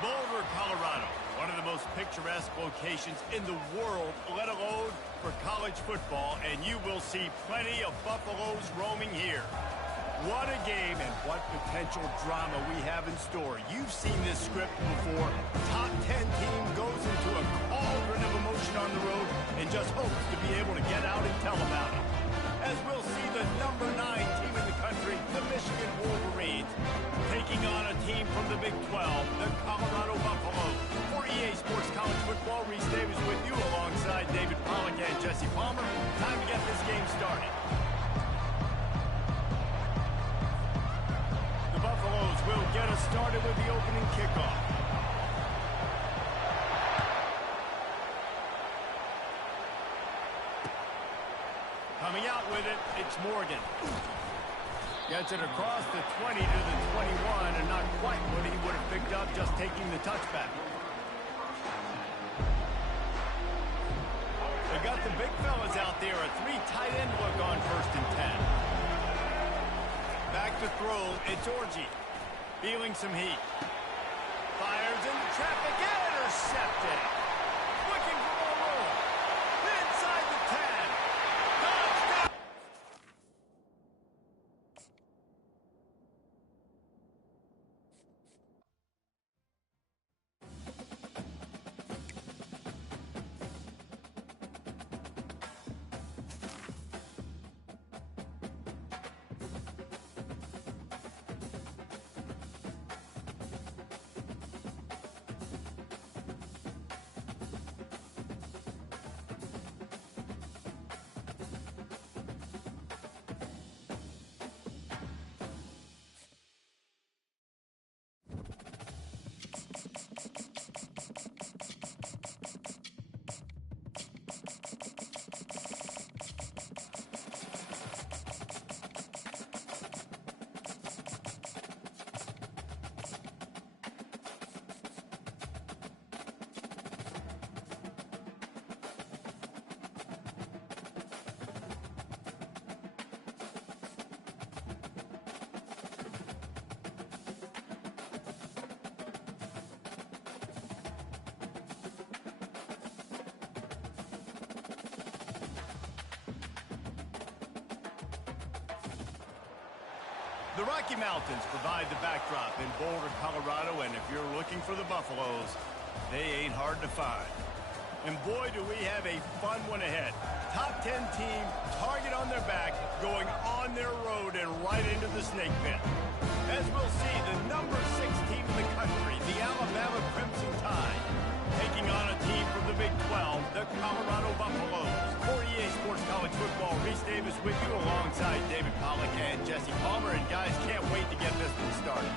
Boulder, Colorado, one of the most picturesque locations in the world, let alone for college football, and you will see plenty of Buffaloes roaming here. What a game and what potential drama we have in store. You've seen this script before. Top 10 team goes into a cauldron of emotion on the road and just hopes to be able to get out and tell about it. As we'll see the number 9 team in the country, the Michigan Wolverines, taking on a team from the Big 12, the Colorado Buffaloes. For EA Sports College Football, Reese Davis with you alongside David Pollack and Jesse Palmer. Time to get this game started. The Buffaloes will get us started with the opening kickoff. Coming out with it, it's Morgan. Gets it across the 20 to the 21, and not quite what he would have picked up just taking the touchback. They got the big fellas out there, a 3 tight end look on 1st and 10. Back to throw, it's Orji. Feeling some heat. Fires into traffic, intercepted. Looking for more room. Inside the 10. Touchdown! The Rocky Mountains provide the backdrop in Boulder, Colorado, and if you're looking for the Buffaloes, they ain't hard to find. And boy, do we have a fun one ahead. Top 10 team, target on their back, going on their road and right into the snake pit. As we'll see, the number 6 team in the country, the Alabama Crimson Tide, taking on a team from the Big 12, the Colorado Buffaloes. For EA Sports College Football, Reese Davis with you alongside David Pollack and Jesse Palmer. And guys, can't wait to get this one started.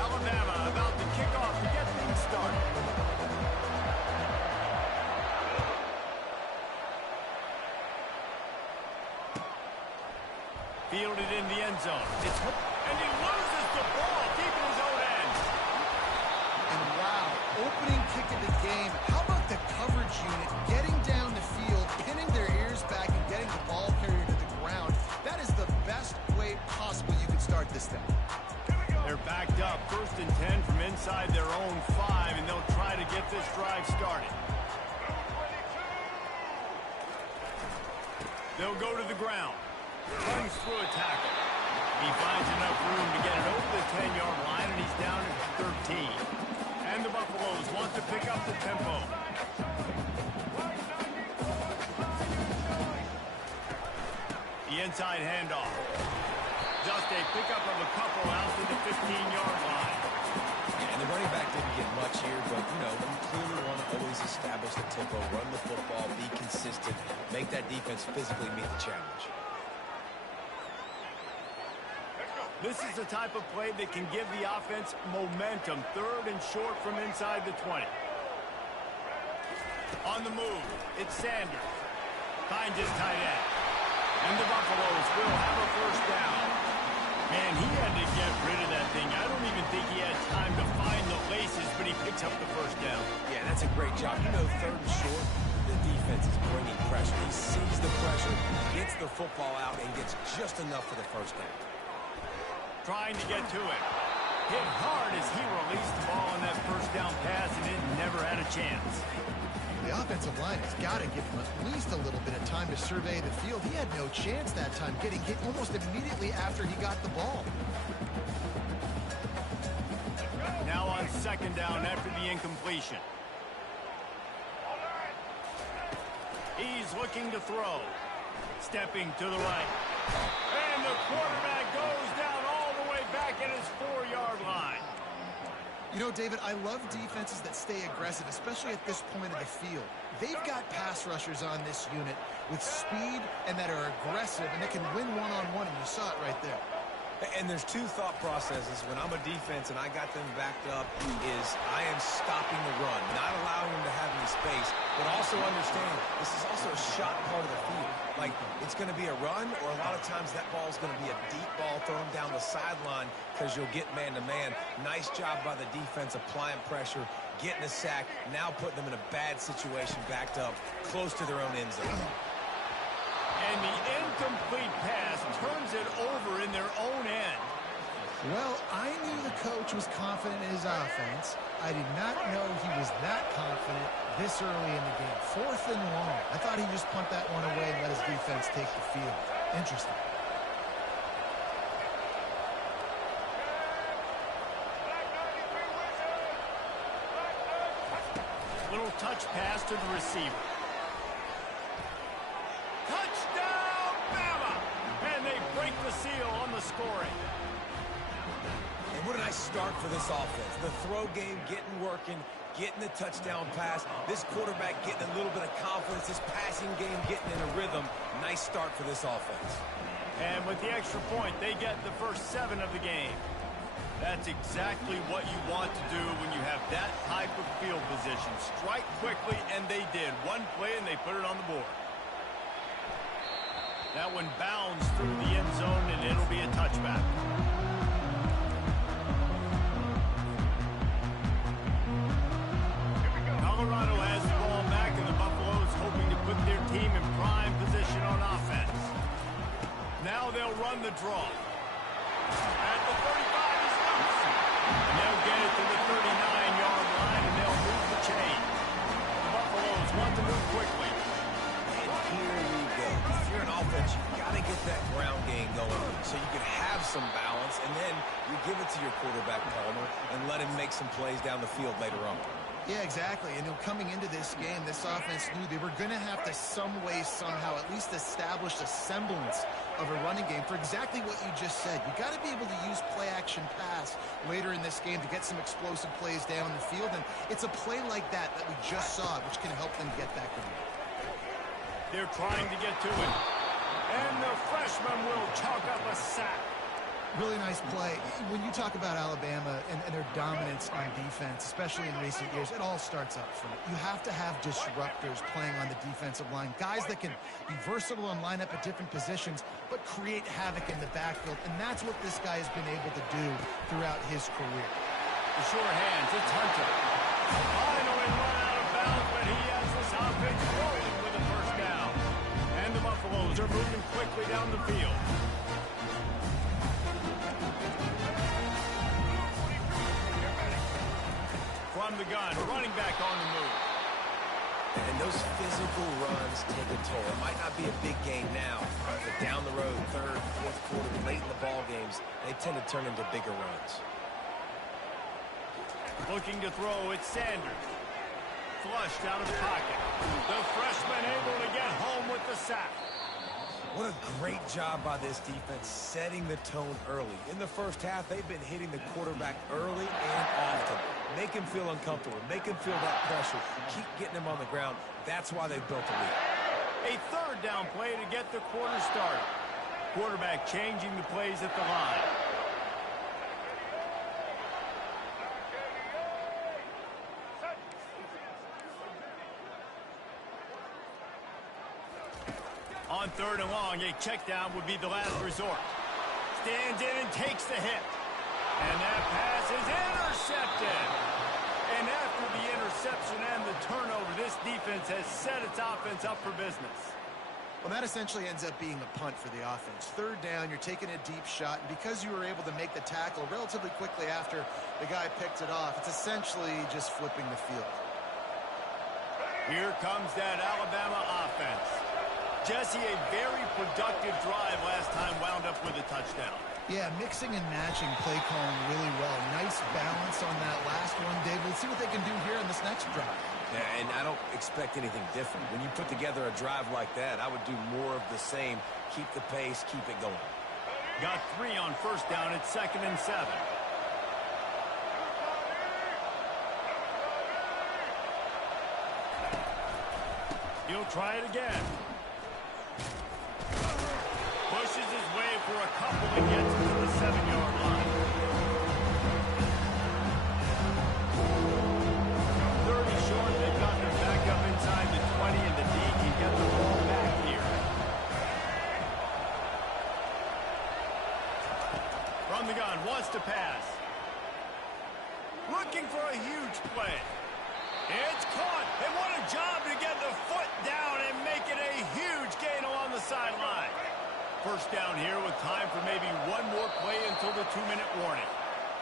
Alabama about to kick off to get things started. Fielded in the end zone. And he loses the ball deep in his own end. And wow, opening kick of the game. How about the coverage unit getting down the field, pinning their ears back, and getting the ball carrier to the ground? That is the best way possible you can start this thing. They're backed up, 1st and 10 from inside their own 5, and they'll try to get this drive started. They'll go to the ground. Runs through a tackle. He finds enough room to get it over the 10-yard line, and he's down at 13. And the Buffaloes want to pick up the tempo. The inside handoff. Just a pickup of a couple out to the 15-yard line. And the running back didn't get much here, but, you know, you clearly want to always establish the tempo, run the football, be consistent, make that defense physically meet the challenge. This is the type of play that can give the offense momentum. 3rd and short from inside the 20. On the move, it's Sanders. Finds his tight end. And the Buffaloes will have a 1st down. Man, he had to get rid of that thing. I don't even think he had time to find the laces, but he picks up the 1st down. Yeah, That's a great job. You know, third and short, the defense is bringing pressure. He sees the pressure, gets the football out, and gets just enough for the first down. Trying to get to it. Hit hard as he released the ball on that first down pass, and it never had a chance. The offensive line has got to give him at least a little bit of time to survey the field. He had no chance that time, getting hit almost immediately after he got the ball. Now on second down after the incompletion. He's looking to throw. Stepping to the right. And the quarterback goes down all the way back at his 4-yard line. You know, David, I love defenses that stay aggressive, especially at this point of the field. They've got pass rushers on this unit with speed and that are aggressive and that can win one-on-one, and you saw it right there. And there's two thought processes when I'm a defense and I got them backed up is I am stopping the run, not allowing them to have any space, but also understand this is also a shot part of the field. Like, it's going to be a run, or a lot of times that ball is going to be a deep ball thrown down the sideline because you'll get man-to-man. Nice job by the defense applying pressure, getting a sack, now putting them in a bad situation backed up close to their own end zone. And the incomplete pass turns it over in their own end. Well, I knew the coach was confident in his offense. I did not know he was that confident this early in the game. 4th and long. I thought he'd just punt that one away and let his defense take the field. Interesting. Little touch pass to the receiver. Touchdown, Bama! And they break the seal on the scoring. And what a nice start for this offense. The throw game getting working, getting the touchdown pass. This quarterback getting a little bit of confidence. This passing game getting in a rhythm. Nice start for this offense. And with the extra point, they get the first 7 of the game. That's exactly what you want to do when you have that type of field position. Strike quickly, and they did. One play, and they put it on the board. That one bounds through the end zone, and it'll be a touchback. Colorado has the ball back, and the Buffaloes hoping to put their team in prime position on offense. Now they'll run the draw. At the 35, he's loose. And they'll get it to the 39-yard line, and they'll move the chain. The Buffaloes want to move quickly. And here we go. If you're an offense, you've got to get that ground game going so you can have some balance, and then you give it to your quarterback, Palmer, and let him make some plays down the field later on. Yeah, exactly. And coming into this game, this offense knew they were going to have to some way, somehow, at least establish a semblance of a running game for exactly what you just said. You got to be able to use play-action pass later in this game to get some explosive plays down the field. And it's a play like that we just saw, which can help them get that going. They're trying to get to it. And the freshman will chalk up a sack. Really nice play. When you talk about Alabama and their dominance on defense, especially in recent years, it all starts up front. You have to have disruptors playing on the defensive line, guys that can be versatile and line up at different positions, but create havoc in the backfield, and that's what this guy has been able to do throughout his career. The sure hands, it's Hunter. Finally run out of bounds, but he has this offense rolling with a first down. And the Buffaloes are moving quickly down the field. From the gun, running back on the move. And those physical runs take a toll. It might not be a big game now, but down the road, 3rd, 4th quarter, late in the ball games, they tend to turn into bigger runs. Looking to throw, it's Sanders. Flushed out of the pocket. The freshman able to get home with the sack. What a great job by this defense setting the tone early. In the first half, they've been hitting the quarterback early and often. Make him feel uncomfortable. Make him feel that pressure. Keep getting him on the ground. That's why they've built a lead. A 3rd down play to get the quarter started. Quarterback changing the plays at the line. On 3rd and long, a check down would be the last resort. Stands in and takes the hit. And that pass is intercepted. And after the interception and the offense up for business. Well, that essentially ends up being a punt for the offense. Third down, you're taking a deep shot, and because you were able to make the tackle relatively quickly after the guy picked it off, it's essentially just flipping the field. Here comes that Alabama offense. Jesse, a very productive drive last time, wound up with a touchdown. Yeah, mixing and matching play calling really well. Nice balance on that last one, Dave. Let's see what they can do here in this next drive. Yeah, and I don't expect anything different. When you put together a drive like that, I would do more of the same. Keep the pace, keep it going. Got 3 on first down at 2nd and 7. He'll try it again. Pushes his way for a couple and gets to the 7-yard line. 30 short, they've got them back up inside the 20, and the D can get the ball back here. From the gun, wants to pass. Looking for a huge play. It's caught, and what a job to get the foot down and make it a huge gain along the sideline. First down here with time for maybe one more play until the 2-minute warning.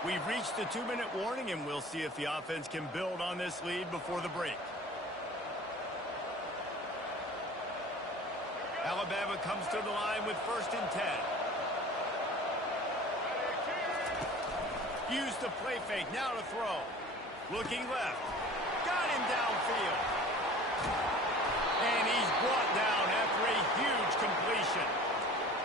We've reached the 2-minute warning, and we'll see if the offense can build on this lead before the break. Alabama comes to the line with 1st and 10. Use the play fake, now to throw. Looking left. Got him downfield. And he's brought down after a huge completion.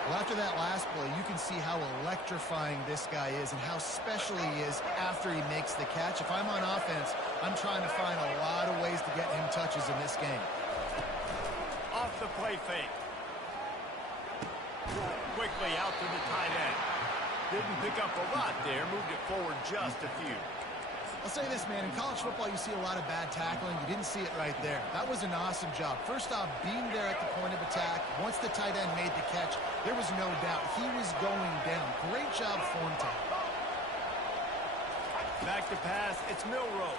Well, after that last play, you can see how electrifying this guy is and how special he is after he makes the catch. If I'm on offense, I'm trying to find a lot of ways to get him touches in this game. Off the play fake. Quickly out to the tight end. Didn't pick up a lot there, moved it forward just a few. I'll say this, man, in college football, you see a lot of bad tackling. You didn't see it right there. That was an awesome job. First off, being there at the point of attack. Once the tight end made the catch, there was no doubt he was going down. Great job form tackle. Back to pass, it's Milroe.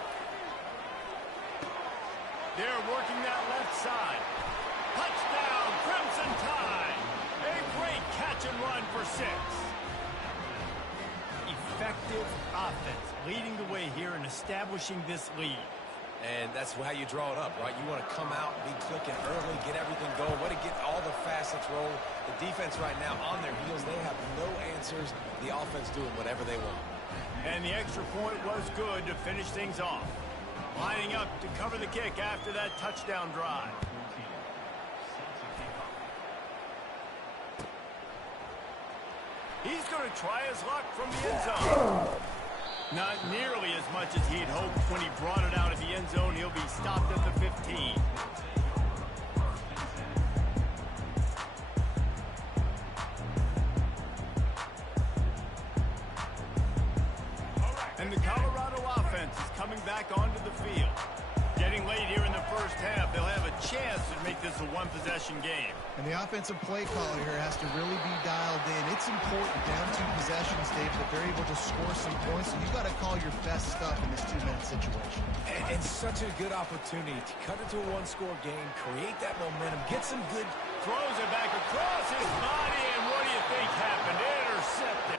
They're working that left side. Touchdown, Crimson Tide. A great catch and run for 6. Effective offense, leading the way here and establishing this lead. And that's how you draw it up, right? You want to come out, be clicking early, get everything going, way to get all the facets rolled. The defense right now on their heels, they have no answers. The offense doing whatever they want. And the extra point was good to finish things off. Lining up to cover the kick after that touchdown drive. He's going to try his luck from the end zone. Not nearly as much as he'd hoped when he brought it out of the end zone. He'll be stopped at the 15. And the Colorado offense is coming back onto the field. Getting late here in the first half, they'll have a chance to make this a one-possession game. And the offensive play caller here has to really be dialed in. It's important down 2 possessions, Dave, that they're able to score some points. So you got to call your best stuff in this 2-minute situation. And such a good opportunity to cut into a one-score game, create that momentum, get some good... Throws it back across his body, and what do you think happened? Intercepted.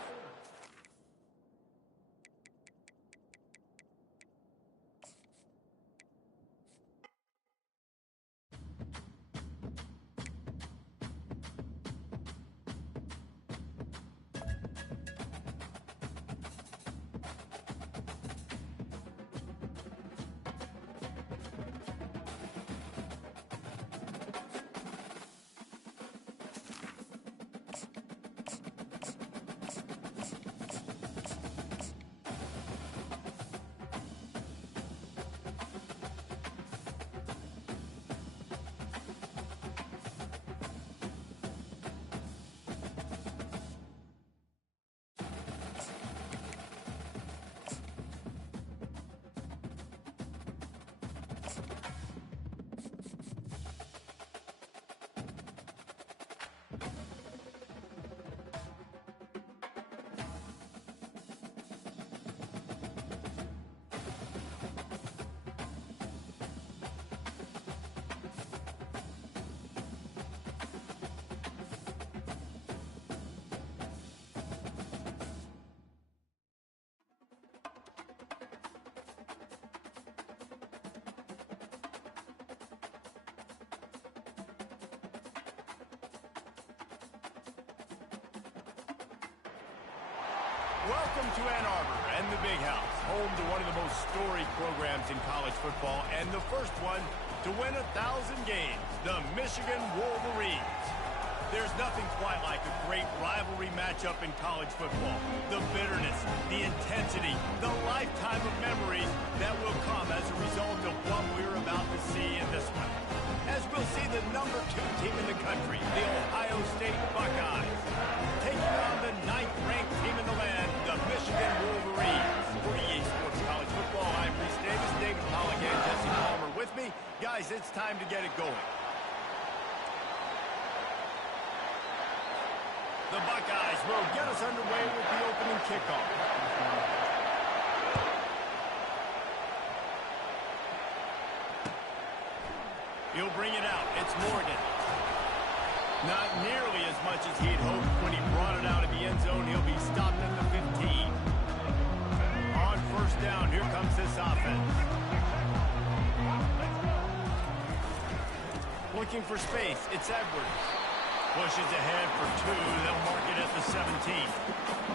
Welcome to Ann Arbor and the Big House, home to one of the most storied programs in college football, and the first one to win 1,000 games, the Michigan Wolverines. There's nothing quite like a great rivalry matchup in college football. The bitterness, the intensity, the lifetime of memories that will come as a result of what we're about to see in this one. As we'll see the #2 team in the country, the Ohio State Buckeyes, taking on the 9th-ranked team in the land, the Michigan Wolverines. For EA Sports College Football, I'm Reese Davis, David Pollock, and Jesse Palmer with me. Guys, it's time to get it going. The Buckeyes will get us underway with the opening kickoff. He'll bring it out. It's Morgan. Not nearly as much as he'd hoped when he brought it out of the end zone. He'll be stopped at the 15. On first down, here comes this offense. Looking for space. It's Edwards. Pushes ahead for 2. They'll mark it at the 17.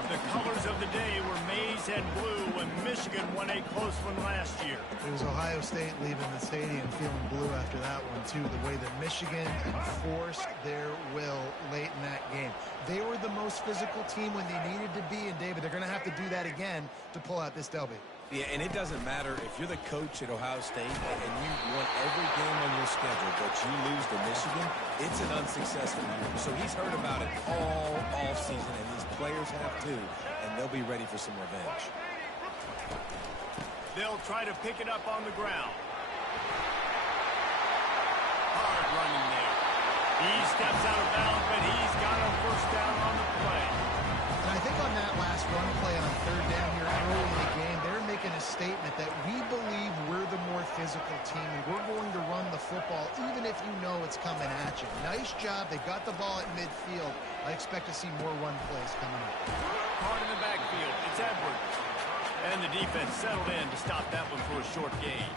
The colors of the day were maize and blue when Michigan won a close one last year. It was Ohio State leaving the stadium feeling blue after that one, too. The way that Michigan enforced their will late in that game. They were the most physical team when they needed to be, and David, they're going to have to do that again to pull out this W. Yeah, and it doesn't matter if you're the coach at Ohio State and you won every game on your schedule, but you lose to Michigan, it's an unsuccessful year. So he's heard about it all offseason, and these players have too, and they'll be ready for some revenge. They'll try to pick it up on the ground. Hard running there. He steps out of bounds, but he's got a first down on the play. And I think on that last run play on 3rd down here early in the game, they're making a statement that we believe we're the more physical team and we're going to run the football even if you know it's coming at you. Nice job. They got the ball at midfield. I expect to see more run plays coming up. Hard in the backfield. It's Edwards. And the defense settled in to stop that one for a short gain.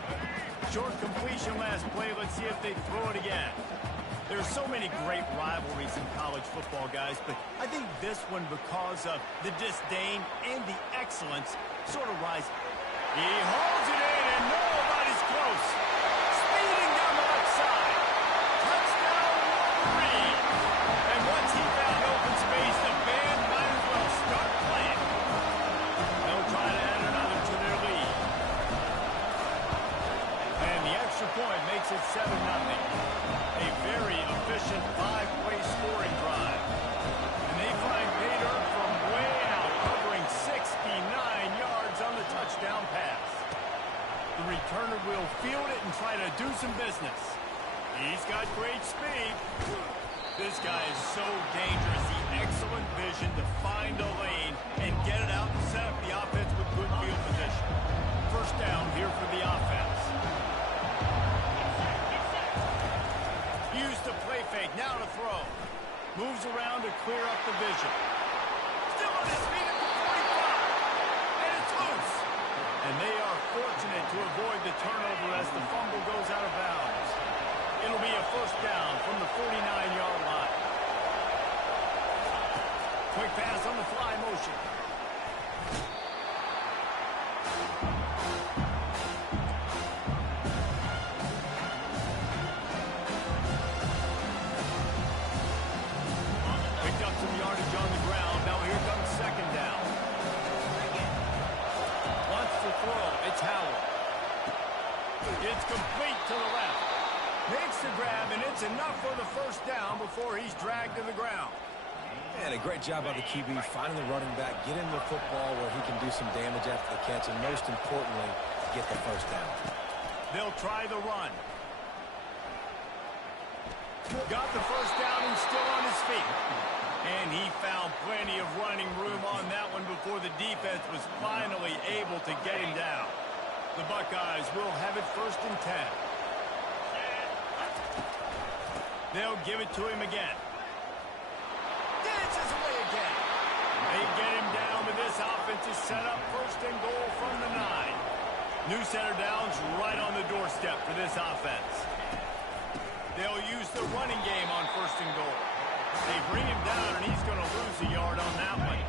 Short completion last play. Let's see if they throw it again. There's so many great rivalries in college football, guys, but I think this one, because of the disdain and the excellence, sort of rises. He holds it in, and nobody's close. Speeding down the left side. Touchdown, Wolverine. And once he found open space, the band might as well start playing. They'll try to add another to their lead. And the extra point makes it 7-0. A very efficient 5-play scoring drive. And they find pay dirt from way out, covering 69 yards on the touchdown pass. The returner will field it and try to do some business. He's got great speed. This guy is so dangerous. The excellent vision to find a lane and get it out and set up the offense with good field position. First down here for the offense. Used the play fake, now to throw. Moves around to clear up the vision. Still on his feet at the 45. And it's loose. And they are fortunate to avoid the turnover as the fumble goes out of bounds. It'll be a first down from the 49-yard line. Quick pass on the fly motion. It's complete to the left. Makes the grab, and it's enough for the first down before he's dragged to the ground. And a great job by the QB finding the running back, get him the football where he can do some damage after the catch, and most importantly, get the first down. They'll try the run. Got the first down and still on his feet. And he found plenty of running room on that one before the defense was finally able to get him down. The Buckeyes will have it first and 10. They'll give it to him again. Dances away again. They get him down with this offensive setup. First and goal from the 9. New center downs right on the doorstep for this offense. They'll use the running game on first and goal. They bring him down, and he's going to lose a yard on that one.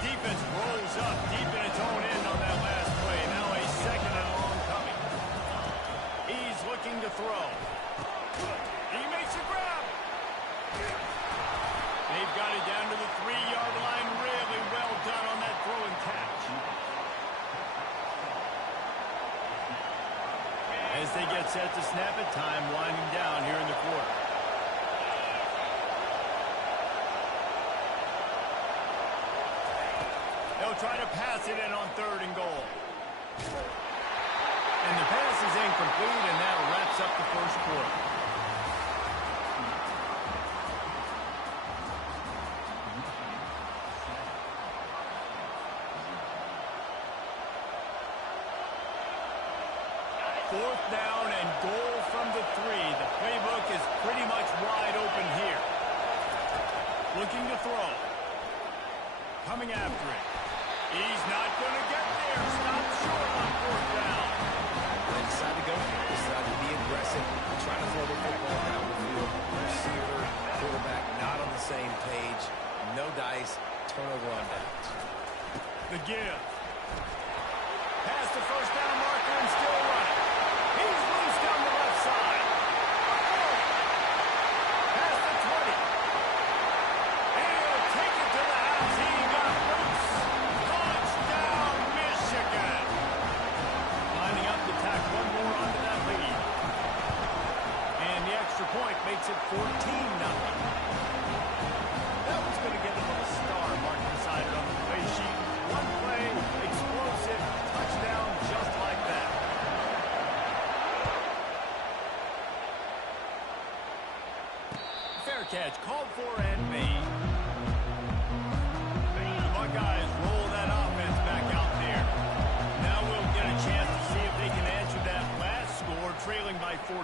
defense rolls up deep in its own end on that last play. Now a second and long coming. He's looking to throw. He makes a grab. They've got it down to the 3-yard line. Really well done on that throw and catch. As they get set to snap it, time winding down here in the quarter. They'll try to pass it in on 3rd and goal. And the pass is incomplete, and that wraps up the first quarter. Fourth down and goal from the 3. The playbook is pretty much wide open here. Looking to throw. Coming after it. He's not going to get there. Stop short on 4th down. They decide to go for it. Decide to be aggressive. Trying to throw the football down the field. Receiver, quarterback not on the same page. No dice. Turnover on downs. The give. Past the first down marker and still running. He's loose down the left side. Past the 20. And he'll take it to the house. He got loose. Touchdown, Michigan. Lining up to tack one more onto that lead. And the extra point makes it 14-0. That one's going to get a little star marked beside it on the play sheet. One play, explosive, touchdown just like that. Fair catch, called for and made. The Buckeyes roll that offense back out there. Now we'll get a chance to see if they can answer that last score, trailing by 14,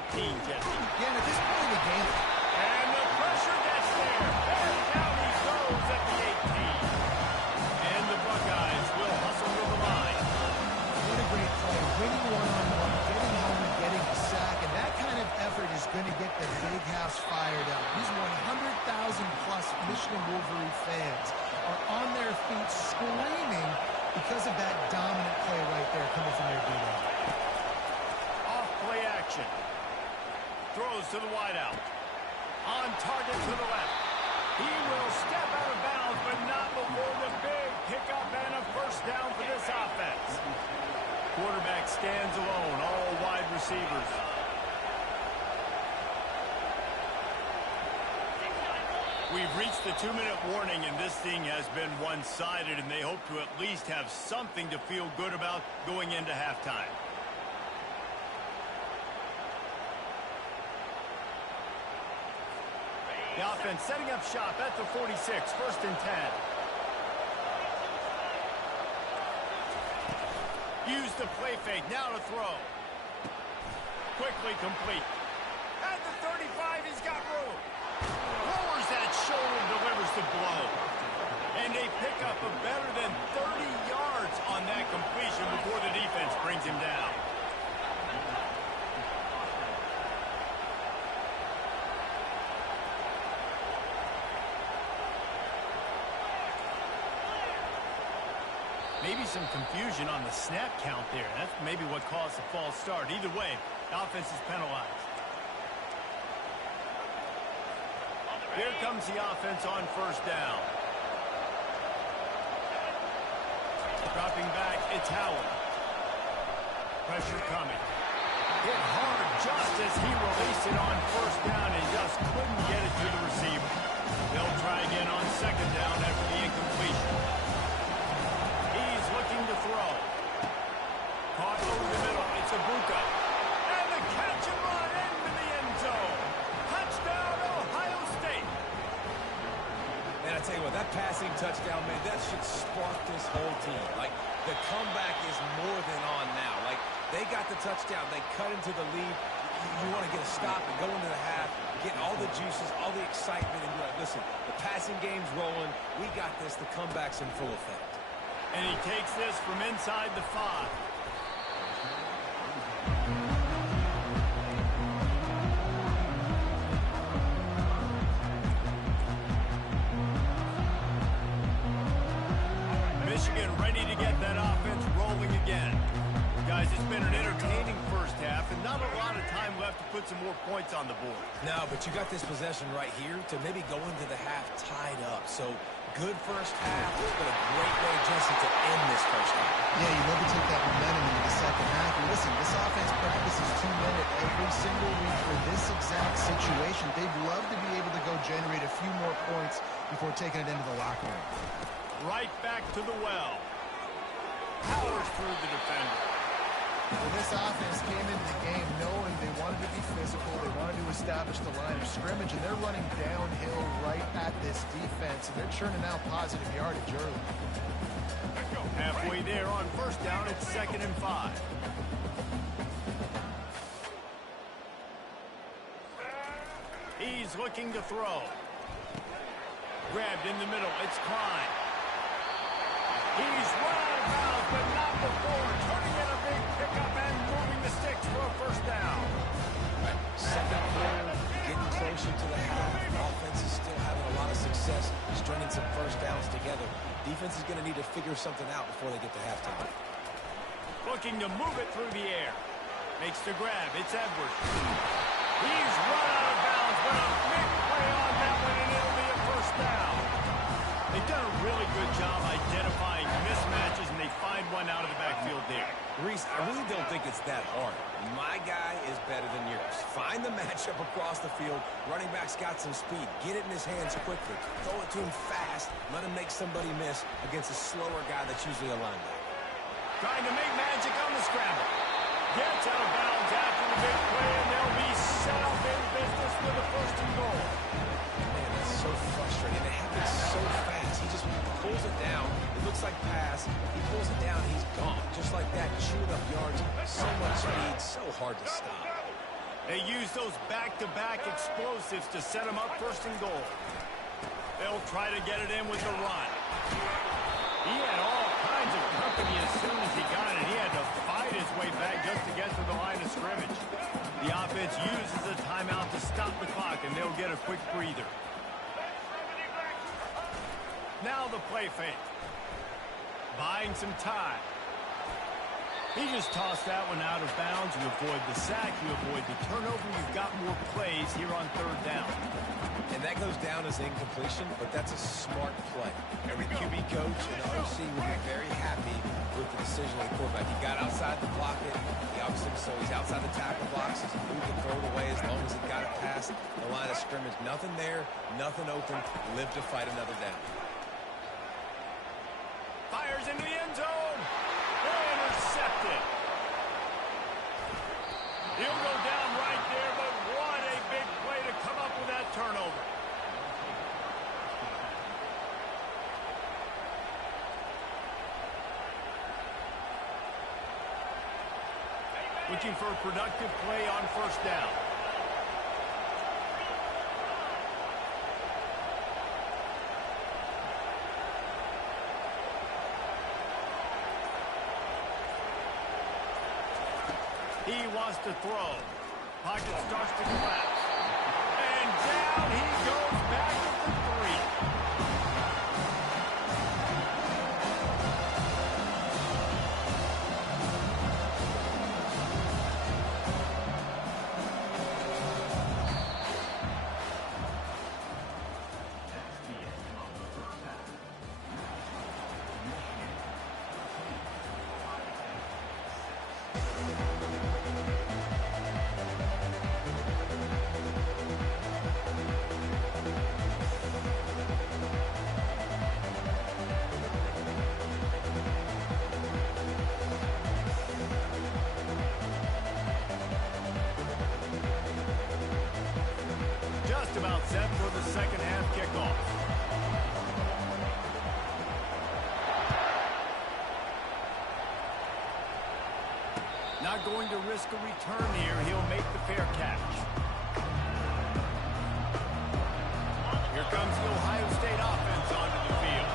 Jesse. Yeah, and at this point in the game, And the pressure gets there. And down he goes at the 18. And the Buckeyes will hustle to the line. what a great play. Winning one-on-one, getting home and getting a sack, and that kind of effort is going to get the big house fired up. These 100,000-plus Michigan Wolverine fans are on their feet screaming because of that dominant play right there coming from their D-line. Off play action. Throws to the wideout. On target to the left. He will step out of bounds, but not before the big pickup and a first down for this offense. Quarterback stands alone, all wide receivers. We've reached the 2-minute warning, and this thing has been one-sided, and they hope to at least have something to feel good about going into halftime. The offense setting up shop at the 46, 1st and 10. Use the play fake, now to throw. Quickly complete. At the 35, he's got room. Lowers that shoulder, delivers the blow. And a pickup of better than 30 yards on that completion before the defense brings him down. Maybe some confusion on the snap count there. That's maybe what caused the false start. Either way, the offense is penalized. Here comes the offense on 1st down. Dropping back, it's Howard. Pressure coming. Hit hard just as he released it on 1st down and just couldn't get it to the receiver. They'll try again on 2nd down after the incompletion. He's looking to throw. Caught over the middle. It's Ibuka. And the catch and run into the end zone. Touchdown, Ohio State. And I tell you what, that passing touchdown, man, that should spark this whole team. Like, the comeback is more than on now. Like, they got the touchdown. They cut into the lead. You want to get a stop and go into the half, get all the juices, all the excitement, and be like, listen, the passing game's rolling. We got this. The comeback's in full effect. And he takes this from inside the 5. trailing again. Guys, it's been an entertaining first half and not a lot of time left to put some more points on the board. No, but you got this possession right here to maybe go into the half tied up. So good first half, but a great way, Jesse, to end this first half. Yeah, you love to take that momentum into the second half. And listen, this offense practices 2 minutes every single week for this exact situation. They'd love to be able to go generate a few more points before taking it into the locker room. Right back to the well. Powers through the defender. Well, this offense came into the game knowing they wanted to be physical, they wanted to establish the line of scrimmage, and they're running downhill right at this defense, and they're churning out positive yardage early. Halfway there on first down, it's 2nd and 5. He's looking to throw. Grabbed in the middle, it's Klein. He's run out of bounds, but not before. Turning in a big pickup and moving the sticks for a first down. Second quarter, getting closer to the half. Offense is still having a lot of success stringing some first downs together. Defense is going to need to figure something out before they get to halftime. Looking to move it through the air. Makes the grab. It's Edwards. He's run out of bounds, but a big play on that one, and it'll be a first down. They've done a really good job identifying mismatches, and they find one out of the backfield there. Reese, I really don't think it's that hard. My guy is better than yours. Find the matchup across the field. Running back's got some speed. Get it in his hands quickly. Throw it to him fast. Let him make somebody miss against a slower guy that's usually a linebacker. Trying to make magic on the scramble. Gets out of bounds after the big play, and they'll be set up in business with a 1st and goal. Man, that's so frustrating. It happens so fast. He just pulls it down. It looks like pass. He pulls it down. He's gone. Just like that, chewing up yards. So much speed. So hard to stop. They use those back-to-back explosives to set them up 1st and goal. They'll try to get it in with the run. He had all kinds of company as soon as he got it. He had to fight his way back just to get to the line of scrimmage. The offense uses a timeout to stop the clock, and they'll get a quick breather. Now the play fake. Buying some time. He just tossed that one out of bounds. You avoid the sack. You avoid the turnover. You've got more plays here on 3rd down. And that goes down as incompletion, but that's a smart play. Every QB coach and OC will be very happy with the decision of the quarterback. He got outside the pocket. He obviously, so he's outside the tackle box. He can throw it away as long as he got it past the line of scrimmage. Nothing there, nothing open. Live to fight another down. Fires into the end zone. Intercepted. He'll go down right there, but what a big play to come up with that turnover. Looking for a productive play on 1st down. He wants to throw. Pocket starts to collapse. And down he goes back at the 3. About set for the 2nd half kickoff. Not going to risk a return here. He'll make the fair catch. Here comes the Ohio State offense onto the field.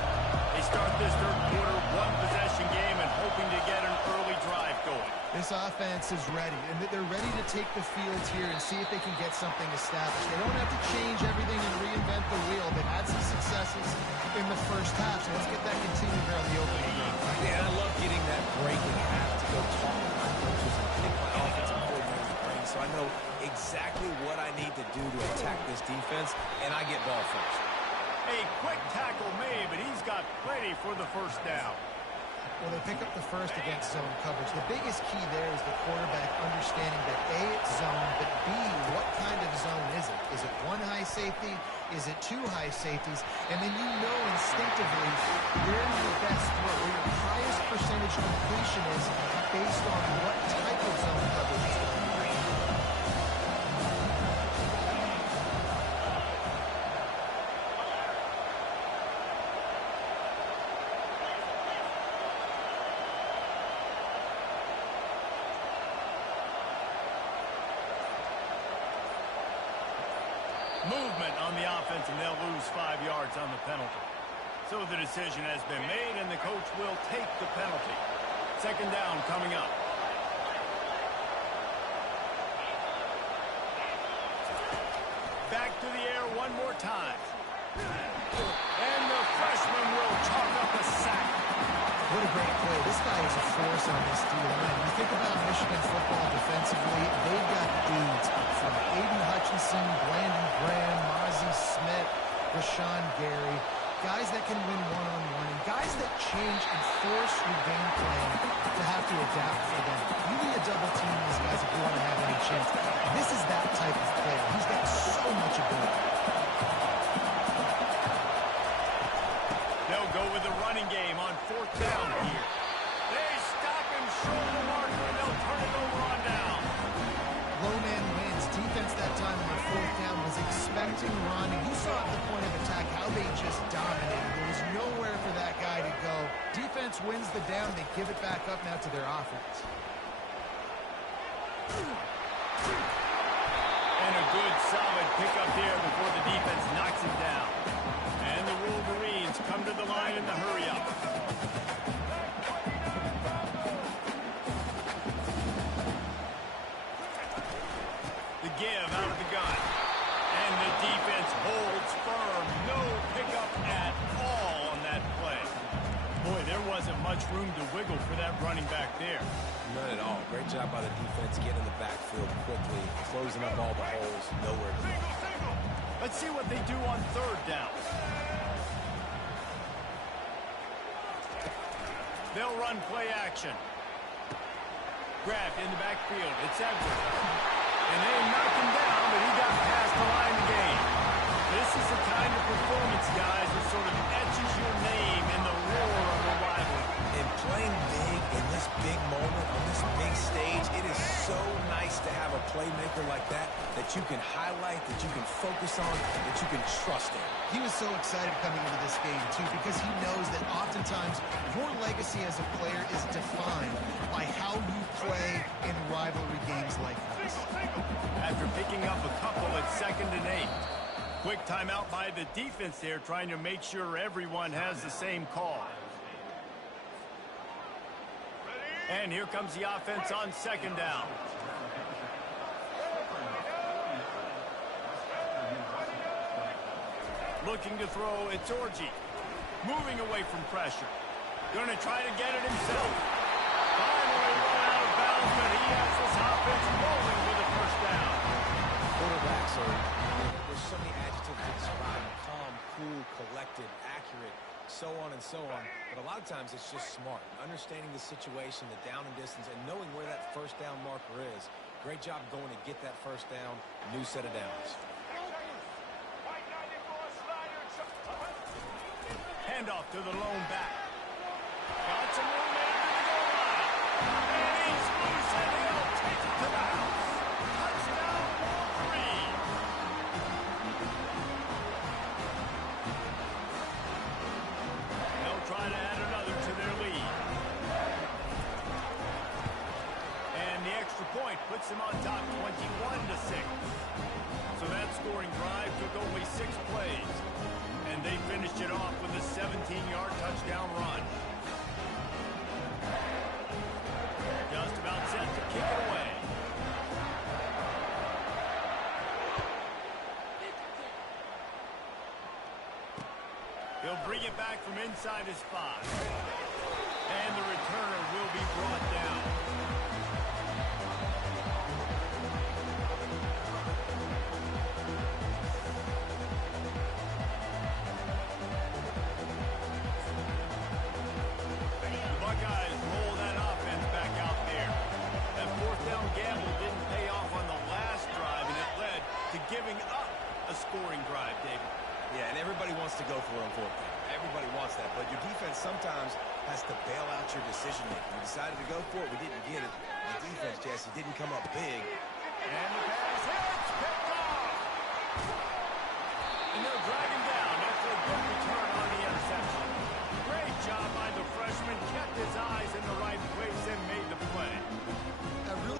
They start this 3rd quarter one-possession game and hoping to get an early drive going. This offense is ready, and they're ready to take the field here and see if they can get something established. They don't have to change everything and reinvent the wheel. They've had some successes in the first half, so let's get that continued here on the opening drive. Yeah, I love getting that break in half to go talk to my coaches and pick my offensive coordinator's brain so I know exactly what I need to do to attack this defense, and I get ball first. A quick tackle made, but he's got plenty for the first down. Well, they pick up the first against zone coverage. The biggest key there is the quarterback understanding that A, it's zone, but B, what kind of zone is it? Is it one high safety? Is it two high safeties? And then you know instinctively where your best throw, where your highest percentage completion is based on what type of zone coverage is going on. Movement on the offense, and they'll lose 5 yards on the penalty. So the decision has been made, and the coach will take the penalty. Second down coming up. Back to the air one more time. And the freshman will chalk up a sack. What a great play. This guy is a force on this D-line. You think about Michigan football defensively, they've got dudes from Aiden Hutchinson, Brandon Graham, Mozzie Smith, Rashawn Gary, guys that can win one-on-one, and guys that change and force your game plan to have to adapt for them. You need to double team these guys if you want to have any chance. This is that type of player. He's got so much ability. They'll go with the running game on fourth down here. They stop him short of the marker, and they'll turn it over on down. Low man wins. Defense that time on fourth down was expecting run. And you saw at the point of attack how they just dominated. There was nowhere for that guy to go. Defense wins the down. They give it back up now to their offense. And a good solid pickup there before the defense knocks him down. And the Wolverines come to the line in the hurry-up. The give out of the gun. And the defense holds firm. No pickup at all on that play. Boy, there wasn't much room to wiggle for that running back there. None at all. Great job by the defense getting in the backfield quickly, closing up all the holes, nowhere to go. Let's see what they do on third down. They'll run play action. Grabbed in the backfield. It's Edwards. And they knocked him down, but he got past the line to gain. This is the kind of performance, guys, that sort of etches your name in the roar of the rivalry. And playing big in this big moment, on this big stage, it is so nice to have a playmaker like that that you can highlight, that you can focus on, that you can trust in. He was so excited coming into this game, too, because he knows that oftentimes your legacy as a player is defined by how you play in rivalry games like this. After picking up a couple at 2nd and 8. Quick timeout by the defense there, trying to make sure everyone has the same call. And here comes the offense on 2nd down. Looking to throw, it's Orji. Moving away from pressure. Going to try to get it himself. Finally run out of bounds, but he has this offense rolling with a first down. Quarterbacks there's so many adjectives to describe them. Calm, cool, collected, accurate, so on and so on. But a lot of times it's just smart. Understanding the situation, the down and distance, and knowing where that first down marker is. Great job going to get that first down. New set of downs. Handoff to the lone back. Got some room after the goal line. And he's loose, and he'll take it to the house. Touchdown, Wolverine. They'll try to add another to their lead. And the extra point puts them on top 21-6. So that scoring drive took only 6 plays. And they finished it off with a 17-yard touchdown run. Just about set to kick it away. He'll bring it back from inside his 5. And the returner will be brought down. The Buckeyes roll that offense back out there. That fourth down gamble didn't pay off on the last drive, and it led to giving up a scoring drive, David. Yeah, and everybody wants to go for it on fourth down. Everybody wants that, but your defense sometimes has to bail out your decision-making. We decided to go for it. We didn't get it. The defense, Jesse, didn't come up big. And the pass hits, picked off. And they'll drag him down after a good return on the interception. Great job by the freshman. Kept his eyes in the right place and made the play. That really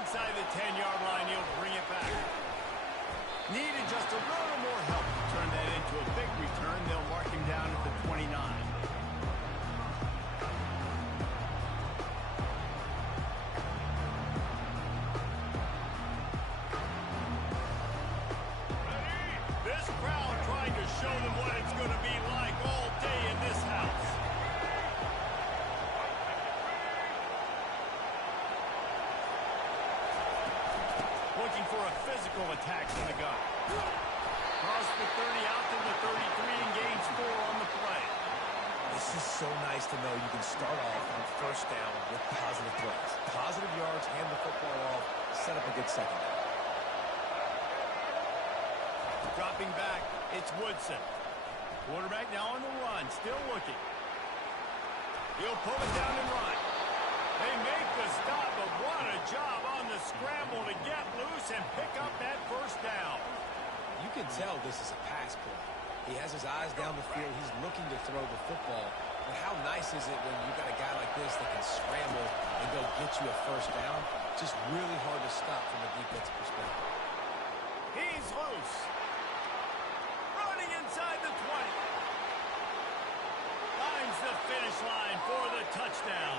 Inside the 10-yard line, he'll bring it back. Needed just a little more help to turn that into a big return. They'll mark him down at the 29. This crowd trying to show them what it's going to be like all day in this house. Looking for a physical attack from the gun. Cross the 30 out to the 33 and gains 4 on the play. This is so nice to know you can start off on first down with positive plays. Positive yards, hand the football off, set up a good second down. Dropping back, it's Woodson. Quarterback now on the run, still looking. He'll pull it down and run. They make the stop, but what a job on the scramble to get loose and pick up that first down. You can tell this is a pass play. He has his eyes down the field. He's looking to throw the football. But how nice is it when you got a guy like this that can scramble and go get you a first down? Just really hard to stop from a defensive perspective. He's loose. Running inside the 20. Finds the finish line for the touchdown.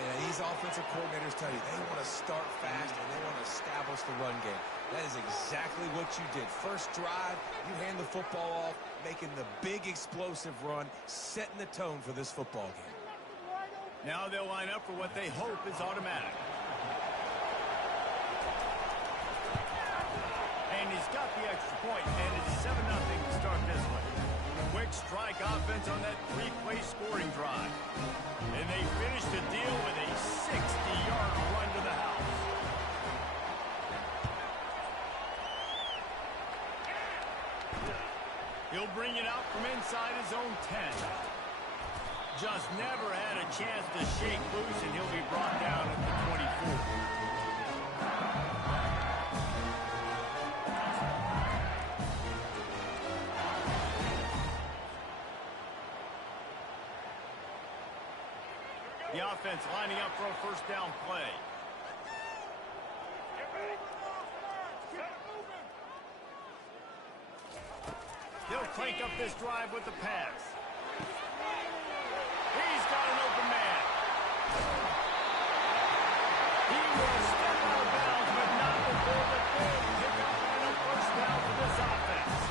And these offensive coordinators tell you they want to start fast and they want to establish the run game. That is exactly what you did. First drive, you hand the football off, making the big explosive run, setting the tone for this football game. Now they'll line up for what they hope is automatic. And he's got the extra point, and it's 7-0 to start this one. Quick strike offense on that 3-play scoring drive. And they finish the deal with a 60-yard run to the house. He'll bring it out from inside his own 10. Just never had a chance to shake loose, and he'll be brought down at the 24. The offense lining up for a first down play. He'll crank up this drive with the pass. He's got an open man. He will step out of bounds, but not before the big pickup and a first down for this offense.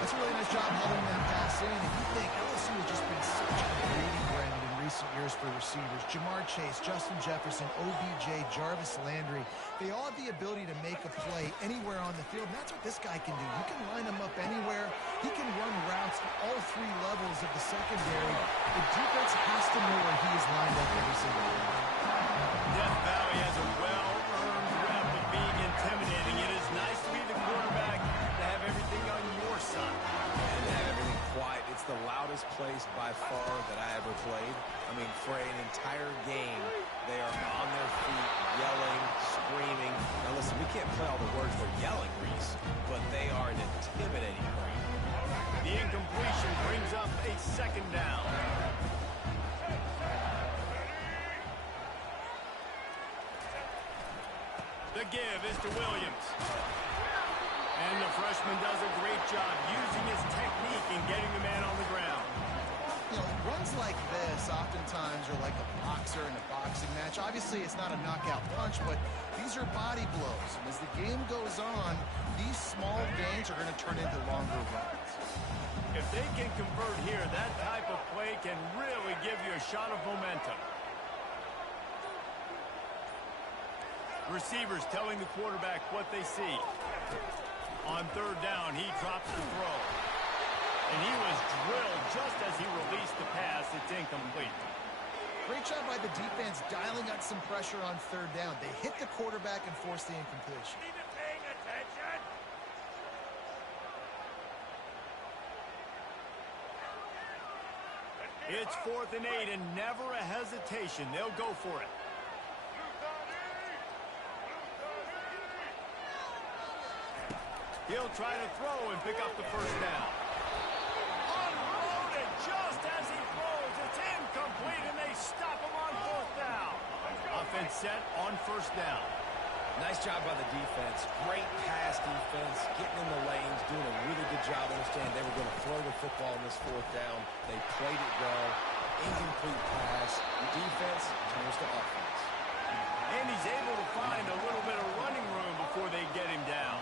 That's a really nice job hauling that pass in. And you think LSU has just been such a breeding ground in recent years for receivers. Jamar Chase, Justin Jefferson, OBJ, Jarvis Landry. They all have the ability to make a play anywhere on the field. And that's what this guy can do. You can line him up anywhere. He can run routes at all 3 levels of the secondary. The defense has to know where he is lined up every single time. Death Valley has a well-earned rep of being intimidating. It is nice to be the quarterback, to have everything on your side. And have everything quiet. It's the loudest place by far that I ever played. I mean, for an entire game, they are on their feet, yelling, screaming. Now listen, we can't play all the words they're yelling, Reese, but they are an intimidating crowd. The incompletion brings up a second down. The give is to Williams. And the freshman does a great job using his technique and getting the man on the ground. You know, runs like this oftentimes are like a boxer in a boxing match. Obviously, it's not a knockout punch, but these are body blows. And as the game goes on, these small gains are going to turn into longer runs. If they can convert here, that type of play can really give you a shot of momentum. Receivers telling the quarterback what they see. On third down, he drops the throw. And he was drilled just as he released the pass. It's incomplete. Great job by the defense dialing up some pressure on third down. They hit the quarterback and forced the incompletion. It's 4th and 8 and never a hesitation. They'll go for it. He'll try to throw and pick up the first down. Unloaded just as he throws. It's incomplete, and they stop him on 4th down. Offense set on first down. Nice job by the defense. Great pass defense, getting in the lanes, doing a really good job. Understanding they were going to throw the football in this fourth down. They played it well. Incomplete pass. Defense turns to offense. And he's able to find a little bit of running room before they get him down.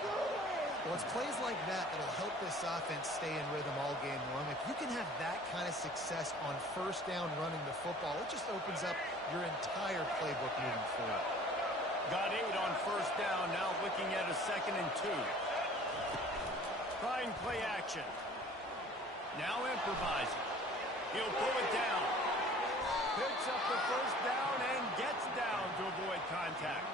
Well, it's plays like that that'll help this offense stay in rhythm all game long. If you can have that kind of success on first down running the football, it just opens up your entire playbook moving forward. Got 8 on first down, now looking at a 2nd and 2. Trying play action. Now improvising. He'll pull it down. Picks up the first down and gets down to avoid contact.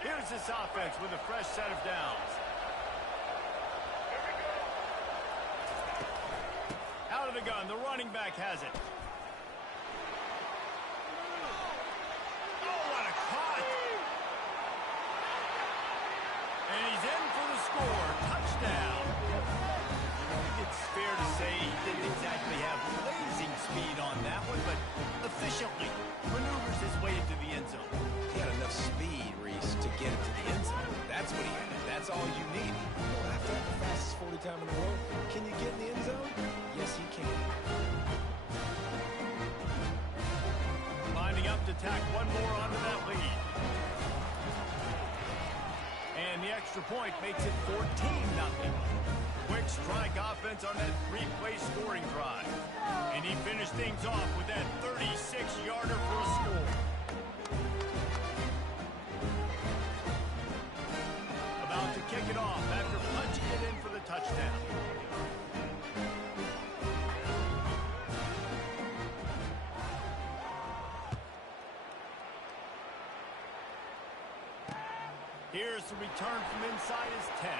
Here's this offense with a fresh set of downs. Out of the gun, the running back has it. Oh, what a cut! And he's in for the score. Touchdown. I think it's fair to say he didn't exactly have blazing speed on that one, but efficiently maneuvers his way into the end zone. He had enough speed, Reese, to get it to the end zone. That's what he had. That's all you need. You don't have to have the fastest 40 time in the world. Can you get in the end zone? Yes, he can. Lining up to tack one more onto that lead. And the extra point makes it 14-0. Quick strike offense on that 3-play scoring drive. And he finished things off with that 36-yarder for a score. About to kick it off after punching it in for the touchdown. Here's the return from inside his 10.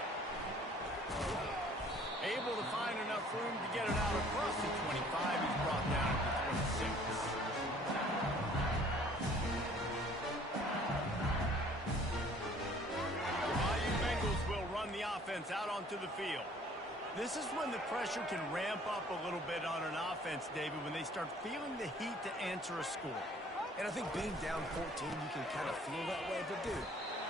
Able to find enough room to get it out across the 25. He's brought down at the 26. The Bayou Bengals will run the offense out onto the field. This is when the pressure can ramp up a little bit on an offense, David, when they start feeling the heat to answer a score. And I think being down 14, you can kind of feel that way. But, dude,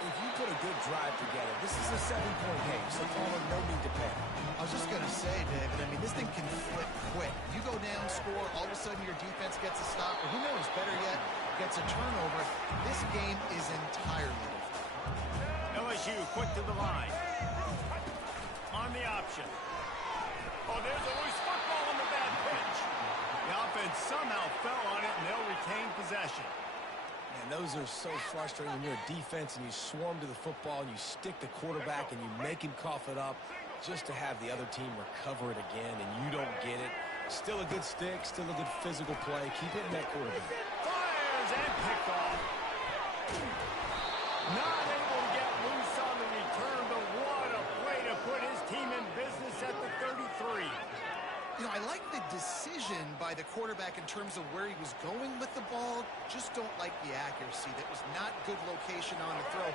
if you put a good drive together, this is a 7-point game, so no need to panic. I was just going to say, David, I mean, this thing can flip quick. You go down, score, all of a sudden your defense gets a stop, or who knows, better yet, gets a turnover. This game is entirely different. LSU quick to the line. On the option. Oh, there's a loose football on the bad pitch. The offense somehow fell on it, and they'll retain possession. And those are so frustrating when you're a defense and you swarm to the football and you stick the quarterback and you make him cough it up just to have the other team recover it again and you don't get it. Still a good stick, still a good physical play. Keep hitting that quarterback. Fires and picked off. Not able to get loose on the return, but what a play to put his team in business at the 33. You know, I like the decision by the quarterback in terms of where he was going with the ball. Just don't like the accuracy. That was not good location on the throw.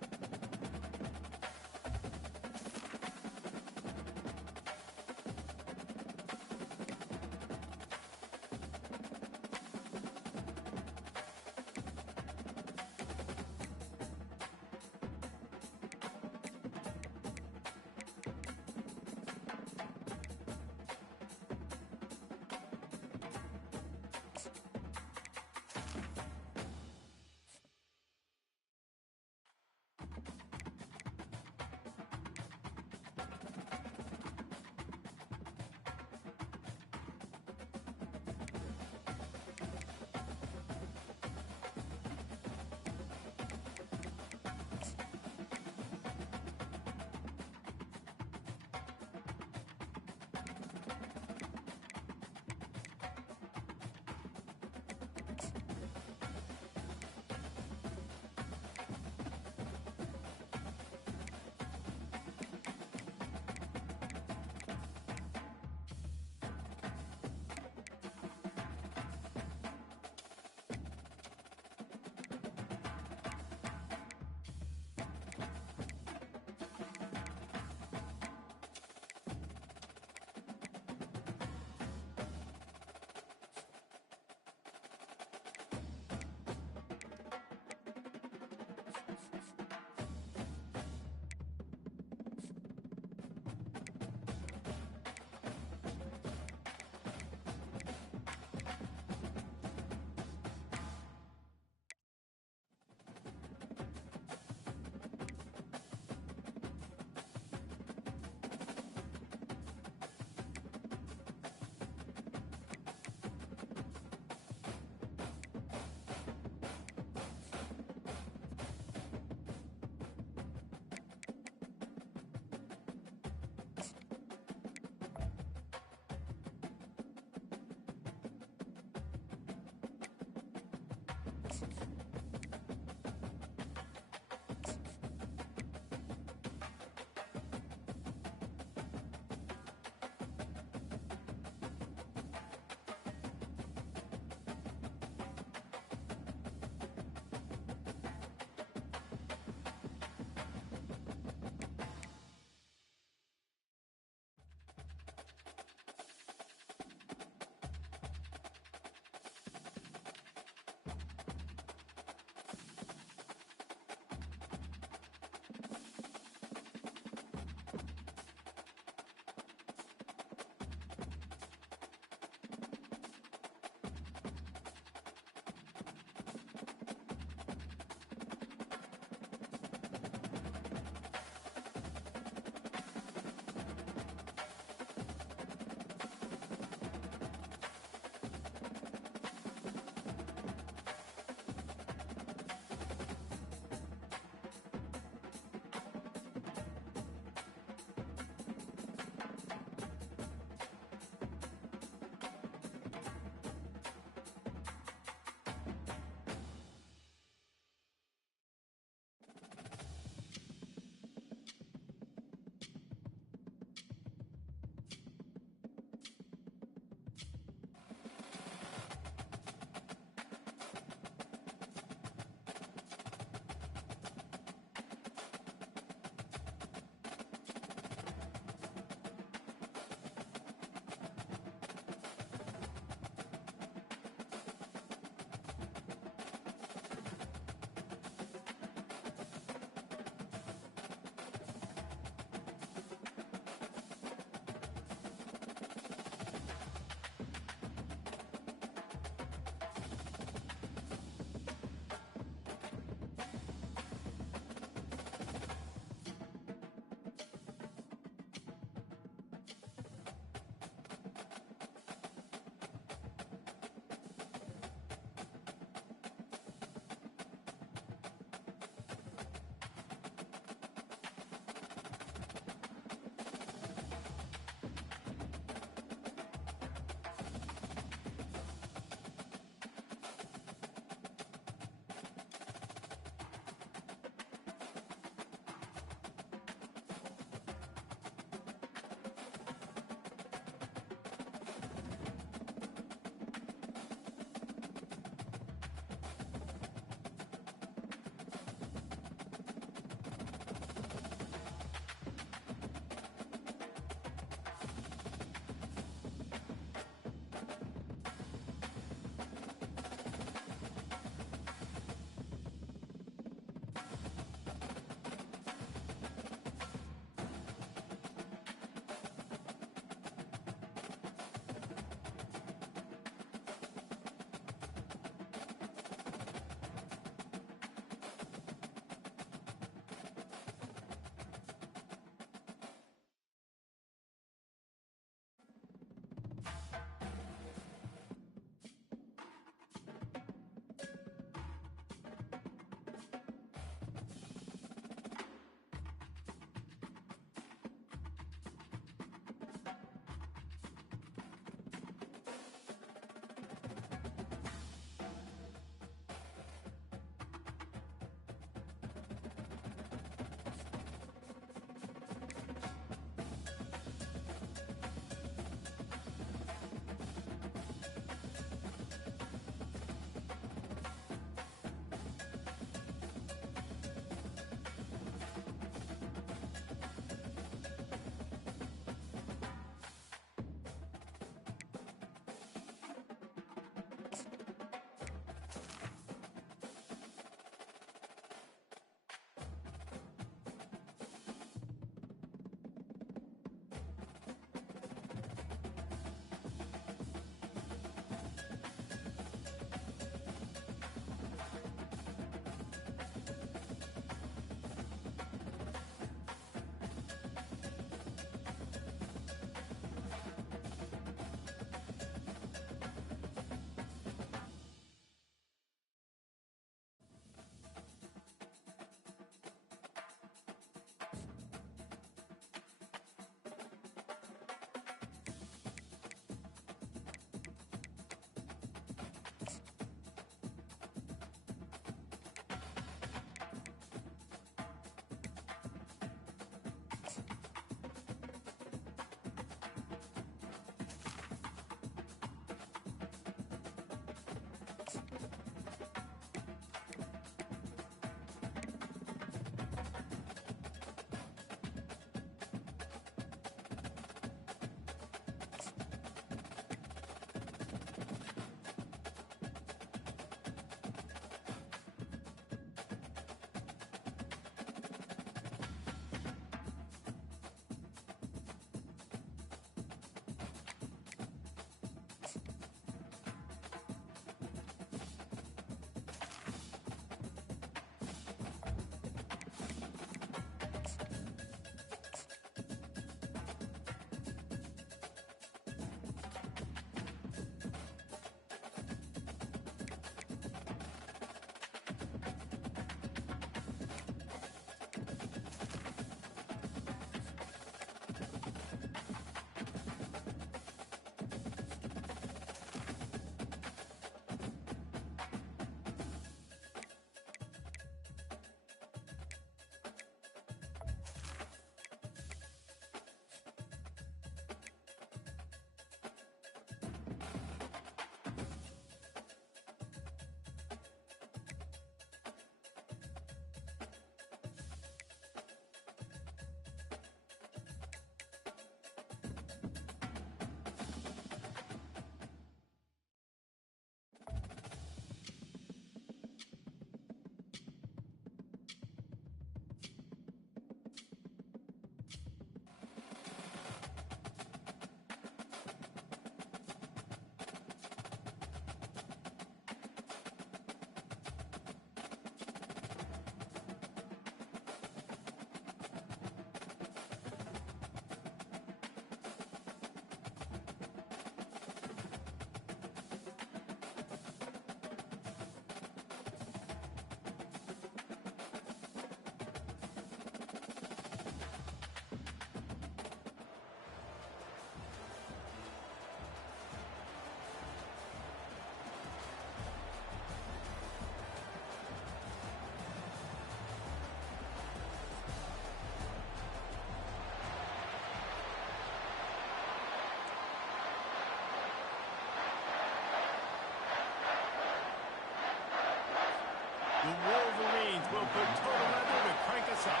The Wolverines will put total leather to crank us up.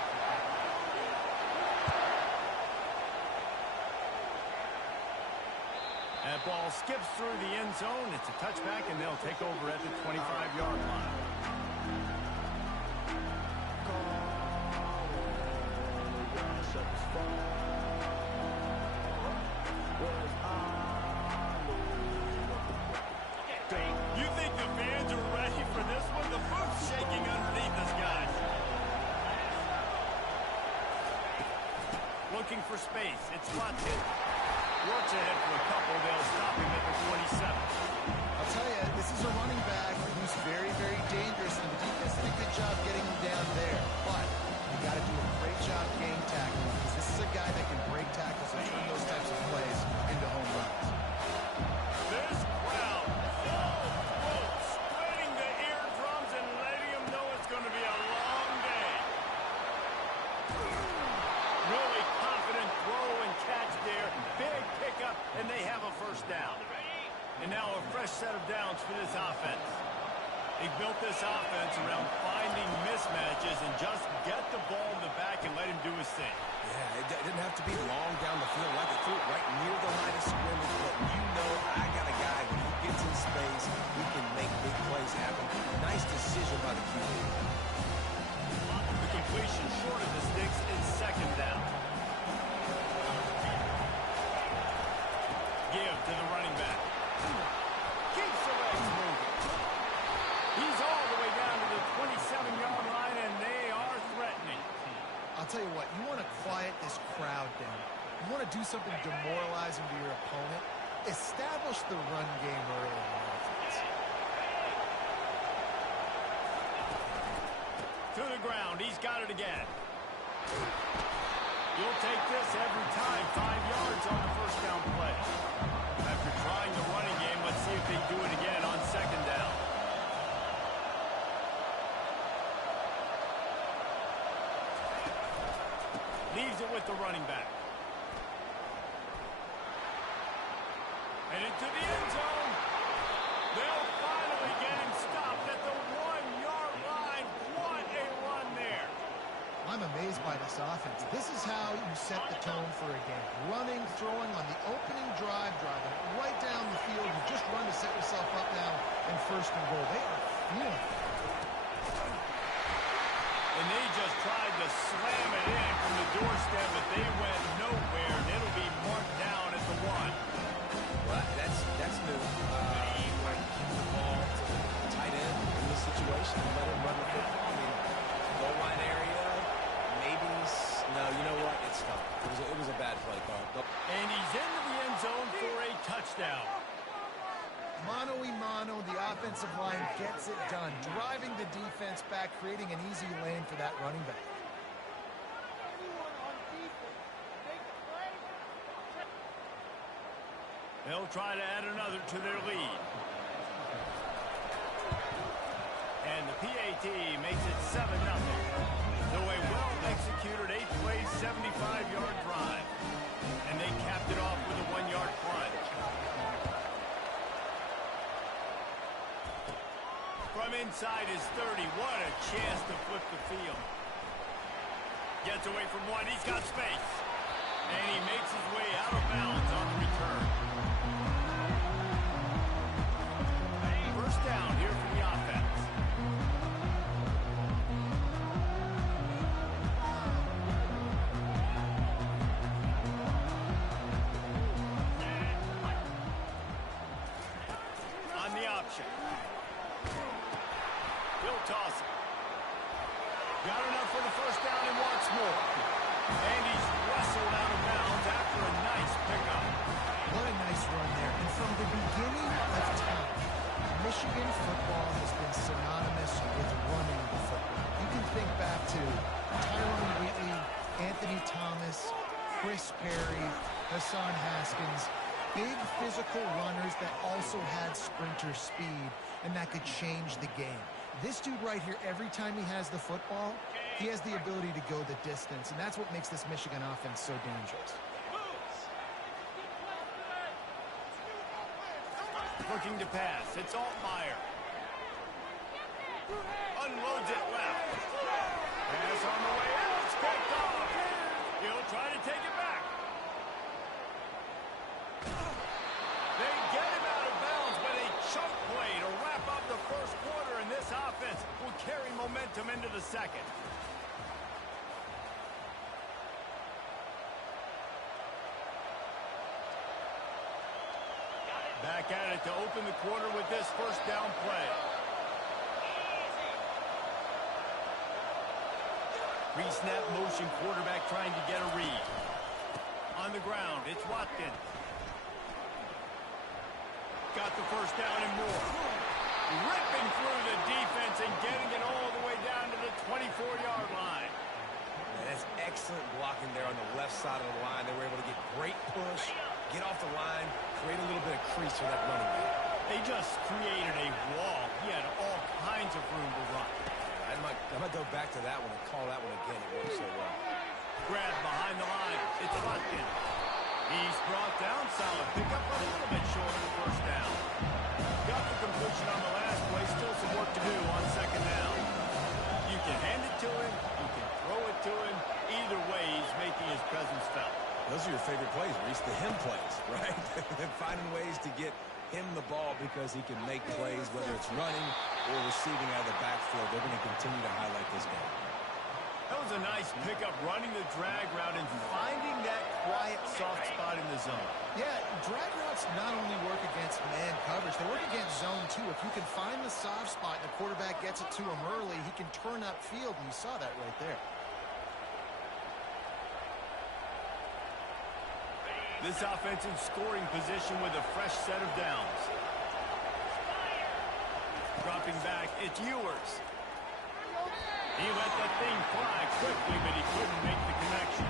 That ball skips through the end zone. It's a touchback, and they'll take over at the 25-yard line. You think the fans are ready for this one? The boot's shaking underneath us, guys. Looking for space. It's Watson. Works ahead for a couple. They'll stop him at the 27. I'll tell you, this is a running back who's very, very dangerous, and the defense did a good job getting him down there. But you got to do a great job game tackling, because this is a guy that can break tackles and turn those types of plays into home runs. This crowd, splitting the eardrums and letting them know it's going to be a long day. Really confident throw and catch there. Big pickup, and they have a first down. And now a fresh set of downs for this offense. They built this offense around finding mismatches and just get the ball in the back and let him do his thing. Yeah, it didn't have to be long down the field. Like it threw it right near the line of scrimmage, but you know I got a guy when he gets in space, he can make big plays happen. Nice decision by the QB. The completion short of the sticks is second down. Give to the running back. Keeps the legs moving. He's all the way down to the 27-yard line, and they are threatening. I'll tell you what, you want to quiet this crowd down. You want to do something demoralizing to your opponent. Establish the run game early on offense. To the ground. He's got it again. You'll take this every time. 5 yards on the first down play. After trying the running game, let's see if they do it again on second down. Leaves it with the running back. And into the end zone. They'll finally get him stopped at the 1-yard line. What a run there. I'm amazed by this offense. This is how you set the tone for a game. Running, throwing on the opening drive, driving right down the field. You just run to set yourself up now in first and goal. They are feeling it. And they just tried to slam it in from the doorstep, but they went nowhere, and it'll be marked down at the 1. Well, that's new. You want to keep the ball to the tight end in this situation and let him run the football. I mean, goal line area, maybe. No, you know what? It's fine. It was a bad play call. And he's into the end zone for a touchdown. Mano-a-mano, the offensive line gets it done, driving the defense back, creating an easy lane for that running back. They'll try to add another to their lead. And the PAT makes it 7-0. So a well-executed 8-play, 75-yard drive. And they capped it off with a 1-yard plunge. From inside his 30, what a chance to flip the field. Gets away from one, he's got space. And he makes his way out of bounds on the return. First down here for the offense. On the option. He'll toss it. Got enough for the first down and wants more. And he's wrestled out of bounds after a nice pickup. What a nice run there. And from the beginning of time, Michigan football has been synonymous with running the football. You can think back to Tyrone Wheatley, Anthony Thomas, Chris Perry, Hassan Haskins. Big physical runners that also had sprinter speed and that could change the game. This dude right here, every time he has the football, he has the ability to go the distance, and that's what makes this Michigan offense so dangerous. Looking to pass. It's Altmaier. Unloads it left. Pass on the way out. It's picked off. He'll try to take it back. They get him out of bounds, but a choke play to wrap up the first quarter, and this offense will carry momentum into the second. Back at it to open the quarter with this first down play. Pre-snap motion quarterback trying to get a read. On the ground, it's Watkins. Got the first down and more. Ripping through the defense and getting it all the way down to the 24-yard line. That's excellent blocking there on the left side of the line. They were able to get great push, get off the line, create a little bit of crease for that running back. They just created a wall. He had all kinds of room to run. I might go back to that one and call that one again. It worked so well. Grab behind the line. It's Watkins. He's brought down. Solid pickup, but a little bit short of the first down. Got the completion on the last play. Still some work to do on second down. You can hand it to him. You can throw it to him. Either way, he's making his presence felt. Those are your favorite plays, Reese, the him plays, right? Finding ways to get him the ball because he can make plays, whether it's running or receiving out of the backfield. They're going to continue to highlight this game. That was a nice pickup, running the drag route and finding that quiet, soft spot in the zone. Yeah, drag routes not only work against man coverage, they work against zone too. If you can find the soft spot and the quarterback gets it to him early, he can turn upfield, and you saw that right there. This offense in scoring position with a fresh set of downs. Dropping back, it's Ewers. He let that thing fly quickly, but he couldn't make the connection.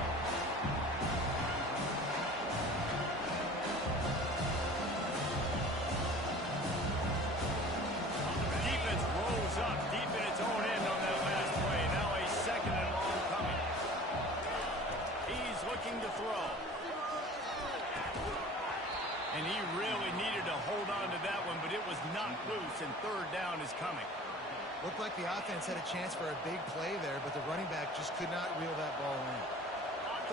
The defense rolls up deep in its own end on that last play. Now a second and long coming. He's looking to throw. And he really needed to hold on to that one, but it was not loose, and third down is coming. Looked like the offense had a chance for a big play there, but the running back just could not reel that ball in.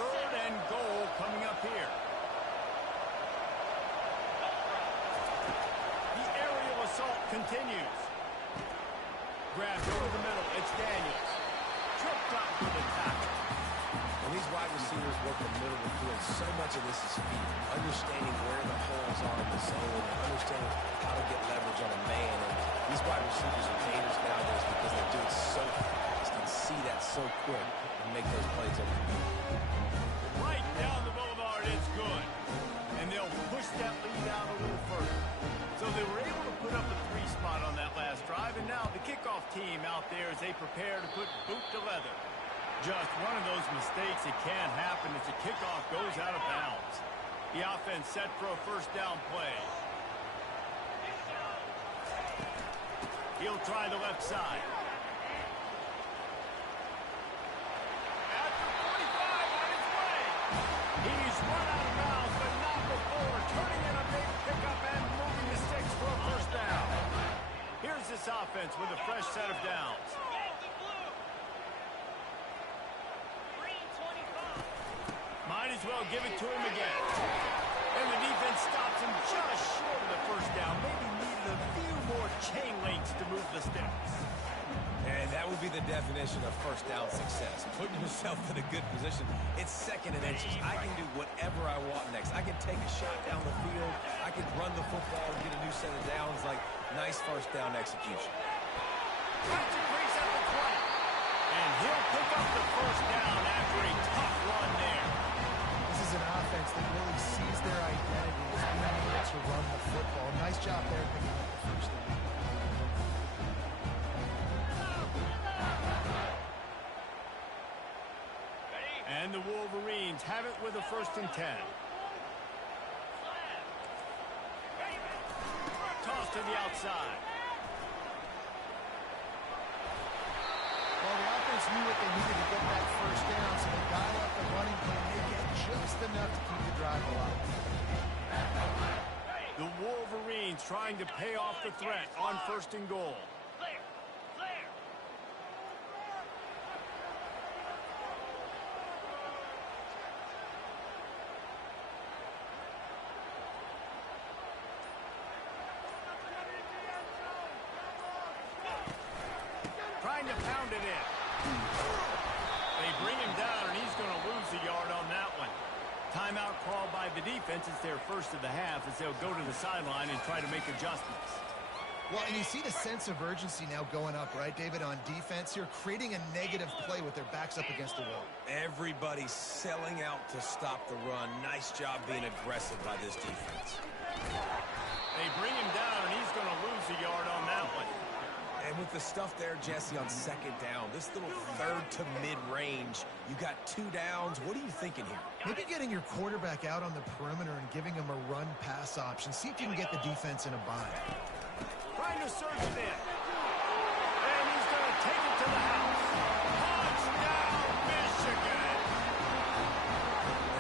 Third and goal coming up here. The aerial assault continues. Grabbed over the middle. It's Daniels. Tripped up for the tackle. And these wide receivers work the middle of the field. So much of this is speed, understanding where the holes are in the zone, and understanding how to get leverage on a man. And these wide receivers are dangerous nowadays because they do it so fast and see that so quick and make those plays over the field. Right down the boulevard, it's good. And they'll push that lead out a little further. So they were able to put up a 3 spot on that last drive, and now the kickoff team out there as they prepare to put boot to leather. Just one of those mistakes that can happen as the kickoff goes out of bounds. The offense set for a first down play. He'll try the left side. At the 45 on his way. He's run out of bounds, but not before. Turning in a big pickup and moving the sticks for a first down. Here's this offense with a fresh set of downs. Might as well give it to him again. And the defense stops him just short of the first down. Maybe needed a few more chain links to move the sticks. And that would be the definition of first down success. Putting yourself in a good position. It's second and inches. I can do whatever I want next. I can take a shot down the field. I can run the football and get a new set of downs. Like, nice first down execution. Cuts a crease at the 20. And he'll pick up the first down after a tough run there. This is an offense that really sees their identity as being able to run the football. Nice job there picking up the first down. And the Wolverines have it with a 1st and 10. Toss to the outside. Well, the offense knew what they needed to get that first down, so they dial up the running play and they get just enough to keep the drive alive. The Wolverines trying to pay off the threat on 1st and goal. call by the defense. It's their first of the half as they'll go to the sideline and try to make adjustments. Well, and you see the sense of urgency now going up, right, David, on defense here, creating a negative play with their backs up against the wall. Everybody's selling out to stop the run. Nice job being aggressive by this defense. They bring him down, and he's going to lose a yard on that one. And with the stuff there, Jesse, on second down, this little third to mid-range, you got 2 downs. What are you thinking here? Maybe getting your quarterback out on the perimeter and giving him a run-pass option. See if you can get the defense in a bind. Trying to surge it in. And he's going to take it to the house. Touchdown, Michigan!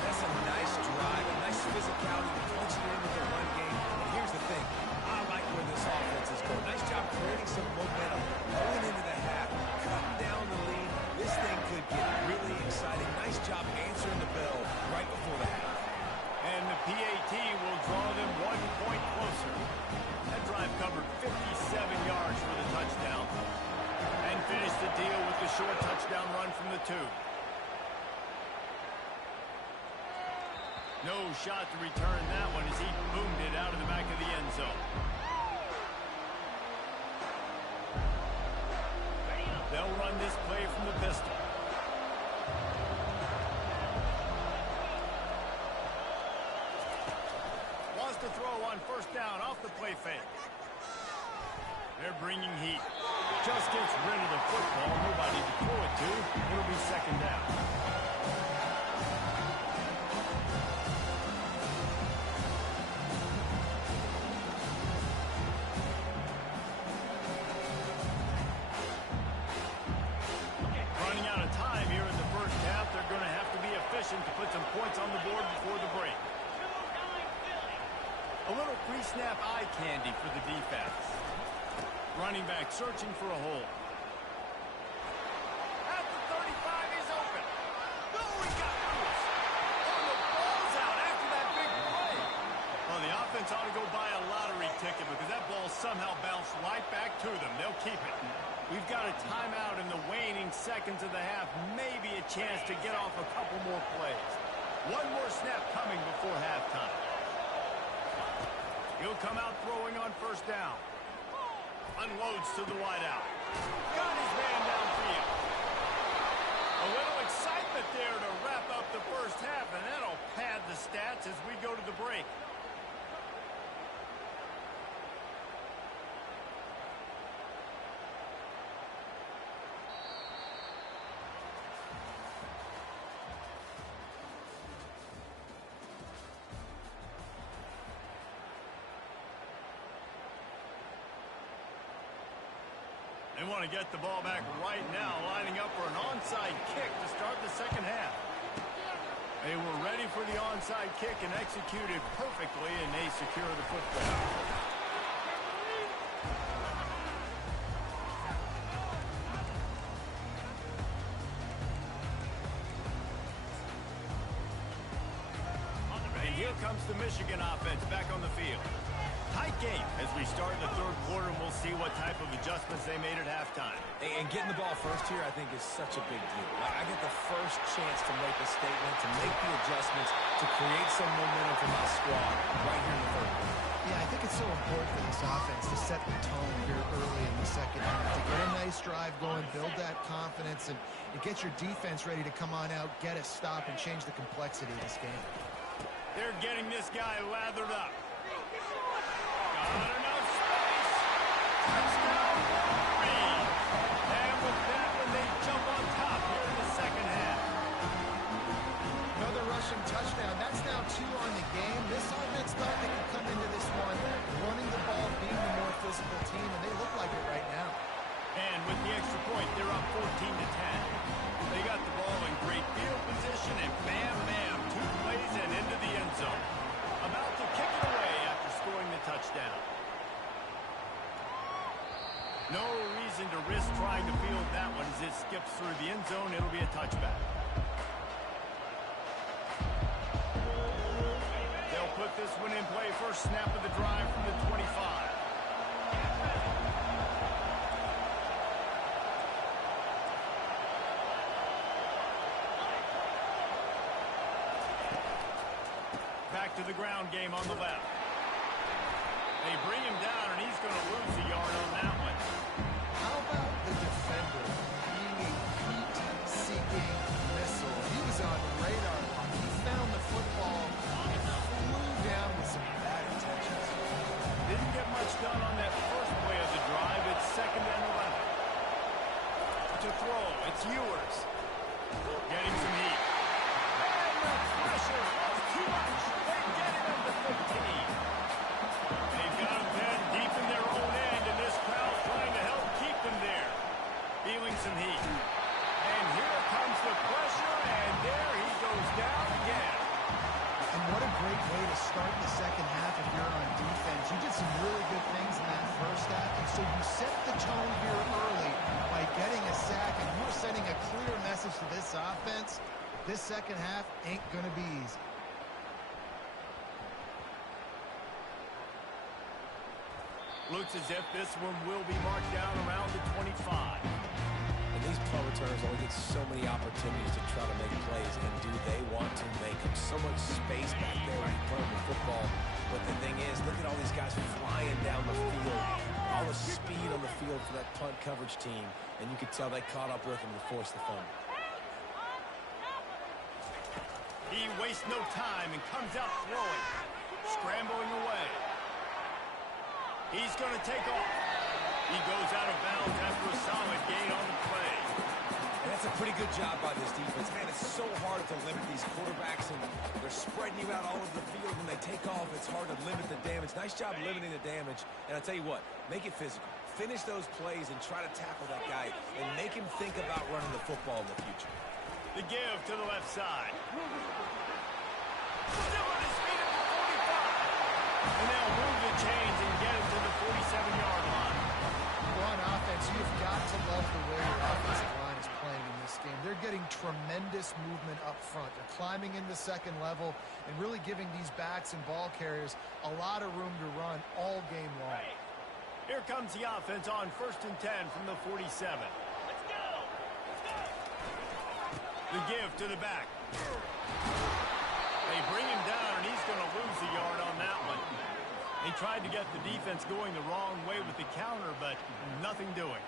That's a nice drive, a nice physicality, punching in with the run game. And here's the thing. I like where this offense is going. Nice job creating some momentum going into the half, cutting down the lead. This thing could get really exciting. Nice job answering the bell right before the half. And the PAT will draw them 1 point closer. That drive covered 57 yards for the touchdown. And finished the deal with the short touchdown run from the 2. No shot to return that one as he boomed it out of the back of the end zone. They'll run this play from the pistol. Wants to throw on first down off the play fake. They're bringing heat. Just gets rid of the football. Nobody to throw it to. It'll be second down. Running out of time here in the first half. They're going to have to be efficient to put some points on the board before the break. A little pre-snap eye candy for the defense. Running back searching for a hole. At the 35, he's open. No, he got loose. Oh, the ball's out after that big play. Well, the offense ought to go buy a lottery ticket because that ball somehow bounced right back to them. They'll keep it. We've got a timeout in the waning seconds of the half. Maybe a chance to get off a couple more plays. One more snap coming before halftime. He'll come out throwing on first down. Unloads to the wideout. Got his man downfield. A little excitement there to wrap up the first half, and that'll pad the stats as we go to the break. They want to get the ball back right now, lining up for an onside kick to start the second half. They were ready for the onside kick and executed perfectly, and they secure the football. And here comes the Michigan offense back on the field. Tight game as we start the third quarter, and we'll see what type of adjustments they made at halftime. And getting the ball first here, I think, is such a big deal. I get the first chance to make a statement, to make the adjustments, to create some momentum for my squad right here in the third quarter. Yeah, I think it's so important for this offense to set the tone here early in the second half, to get a nice drive going, build that confidence, and get your defense ready to come on out, get a stop, and change the complexity of this game. They're getting this guy lathered up. Got enough space. Touchdown, Wolverine. And with that one, they jump on top here in the second half. Another rushing touchdown. That's now 2 on the game. This offense thought they could come into this one running the ball, being the more physical team, and they look like it right now. And with the extra point, they're up 14-10. They got the ball in great field position, and bam, bam, 2 plays and into the end zone. About to kick it away after scoring the touchdown. No reason to risk trying to field that one as it skips through the end zone. It'll be a touchback. They'll put this one in play. First snap of the drive from the 25. to the ground game on the left. They bring him down, and he's going to lose a yard on that one. How about the defender being a heat-seeking missile? He was on radar lock. He found the football and flew down with some bad intentions. Didn't get much done on that first play of the drive. It's 2nd and 11. To throw, it's Ewers. Getting some heat. And the pressure was too much. They get it up to 15. They've got him pinned deep in their own end, and this crowd's trying to help keep them there. Feeling some heat. And here comes the pressure, and there he goes down again. And what a great way to start the second half if you're on defense. You did some really good things in that first half, and so you set the tone here early by getting a sack, and you're sending a clear message to this offense. This second half ain't going to be easy. Looks as if this one will be marked down around the 25. And these punt returners only get so many opportunities to try to make plays, and do they want to make them? So much space back there when you play the football. But the thing is, look at all these guys flying down the field. All the speed on the field for that punt coverage team, and you could tell they caught up with him to force the fumble. He wastes no time and comes out throwing, scrambling away. He's going to take off. He goes out of bounds after a solid gain on the play. And that's a pretty good job by this defense. Man, it's so hard to limit these quarterbacks, and they're spreading you out all over the field. When they take off, it's hard to limit the damage. Nice job limiting the damage. And I'll tell you what, make it physical. Finish those plays and try to tackle that guy and make him think about running the football in the future. The give to the left side. Still on his feet at the 45. And they'll move the chains and get him to the 47-yard line. On offense, you've got to love the way your offensive line is playing in this game. They're getting tremendous movement up front. They're climbing in the second level and really giving these backs and ball carriers a lot of room to run all game long. Here comes the offense on 1st and 10 from the 47. Let's go! The give to the back. They bring him down, and he's going to lose a yard on that one. They tried to get the defense going the wrong way with the counter, but nothing doing.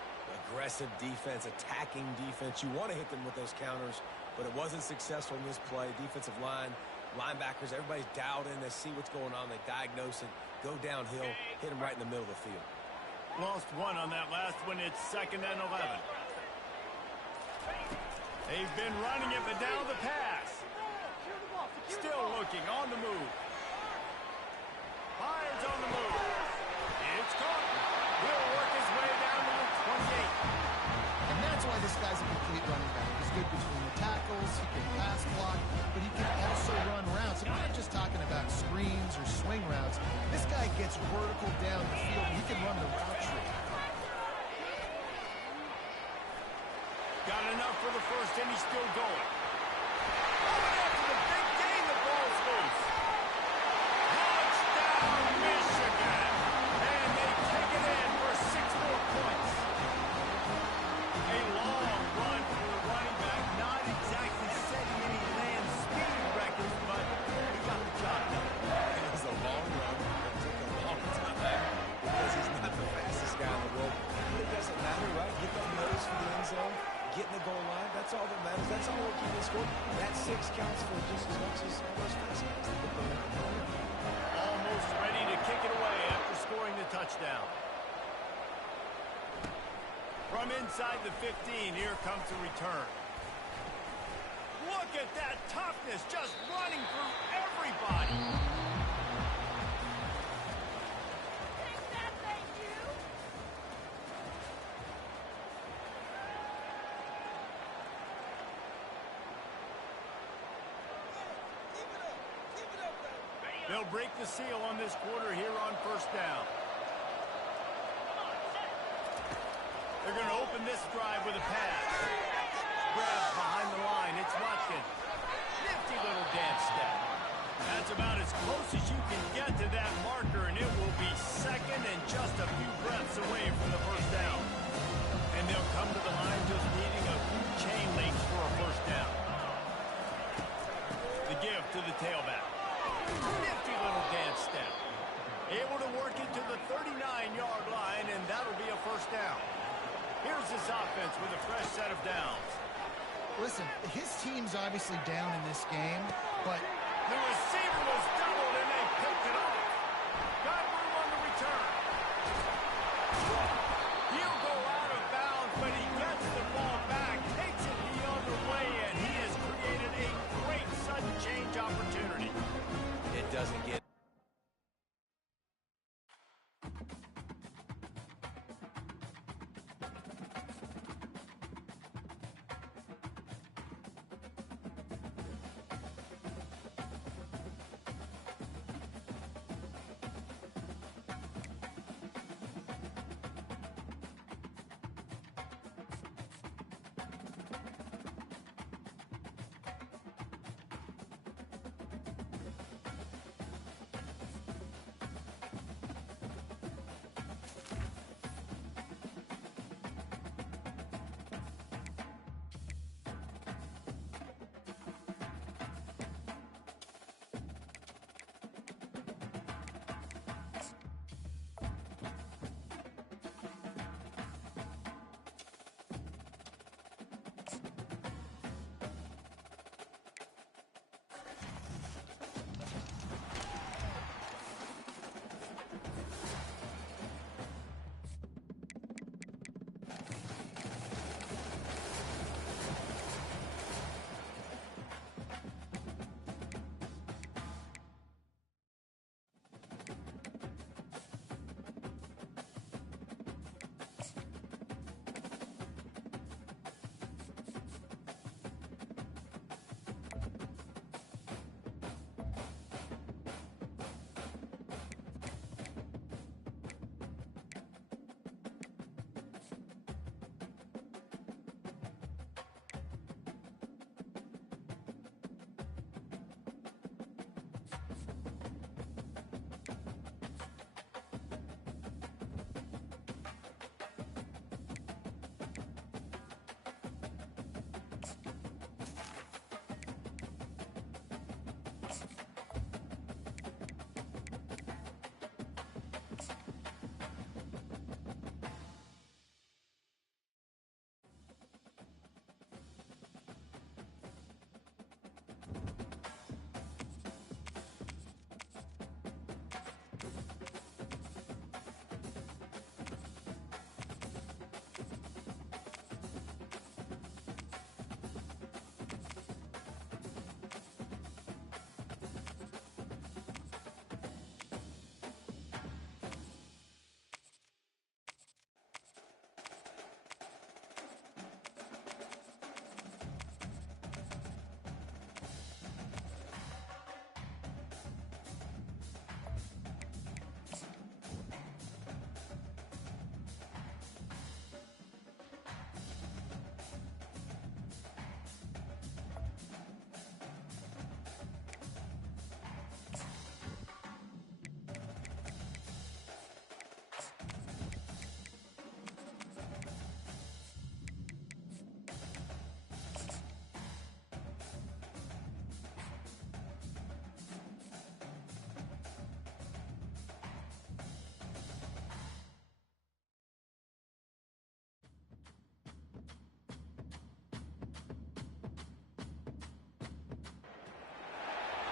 Aggressive defense, attacking defense. You want to hit them with those counters, but it wasn't successful in this play. Defensive line, linebackers, everybody's dialed in. They see what's going on. They diagnose it, go downhill, hit them right in the middle of the field. Lost one on that last one. It's 2nd and 11. They've been running it, but down the pass. Still looking on the move. Fires on the move. It's caught. He'll work his way down to the 28. And that's why this guy's a complete running back. He's good between the tackles, he can pass block, but he can also run routes. And we're not just talking about screens or swing routes. This guy gets vertical down the field, and he can run the route tree. Got enough for the first, and he's still going. Coming after the big gain, the ball's loose. Touchdown, Michigan! And they take it in for 6 more points. A long run for the running back, not exactly setting any land speed records, but he got the job done. It was a long run. It took a long time because he's not the fastest guy in the world. But it doesn't matter, right? Get that nose for the end zone, get in the goal line. That's all that matters. That's all we're keeping score. That 6 counts for just as much as all those fast guys. Almost ready to kick it away after scoring the touchdown. From inside the 15, here comes the return. Look at that toughness, just running through everybody. They'll break the seal on this quarter here on 1st down. They're going to open this drive with a pass. Grabs behind the line. It's Watkins. Nifty little dance step. That's about as close as you can get to that marker, and it will be 2nd and just a few breaths away from the 1st down. And they'll come to the line just needing a few chain links for a 1st down. The give to the tailback. Nifty Able to work it to the 39-yard line, and that'll be a first down. Here's this offense with a fresh set of downs. Listen, his team's obviously down in this game, but the receiver was doubled, and they picked it off. Got room on the return. He'll go out of bounds, but he gets the ball back, takes it the other way, and he has created a great sudden change opportunity. It doesn't get...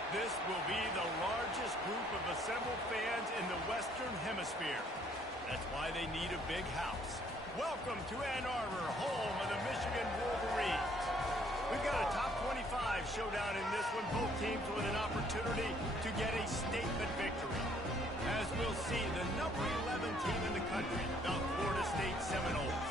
This will be the largest group of assembled fans in the Western Hemisphere. That's why they need a big house. Welcome to Ann Arbor, home of the Michigan Wolverines. We've got a top 25 showdown in this one. Both teams with an opportunity to get a statement victory. As we'll see, the number 11 team in the country, the Florida State Seminoles,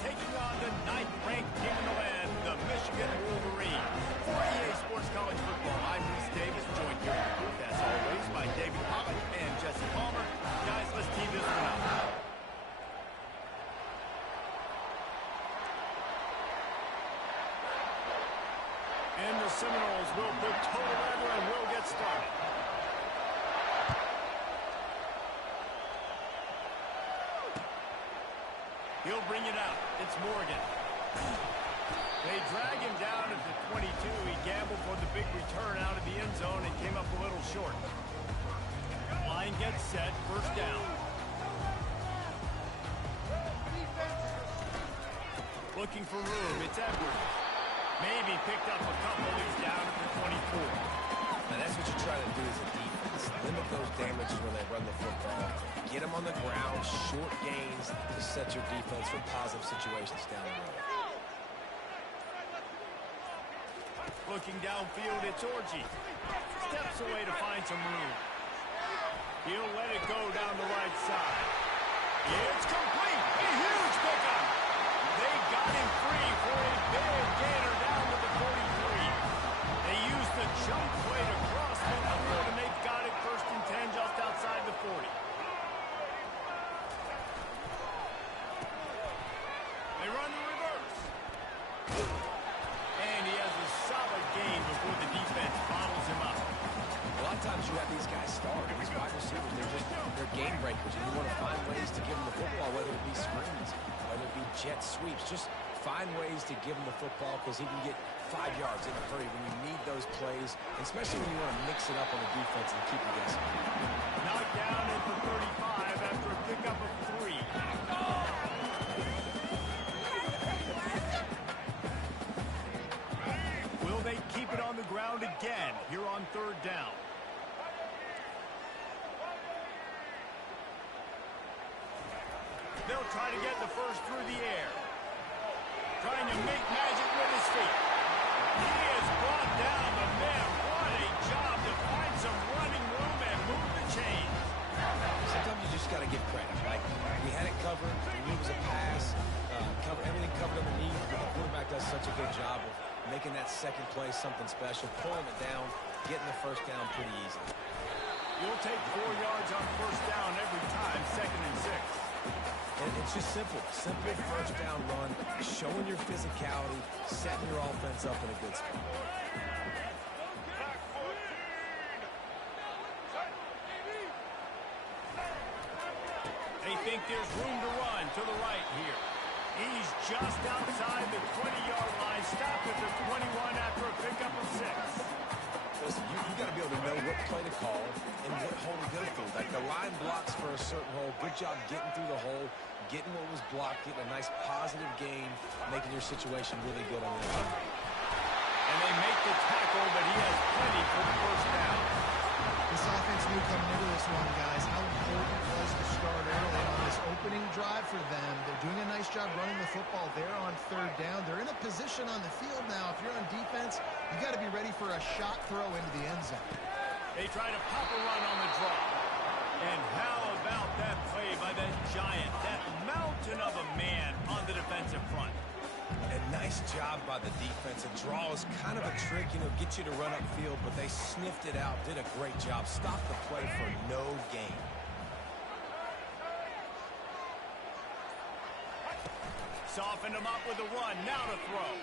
taking on the 9th-ranked team in the land, the Michigan Wolverines. For EA Sports College Football, I'm Reese Davis, joined here in the booth, as always, by David Pollock and Jesse Palmer. Guys, let's tee this one up. And the Seminoles will put total leather and will get started. He'll bring it out. It's Morgan. They drag him down at the 22. He gambled for the big return out of the end zone and came up a little short. line gets set, first down. Looking for room, it's Edwards. Maybe picked up a couple, he's down at the 24. Now that's what you try to do as a defense. Limit those damages when they run the football. Get them on the ground, short gains to set your defense for positive situations down the road. Looking downfield, it's Orji. Steps away to find some room. He'll let it go down the right side. It's complete. A huge pickup. They got him free for a big gainer down to the 43. They used the jump play to cross midfield, and they've got it first and 10 just outside the 40. They run the reverse. And he has a solid gain before the defense bottles him up. A lot of times you have these guys start. These wide receivers, they're game breakers. And you want to find ways to give them the football, whether it be screens, whether it be jet sweeps. Just find ways to give him the football because he can get 5 yards in a hurry when you need those plays, especially when you want to mix it up on the defense and keep them guessing. Knocked down at the 35 after a pickup of 3. Will they keep it on the ground again here on third down? They'll try to get the first through the air. Trying to make magic with his feet. He is brought down, but man, what a job to find some running room and move the chains. Sometimes you just got to give credit. Like, we had it covered. We knew it was a pass. Everything covered underneath. But the quarterback does such a good job of making that second play something special, pulling it down, getting the first down pretty easy. You'll take 4 yards on first down every time, 2nd and 6. And it's just simple first down run, showing your physicality, setting your offense up in a good spot. They think there's room to run to the right here. He's just outside the 20-yard line, stopped at the 21 after a pickup of 6. Listen, you got to be able to know what play to call and what hole to go through. Like the line blocks for a certain hole. Good job getting through the hole, getting what was blocked, getting a nice positive gain, making your situation really good on the line. And they make the tackle, but he has plenty for the first down. This offense knew coming into this one, guys, how important it was to start early on this opening drive for them. They're doing a nice job running the football there on third down. They're in a position on the field now. If you're on defense, you got to be ready for a shot throw into the end zone. They try to pop a run on the draw. And how about that play by that giant, that mountain of a man on the defensive front? And nice job by the defense. A draw is kind of a trick, get you to run upfield, but they sniffed it out, did a great job. Stopped the play for no gain. Softened him up with a run, now to throw.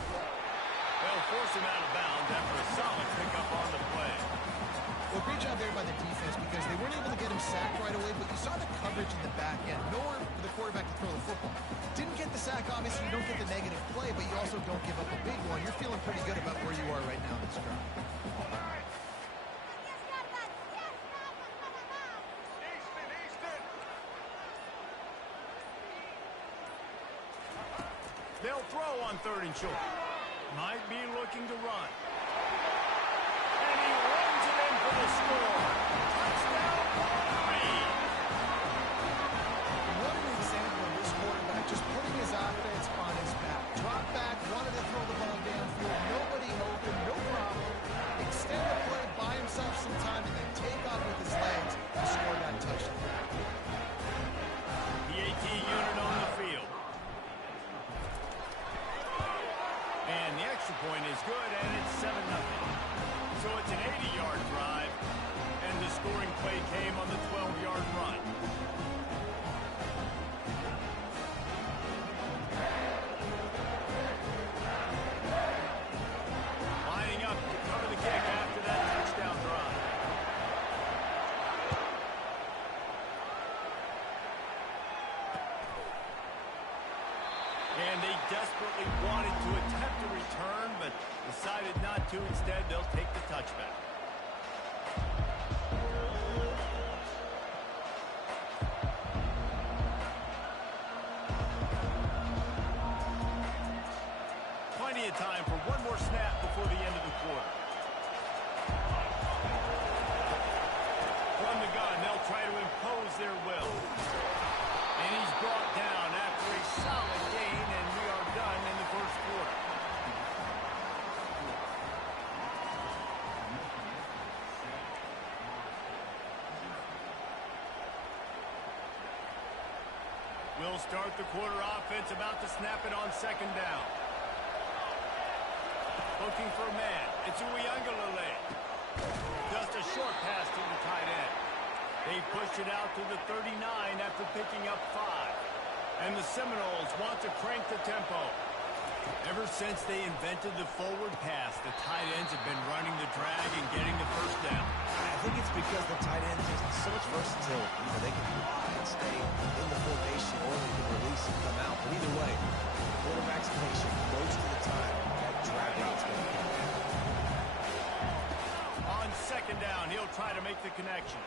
They'll force him out of bounds after a solid pickup on the play. Well, great job there by the defense because they weren't able to get him sacked right away, but you saw the coverage in the back end. Nowhere for the quarterback to throw the football. Didn't get the sack, obviously. You don't get the negative play, but you also don't give up a big one. You're feeling pretty good about where you are right now in this drive. They'll throw on 3rd and short. Might be looking to run. And he runs it in for the score. Touchdown, Wolverine. What an example of this quarterback just putting his offense on his back. Drop back, wanted to throw the ball downfield. Nobody open, no problem. Extend the play, buy himself some time, and then take off with his legs to score that touchdown. PAT unit on the field. And the extra point is good, and it's 7-0. So it's an 80-yard drive, and the scoring play came on the 12-yard run. Lining up to cover the kick after that touchdown drive. And they desperately wanted to attempt a return, but decided not to. Instead, they'll take the touchback. We'll start the quarter offense, about to snap it on second down. Looking for a man. It's Uiagalelei. Just a short pass to the tight end. They pushed it out to the 39 after picking up 5. And the Seminoles want to crank the tempo. Ever since they invented the forward pass, the tight ends have been running the drag and getting the first down. I think it's because the tight ends have so much versatility. You know, they can fly and stay in the formation, or they can release and come out. But either way, the quarterback's patient most of the time. That drag route's going to come down. On second down, he'll try to make the connection.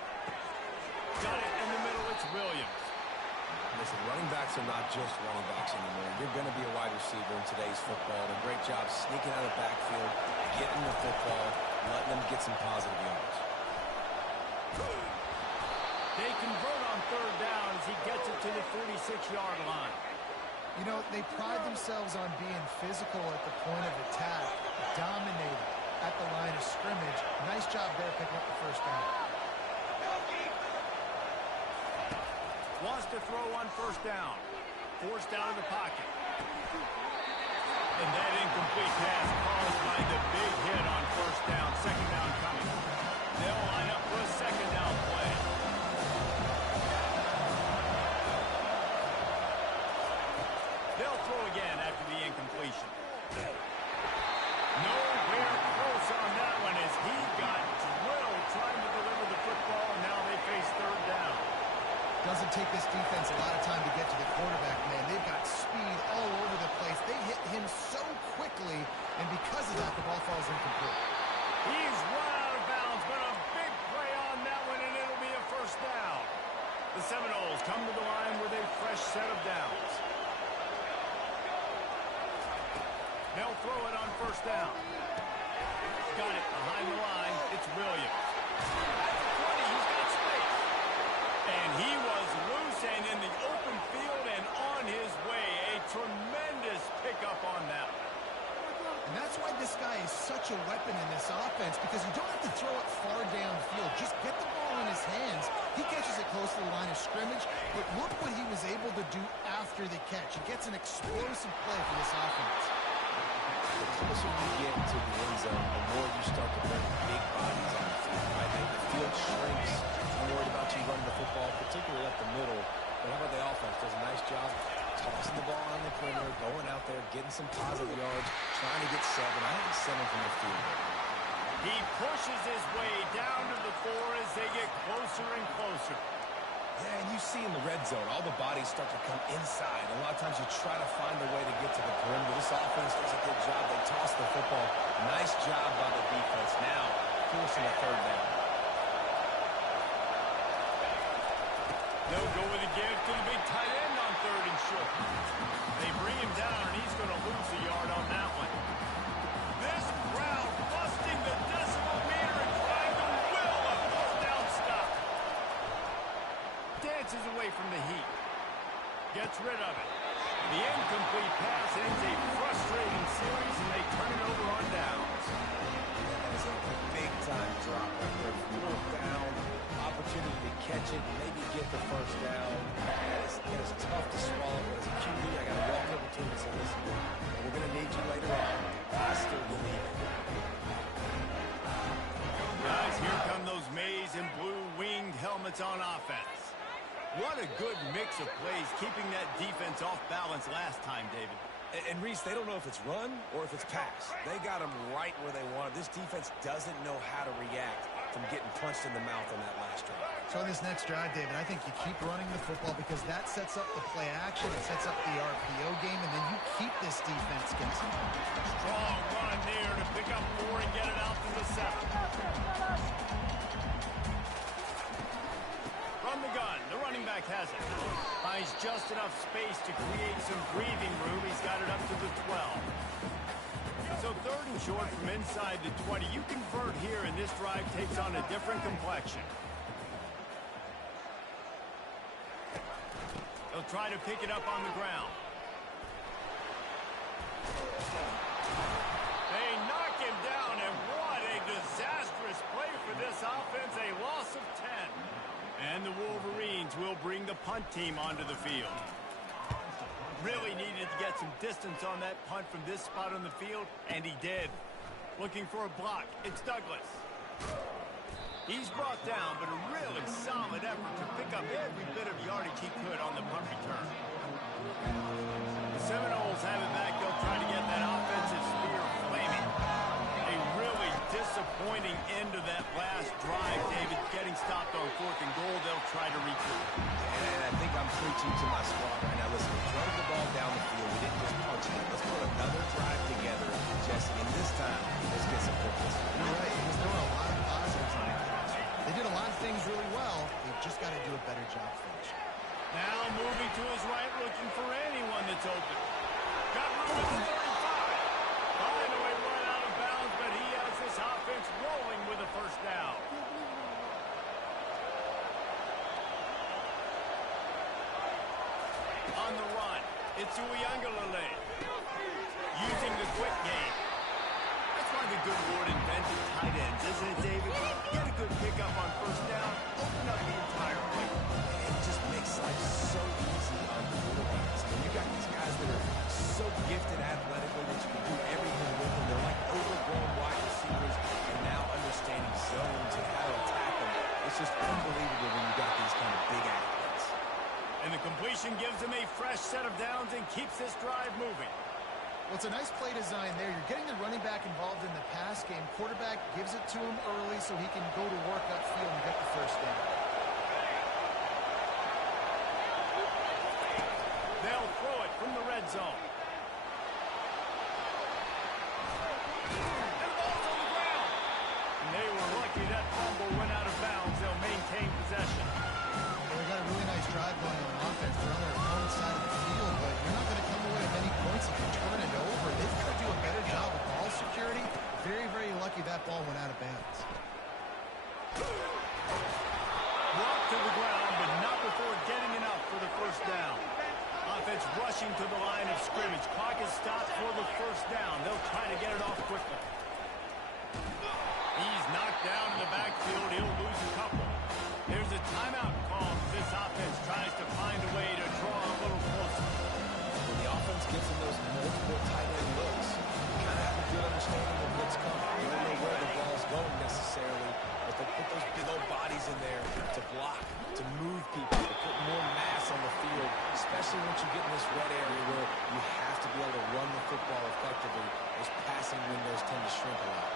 Got it in the middle. It's Williams. Listen, running backs are not just running backs anymore. You're going to be a wide receiver in today's football. And a great job sneaking out of the backfield, getting the football, letting them get some positive yards. They convert on third down as he gets it to the 46-yard line. You know, they pride themselves on being physical at the point of attack, dominating at the line of scrimmage. Nice job there picking up the first down. Wants to throw on first down. Forced out of the pocket. And that incomplete pass caused by the big hit on first down. Second down coming. They'll line up for a second down play. They'll throw again after the incompletion. Nowhere close on that one as he got drilled trying to deliver the football, and now they face third down. Doesn't take this defense a lot of time to get to the quarterback, man. They've got speed all over the place. They hit him so quickly, and because of that, the ball falls incomplete. He's run out of bounds, but a big play on that one, and it'll be a first down. The Seminoles come to the line with a fresh set of downs. They'll throw it on first down. Got it behind the line. It's Williams. At the 20, he's got space. And he was loose and in the open field and on his way. A tremendous pickup on that. And that's why this guy is such a weapon in this offense, because you don't have to throw it far downfield. Just get the ball in his hands. He catches it close to the line of scrimmage, but look what he was able to do after the catch. He gets an explosive play for this offense. The closer you get to the end zone, the more you start to bring big bodies on the field, right? The field shrinks. I'm worried about you running the football, particularly up the middle. But how about the offense? Does a nice job tossing the ball on the perimeter, going out there, getting some positive yards, trying to get 7. I think 7 from the field. He pushes his way down to the 4 as they get closer and closer. Yeah, and you see in the red zone, all the bodies start to come inside. A lot of times you try to find a way to get to the perimeter. This offense does a good job. They toss the football. Nice job by the defense. Now, forcing a third down. They'll go with a give to the big tight end on third and short. They bring him down, and he's going to lose a yard on that one. This crowd busting the decimal meter and trying to will a fourth down stop. Dances away from the heat. Gets rid of it. The incomplete pass ends a frustrating series, and they turn it over on downs. That is a big-time drop right there. 4th down, opportunity to catch it, maybe get the first down. That is tough to swallow, but as a QB, I got to walk over to him and say, listen, we're going to need you later on. I still believe it. Guys, here come those maize and blue winged helmets on offense. What a good mix of plays, keeping that defense off balance last time, David. And Reese, they don't know if it's run or if it's pass. They got them right where they want it. This defense doesn't know how to react from getting punched in the mouth on that last drive. So in this next drive, David, I think you keep running the football because that sets up the play action, it sets up the RPO game, and then you keep this defense guessing. Strong run there to pick up 4 and get it out to the 7. From the gun, the running back has it. Finds just enough space to create some breathing room. He's got it up to the 12. So third and short from inside the 20. You convert here, and this drive takes on a different complexion. They'll try to pick it up on the ground. They knock him down, and what a disastrous play for this offense. A loss of 10. And the Wolverines will bring the punt team onto the field. Really needed to get some distance on that punt from this spot on the field, and he did. Looking for a block. It's Douglas. He's brought down, but a really solid effort to pick up every bit of yardage he could on the punt return. The Seminoles have it back. They'll try to get that offensive spear flaming. A really disappointing end to that last drive, David. Getting stopped on 4th and goal, they'll try to recoup. And I think I'm preaching to my squad right now. Listen, we drove the ball down the field. We didn't just punch it. Let's put another drive together, Jesse. And this time, let's get some focus. You're right, because there were a lot of positives on that pass. They did a lot of things really well. They've just got to do a better job finishing. Now moving to his right, looking for anyone that's open. Got room at the 35. Finally run out of bounds, but he has this offense rolling with a first down. On the run, it's Uiagalelei. Using the quick game. That's why the good Lord invented tight ends, isn't it, David? Get a good pickup on first down, open up the entire play. It just makes life so easy on the quarterbacks. I mean, you got these guys that are so gifted athletically that you can do everything with them. They're like overgrown wide receivers, and now understanding zones and how to attack them. It's just unbelievable when you got these kind of big athletes. And the completion gives him a fresh set of downs and keeps this drive moving. Well, it's a nice play design there. You're getting the running back involved in the pass game. Quarterback gives it to him early so he can go to work upfield and get the first down. They'll throw it from the red zone. And the ball's on the ground. And they were lucky that fumble went out of bounds. They'll maintain possession. They got a really nice drive going on offense. They're on their opponent's side of the field, but you're not going to come away with many points if you turn it over. They've got to do a better job of ball security. Very, very lucky that ball went out of bounds. Brought to the ground, but not before getting enough for the first down. Offense rushing to the line of scrimmage. Clock is stopped for the first down. They'll try to get it off quickly. He's knocked down in the backfield. He'll lose a couple. There's a timeout call. This offense tries to find a way to draw a little closer. When the offense gives them those multiple tight end looks, you kind of have a good understanding of what's coming. You don't know where the ball's going necessarily, but they put those big old bodies in there to block, to move people, to put more mass on the field, especially once you get in this red area where you have to be able to run the football effectively. Those passing windows tend to shrink a lot.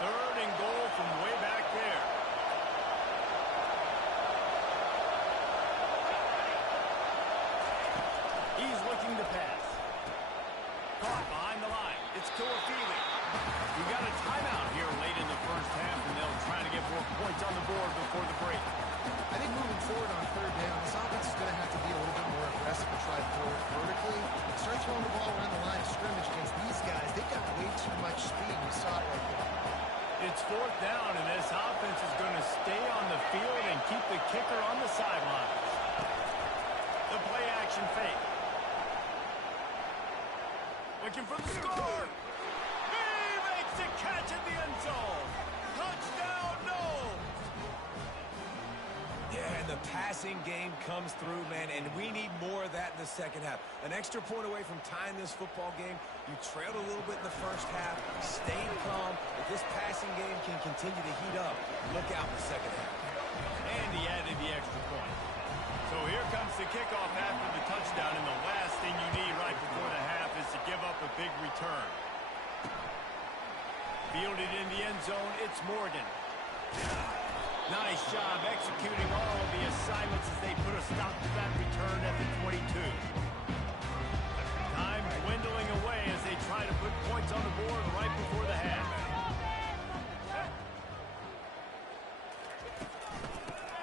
3rd and goal from way back there. He's looking to pass. Caught behind the line. It's Toafili. We got a timeout here late in the first half, and they'll try to get more points on the board before the break. I think moving forward on 3rd down, this offense is going to have to be a little bit more aggressive and try to throw it vertically. Start throwing the ball around the line of scrimmage against these guys. They've got way too much speed. We saw it right there. It's 4th down, and this offense is going to stay on the field and keep the kicker on the sidelines. The play action fake. Looking for the score. He makes the catch in the end zone. Touchdown, Noles. Yeah, and the passing game comes through, man, and we need more of that in the second half. An extra point away from tying this football game. You trailed a little bit in the first half, stayed calm. If this passing game can continue to heat up, look out in the second half. And he added the extra point. So here comes the kickoff after the touchdown, and the last thing you need right before the half is to give up a big return. Fielded in the end zone, it's Morgan. Nice job executing all of the assignments as they put a stop to that return at the 22. Time dwindling away as they try to put points on the board right before the half.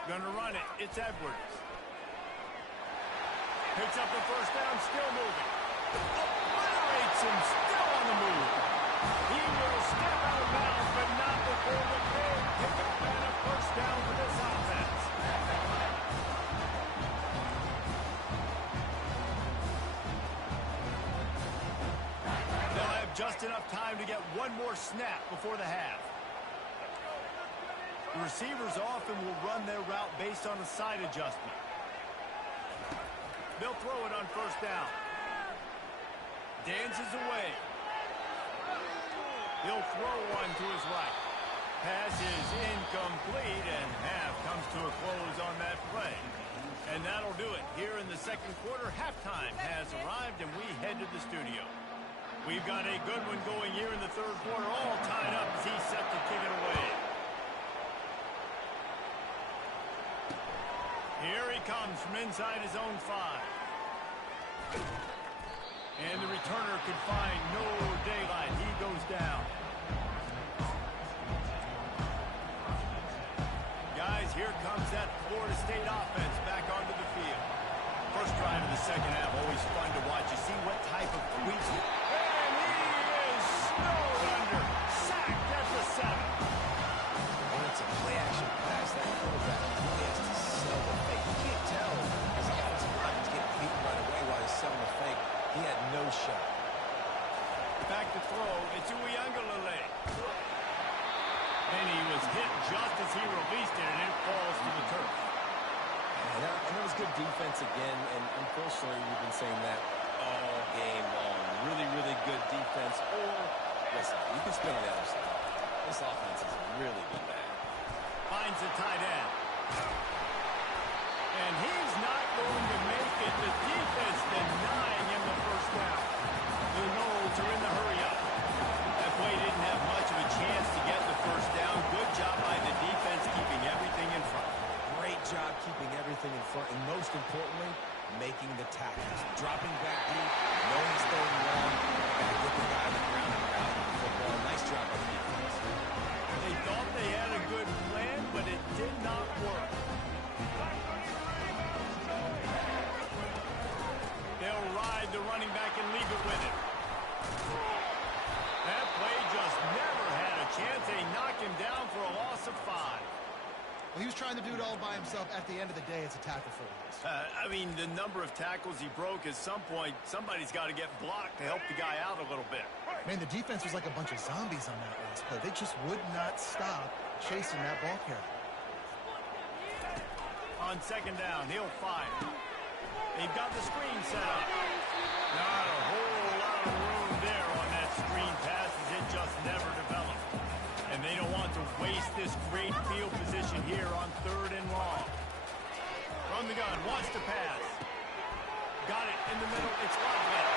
Gonna run it. It's Edwards. Picks up the first down, still moving. Obliterates him, still on the move. He will step out of bounds, but not before the big pickup and a first down for this offense. They'll have just enough time to get one more snap before the half. The receivers often will run their route based on a side adjustment. They'll throw it on first down. Dances away. He'll throw one to his right. Pass is incomplete, and half comes to a close on that play. And that'll do it. Here in the second quarter, halftime has arrived, and we head to the studio. We've got a good one going here in the third quarter, all tied up as he's set to kick it away. Here he comes from inside his own 5. And the returner could find no daylight. He goes down. Guys, here comes that Florida State offense back onto the field. First drive of the second half, always fun to watch. You see what type of tweaks. And he is snowed under. Sacked at the 7. When it's a play-action pass, that quarterback really has to sell the fake. You can't tell because the offensive lineman's getting beaten right away while he's selling the fake. He had no shot. Back to throw. It's Uiagalelei. And he was hit just as he released it, and it falls to the turf. And that was good defense again, and unfortunately we've been saying that all game long. Really, really good defense. Or, listen, you can spin on the other side. This offense has really been bad. Finds a tight end. And he's not going to make it. The defense denying him the first down. The Noles are in the hurry-up. That play didn't have much of a chance to get the first down. Good job by the defense keeping everything in front. Great job keeping everything in front, and most importantly, making the tackles. Dropping back deep, knowing he's throwing long, got to get the guy on the ground and out of the football. Nice job by the defense. They thought they had a good plan, but it did not work. They'll ride the running back and leave it with him. That play just never had a chance. They knocked him down for a loss of 5. Well, he was trying to do it all by himself. At the end of the day, it's a tackle for loss. I mean, the number of tackles he broke, at some point, somebody's got to get blocked to help the guy out a little bit. Man, the defense was like a bunch of zombies on that last play. They just would not stop chasing that ball carrier. On second down, he'll fire. They've got the screen set up. Not a whole lot of room there on that screen pass as it just never developed. And they don't want to waste this great field position here on third and long. From the gun, wants to pass. Got it in the middle. It's Loveland.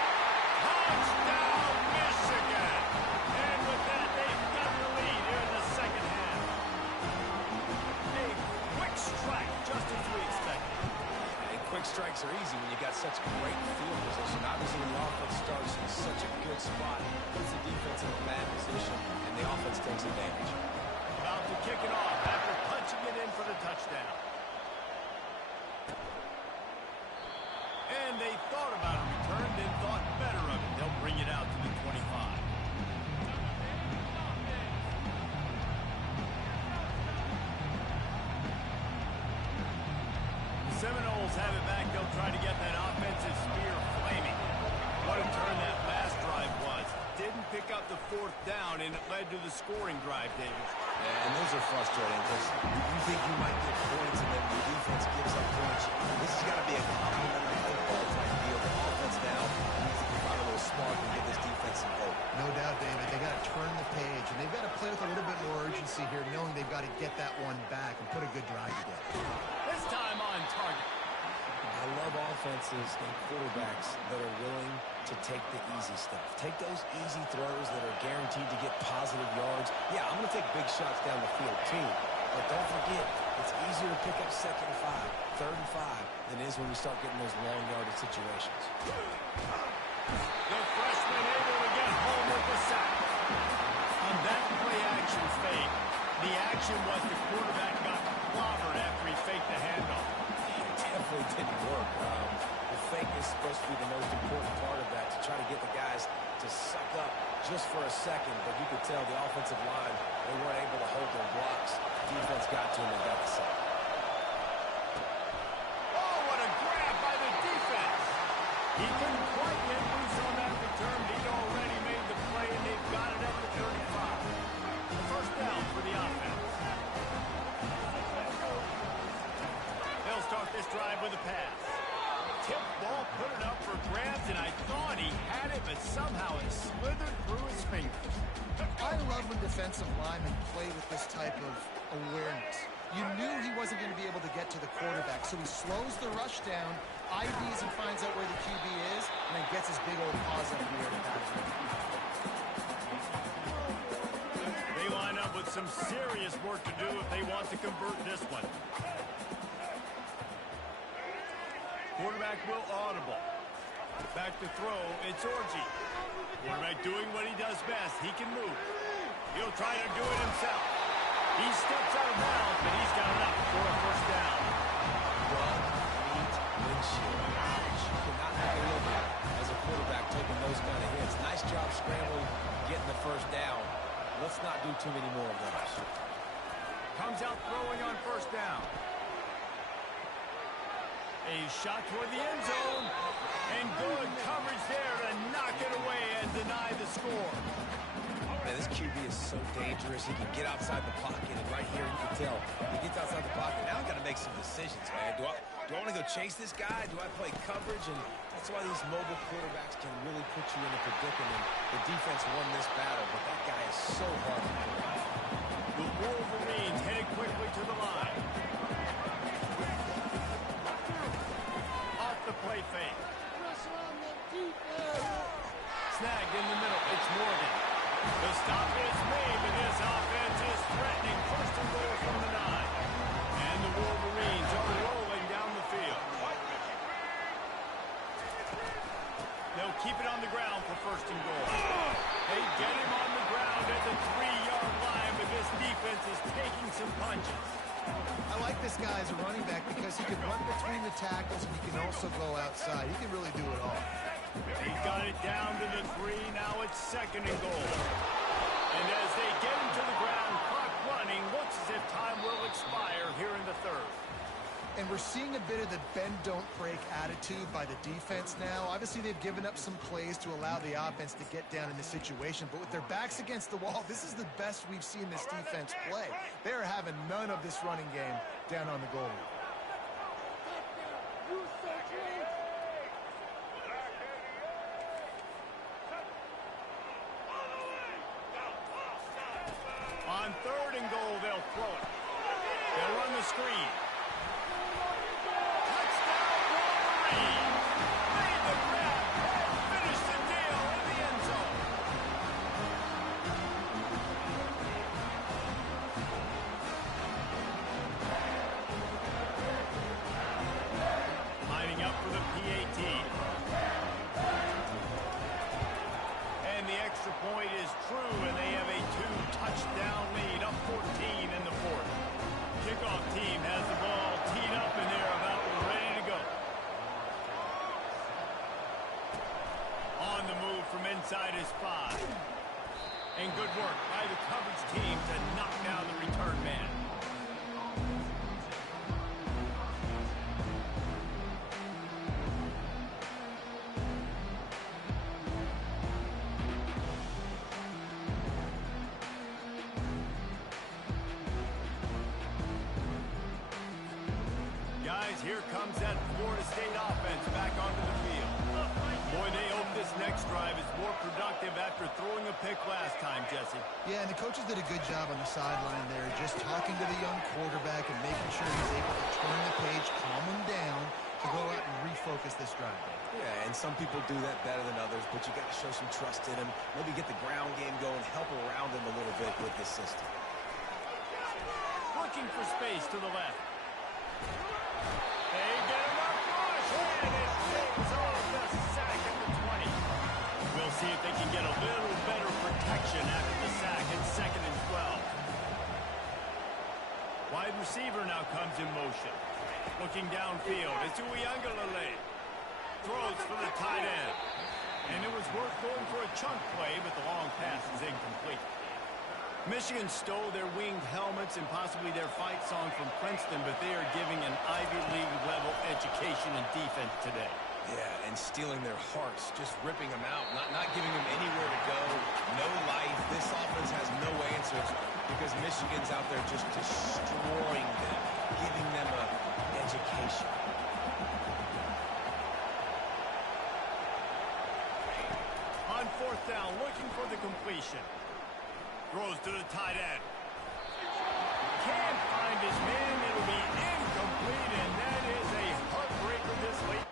Touchdown, Michigan! And with that, they've got the lead here in the second half. A quick strike, just as we expected. And quick strikes are easy when you got such great field position. Obviously, when the offense starts in such a good spot, puts the defense in a bad position, and the offense takes advantage. About to kick it off after punching it in for the touchdown. And they thought about a return, then thought better of it. They'll bring it out to the 25. The Seminoles have it back. They'll try to get that offensive spear flaming. What a turn that last drive was. Didn't pick up the fourth down, and it led to the scoring drive, David. Yeah, and those are frustrating because you think you might get points, and then your defense gives up points. This has got to be a complimentary football type deal. The offense now needs to come out a little smart and give this defense some hope. No doubt, David. They got to turn the page, and they've got to play with a little bit more urgency here, knowing they've got to get that one back and put a good drive together. This time on target. I love offenses and quarterbacks that are willing to take the easy stuff. Take those easy throws that are guaranteed to get positive yards. Yeah, I'm going to take big shots down the field too. But don't forget, it's easier to pick up second and 5, third and 5 than it is when we start getting those long yardage situations. The freshman able to get home with the sack. On that play action fake, the action was the quarterback got clobbered after he faked the handoff. Definitely didn't work. The fake is supposed to be the most important part of that, to try to get the guys to suck up just for a second, but you could tell the offensive line, they weren't able to hold their blocks. Defense got to them and got the sack. Oh, what a grab by the defense. He couldn't quite get loose on that return. He'd already made the play, and they've got it at the 35. The first down for the offense. They'll start this drive with a pass. tip ball, put it up for grabs, and I thought he had it, but somehow it slithered through his fingers. I love when defensive linemen play with this type of awareness. You knew he wasn't going to be able to get to the quarterback, so he slows the rush down, IDs and finds out where the QB is, and then gets his big old paws up in the air to pass it. They line up with some serious work to do if they want to convert this one. Quarterback will audible. Back to throw, it's Orji. Quarterback doing what he does best. He can move. He'll try to do it himself. He steps out of bounds, but he's got enough for a first down. Neat windshield. Ouch. You cannot have a look at as a quarterback taking those kind of hits. Nice job scrambling, getting the first down. Let's not do too many more of those. Comes out throwing on first down. A shot toward the end zone. And good coverage there to knock it away and deny the score. Man, this QB is so dangerous. He can get outside the pocket, and right here you can tell he gets outside the pocket. Now I've got to make some decisions, man. Do I want to go chase this guy? Do I play coverage? And that's why these mobile quarterbacks can really put you in a predicament. The defense won this battle, but that guy is so hard to pull. The Wolverines headed quickly to the line. Off the play fake. Snagged in the middle. It's Morgan. The stop is made, but this offense is threatening. First and goal from the 9. And the Wolverines are rolling down the field. They'll keep it on the ground for first and goal. They get him on the ground at the 3-yard line, but this defense is taking some punches. I like this guy as a running back because he can run between the tackles and he can also go outside. He can really do it all. He got it down to the 3. Now it's second and goal. And as they get him to the ground, clock running, looks as if time will expire here in the 3rd. And we're seeing a bit of the bend-don't-break attitude by the defense now. Obviously, they've given up some plays to allow the offense to get down in this situation. But with their backs against the wall, this is the best we've seen this defense play. They're having none of this running game down on the goal line. On 3rd and goal, they'll throw it. They'll run the screen. Touchdown, Wolverine! Made the grab and finished the deal in the end zone. Lining up for the PAT. And the extra point is true, and they have a 2-touchdown lead, up 14 in the 4th. Kickoff team has the ball teed up, and they're about ready to go. On the move from inside his 5. And good work by the coverage team to knock down the return man. Here comes that Florida State offense back onto the field. Boy, they hope this next drive is more productive after throwing a pick last time, Jesse. Yeah, and the coaches did a good job on the sideline there, just talking to the young quarterback and making sure he's able to turn the page, calm him down, to go out and refocus this drive. Yeah, and some people do that better than others, but you got to show some trust in him. Maybe get the ground game going, help around him a little bit with this system. Looking for space to the left. They get him up rush, and it takes off the sack at the 20. We'll see if they can get a little better protection after the sack at 2nd and 12. Wide receiver now comes in motion. Looking downfield, it's Uiagalelei. Throws for the tight end. And it was worth going for a chunk play, but the long pass is incomplete. Michigan stole their winged helmets and possibly their fight song from Princeton, but they are giving an Ivy League level education in defense today. Yeah, and stealing their hearts, just ripping them out, not giving them anywhere to go, no life. This offense has no answers because Michigan's out there just destroying them, giving them an education. fourth down, looking for the completion. Throws to the tight end. Can't find his man. It'll be incomplete, and that is a heartbreaker this late.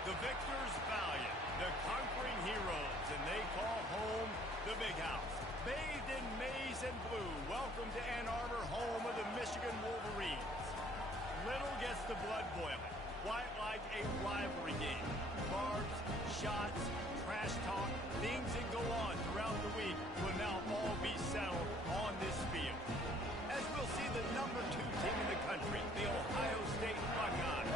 The victors valiant, the conquering heroes, and they call home the Big House. Bathed in maize and blue, welcome to Ann Arbor, home of the Michigan Wolverines. Little gets the blood boiling, quite like a rivalry game. Barbs, shots, trash talk, things that go on throughout the week will now all be settled on this field. As we'll see the #2 team in the country, the Ohio State Buckeyes,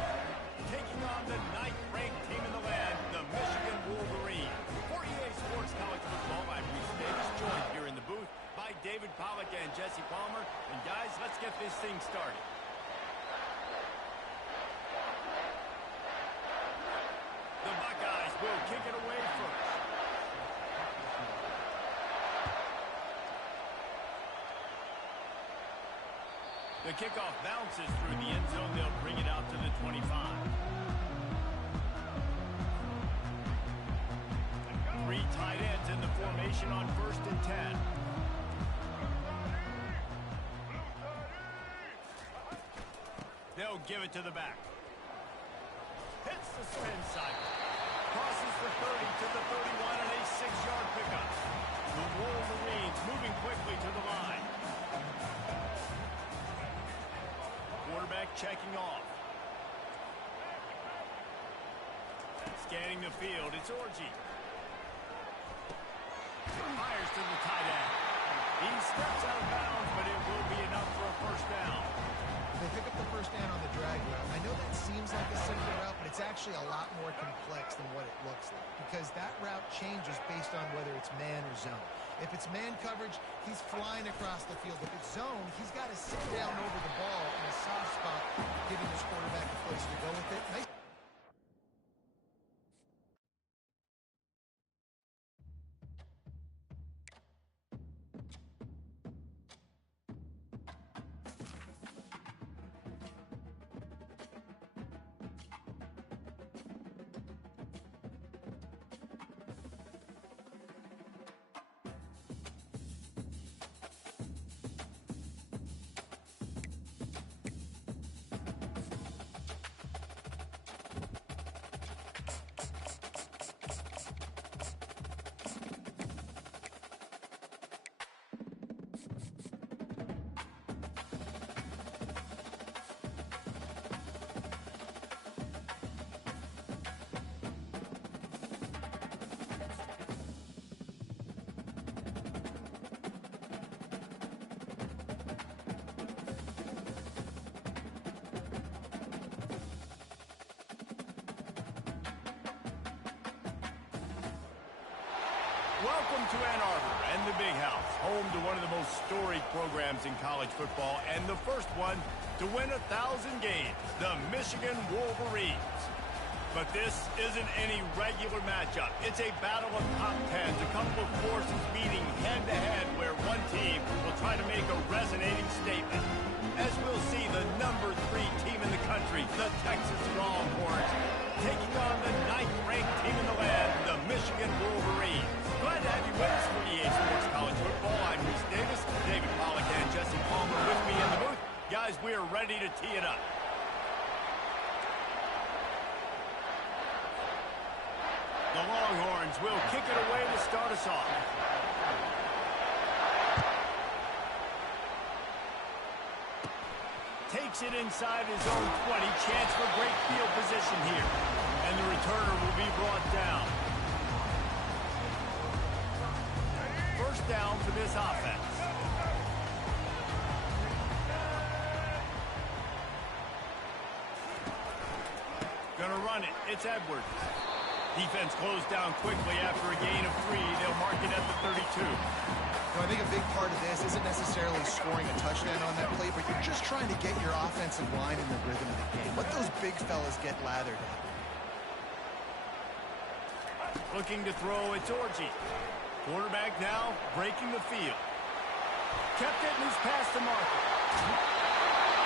taking on the 9th-ranked team in the land, the Michigan Wolverines. For EA Sports College Football, I'm Bruce Davis, joined here in the booth by David Pollack and Jesse Palmer. And guys, let's get this thing started. The Buckeyes will kick it away first. The kickoff bounces through the end zone. They'll bring it out to the 25. 3 tight ends in the formation on 1st and 10. They'll give it to the back. Hits the spin cycle. Crosses the 30 to the 31 and a 6-yard pickup. The Wolverines moving quickly to the line. Quarterback checking off. Scanning the field, it's Orji. Fires to the tight end. He steps out of bounds, but it will be enough for a first down. They pick up the first down on the drag route. I know that seems like a simple route, but it's actually a lot more complex than what it looks like, because that route changes based on whether it's man or zone. If it's man coverage, he's flying across the field. If it's zone, he's got to sit down over the ball in a soft spot, giving his quarterback a place to go with it. Nice. Welcome to Ann Arbor and the Big House, home to one of the most storied programs in college football, and the first one to win 1,000 games, the Michigan Wolverines. But this isn't any regular matchup. It's a battle of top tens, a couple of forces meeting head-to-head where one team will try to make a resonating statement. As we'll see, the #3 team in the country, the Texas Longhorns, taking on the 9th-ranked team in the land, the Michigan Wolverines. Longhorns will kick it away to start us off. Takes it inside his own 20. Chance for great field position here. And the returner will be brought down. First down for this offense. Gonna run it. It's Edwards. Defense closed down quickly after a gain of 3. They'll mark it at the 32. I think a big part of this isn't necessarily scoring a touchdown on that play, but you're just trying to get your offensive line in the rhythm of the game. Let those big fellas get lathered up. Looking to throw, it's Orji. Quarterback now breaking the field. Kept it and he's past the marker.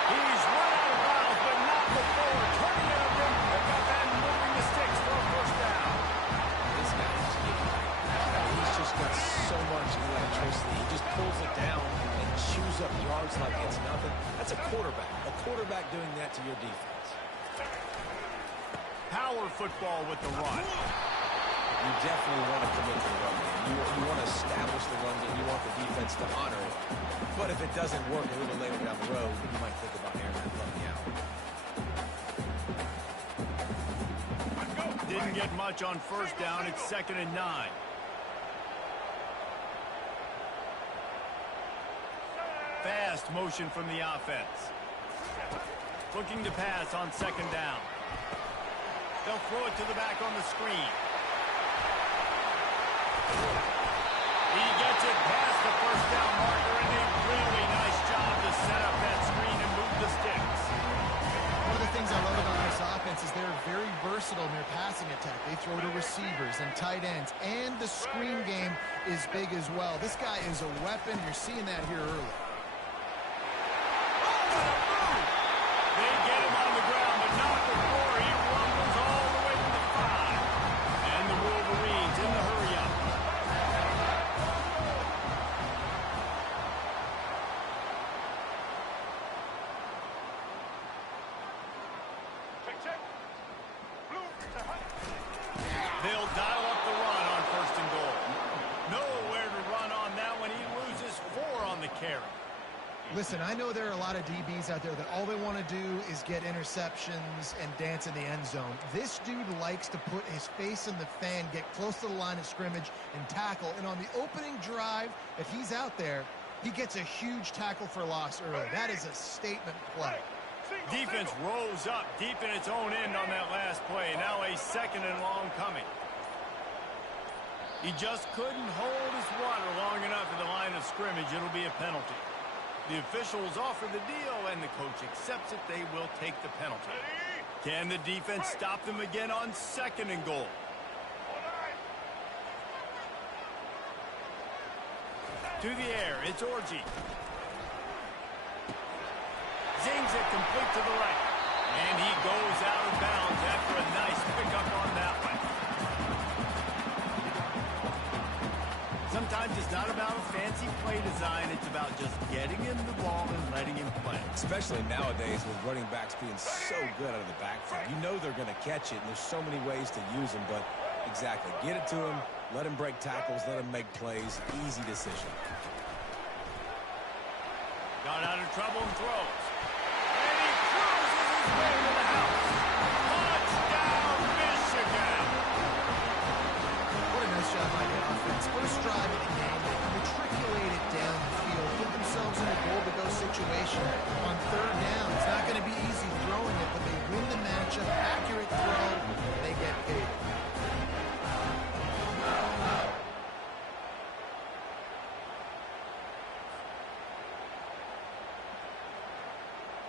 He's run out of bounds, but not before turning it a big pickup and moving the sticks for a first down. This guy is giving. He's just got so much electricity. He just pulls it down and chews up yards like it's nothing. That's a quarterback. A quarterback doing that to your defense. Power football with the run. You definitely want to commit to the run game. You want to establish the run game. You want the defense to honor it. But if it doesn't work a little later down the road, you might think about airing that puppy out. Didn't get much on first down. It's 2nd and 9. Fast motion from the offense. Looking to pass on 2nd down. They'll throw it to the back on the screen. He gets it past the first down marker, and a really nice job to set up that screen and move the sticks. One of the things I love about this offense is they're very versatile in their passing attack. They throw to receivers and tight ends, and the screen game is big as well. This guy is a weapon. You're seeing that here early. They get him on the ground, but not before he rumbles all the way to the 5. And the Wolverines in the hurry-up. They'll dial up the run on 1st and goal. Nowhere to run on that one. He loses 4 on the carry. Listen, I know there are a lot of DBs out there that all they want to do is get interceptions and dance in the end zone. This dude likes to put his face in the fan, get close to the line of scrimmage, and tackle. And on the opening drive that he's out there, he gets a huge tackle for loss early. That is a statement play. Defense rose up deep in its own end on that last play. Now a 2nd and long coming. He just couldn't hold his water long enough at the line of scrimmage. It'll be a penalty. The officials offer the deal, and the coach accepts it. They will take the penalty. Can the defense stop them again on 2nd and goal? To the air, it's Orji. Zings it complete to the right. And he goes out of bounds after a nice pickup on that one. Sometimes it's not about a fancy play design. It's about just getting him the ball and letting him play. Especially nowadays with running backs being so good out of the backfield. You know they're going to catch it, and there's so many ways to use them. But exactly, get it to him, let him break tackles, let him make plays. Easy decision. Got out of trouble and throws. And he cruises his way to the house. Touchdown, Michigan! What a nice job by the offense. First drive of the game, they matriculate it down the field, put themselves in a goal-to-go situation on 3rd down. It's not going to be easy throwing it, but they win the matchup. Accurate throw, they get paid.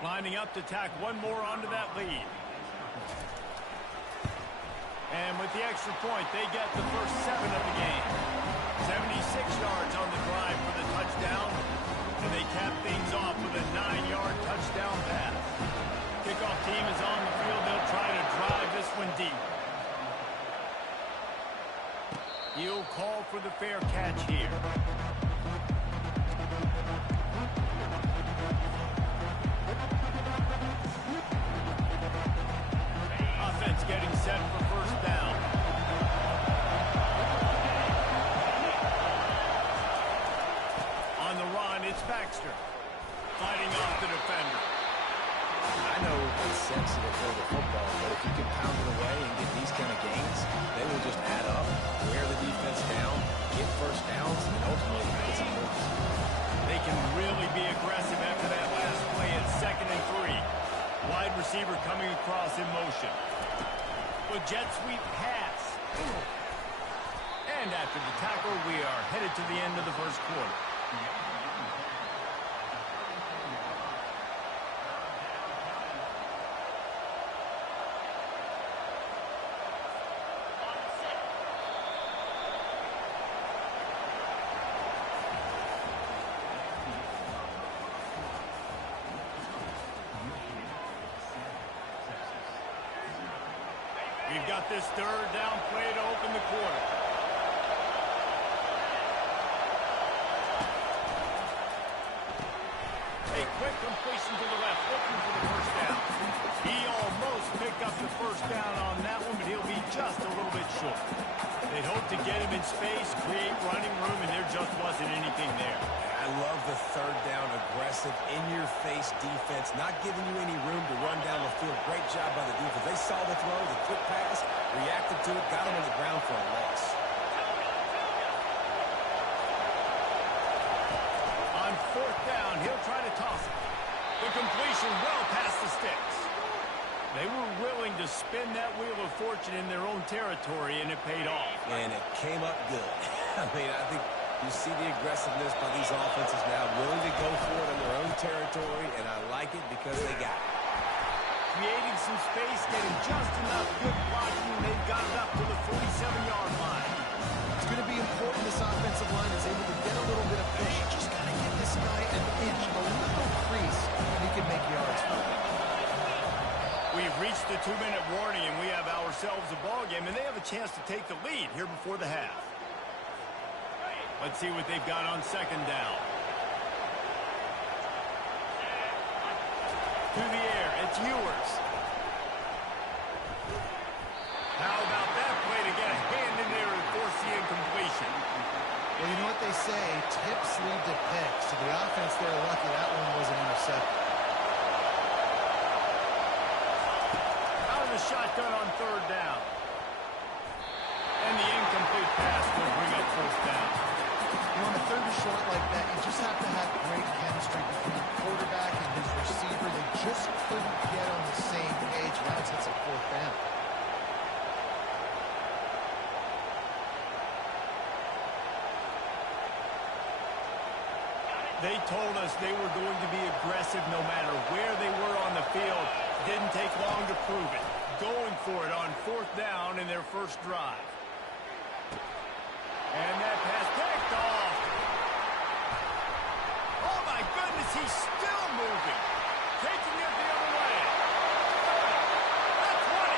Lining up to tack one more onto that lead. And with the extra point, they get the first 7 of the game. 76 yards on the drive for the touchdown. And they cap things off with a 9-yard touchdown pass. Kickoff team is on the field. They'll try to drive this one deep. He'll call for the fair catch here. Offense getting set for first down. OTB-Moster. Fighting off the defender. I know it's sexy to throw the football, but if you can pound it away and get these kind of gains, they will just add up, wear the defense down, get first downs, and ultimately get some points. They can really be aggressive after that last play at 2nd and 3. Wide receiver coming across in motion. A jet sweep pass. And after the tackle, we are headed to the end of the first quarter. We've got this 3rd down play to open the quarter. A quick completion to the left, looking for the first down. He almost picked up the first down on that one, but he'll be just a little bit short. They'd hope to get him in space, create running room, and there just wasn't anything there. I love the 3rd down, aggressive, in-your-face defense, not giving you any room to run down the field. Great job by the defense. They saw the throw, the quick pass, reacted to it, got him on the ground for a loss. On 4th down, he'll try to toss it. The completion well past the sticks. They were willing to spin that wheel of fortune in their own territory, and it paid off. And it came up good. I mean, I think you see the aggressiveness by these offenses now, willing to go for it in their own territory, and I like it because they got it. Creating some space, getting just enough good blocking, and they've got it up to the 47-yard line. It's going to be important this offensive line is able to get a little bit of push. You just got to give this guy an inch, a little crease, and he can make yards for it. We've reached the 2-minute warning, and we have ourselves a ball game, and they have a chance to take the lead here before the half. Let's see what they've got on 2nd down. To the air, it's Ewers. How about that play to get a hand in there and force the incompletion? Well, you know what they say, tips lead to picks. So the offense there, lucky that one wasn't intercepted. Out of the shotgun on 3rd down. And the incomplete pass will bring up 4th down. On a 3rd and short like that, you just have to have great chemistry between the quarterback and his receiver. They just couldn't get on the same page. Now it's a 4th down. They told us they were going to be aggressive no matter where they were on the field. Didn't take long to prove it. Going for it on 4th down in their first drive. And that pass picked off. Oh, my goodness, he's still moving. Taking it the other way. That's 20.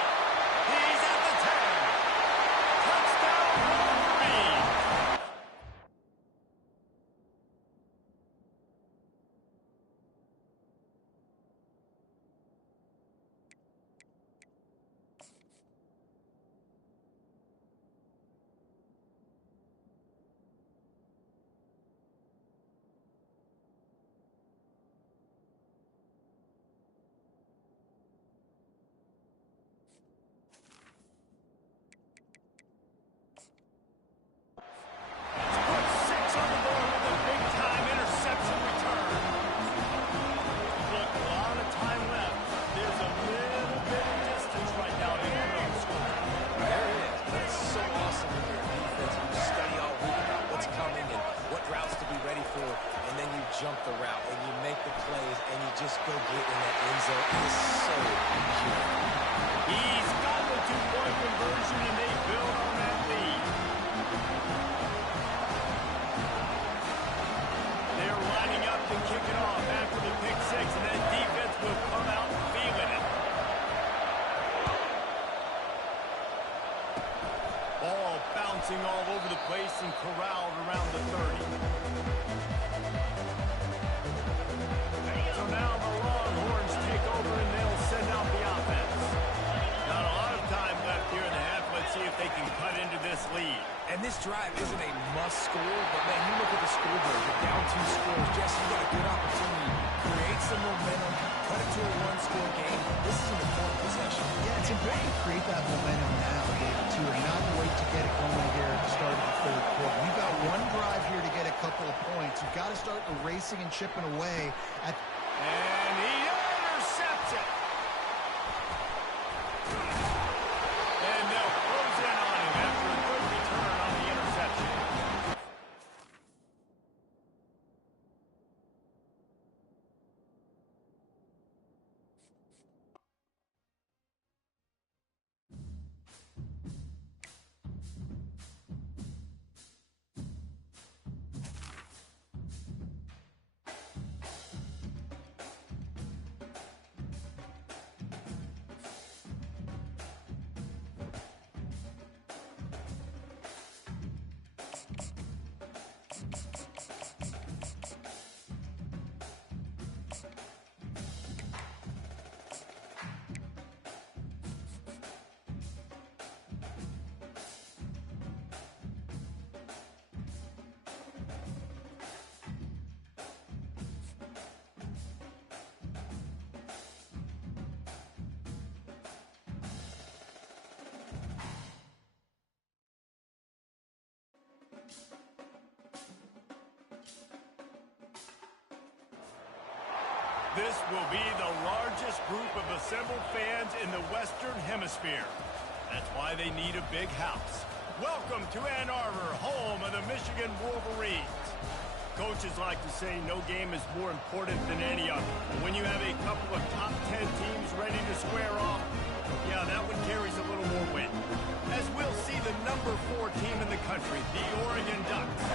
He's at the 10. Touchdown, Wolverine. jump the route and you make the plays and you just go get in that end zone. It is so beautiful. He's got the two-point conversion and they build on that lead. They're lining up to kick it off after the pick six, and that defense will come out feeling it. Ball bouncing all over the place and corralled around the 30. So now the Longhorns take over and they'll send out the offense. Not a lot of time left here in the half. Let's see if they can cut into this lead. And this drive isn't a must score, but man, you look at the scoreboard, you're down 2 scores. Jesse, you got a good opportunity. Create some momentum, cut it to a 1-score game. This is an important possession. Yeah, it's important to create that momentum now, David, too, and not wait to get it going here at the start of the third quarter. You've got one drive here to get a couple of points. You've got to start erasing and chipping away at... And he intercepts it. And they'll close in on him after a good return on the interception. This will be the largest group of assembled fans in the Western Hemisphere. That's why they need a big house. Welcome to Ann Arbor, home of the Michigan Wolverines. Coaches like to say no game is more important than any other. When you have a couple of top 10 teams ready to square off, yeah, that one carries a little more weight. As we'll see the number 4 team in the country, the Oregon Ducks,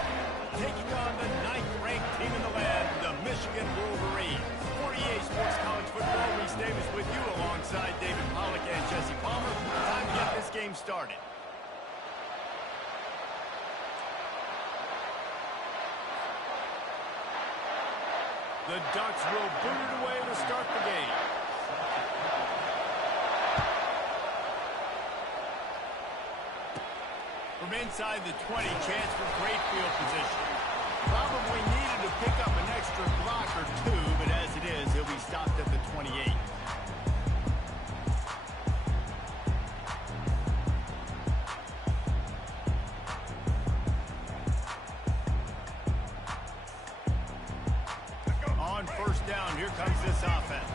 taking on the 9th-ranked team in the land, the Michigan Wolverines. For EA Sports College Football, Reese Davis with you alongside David Pollack and Jesse Palmer. Time to get this game started. The Ducks will boot it away to start the game. From inside the 20, chance for great field position. Probably needed to pick up an extra block or 2, but as it is, he'll be stopped at the 28. On first down, here comes this offense.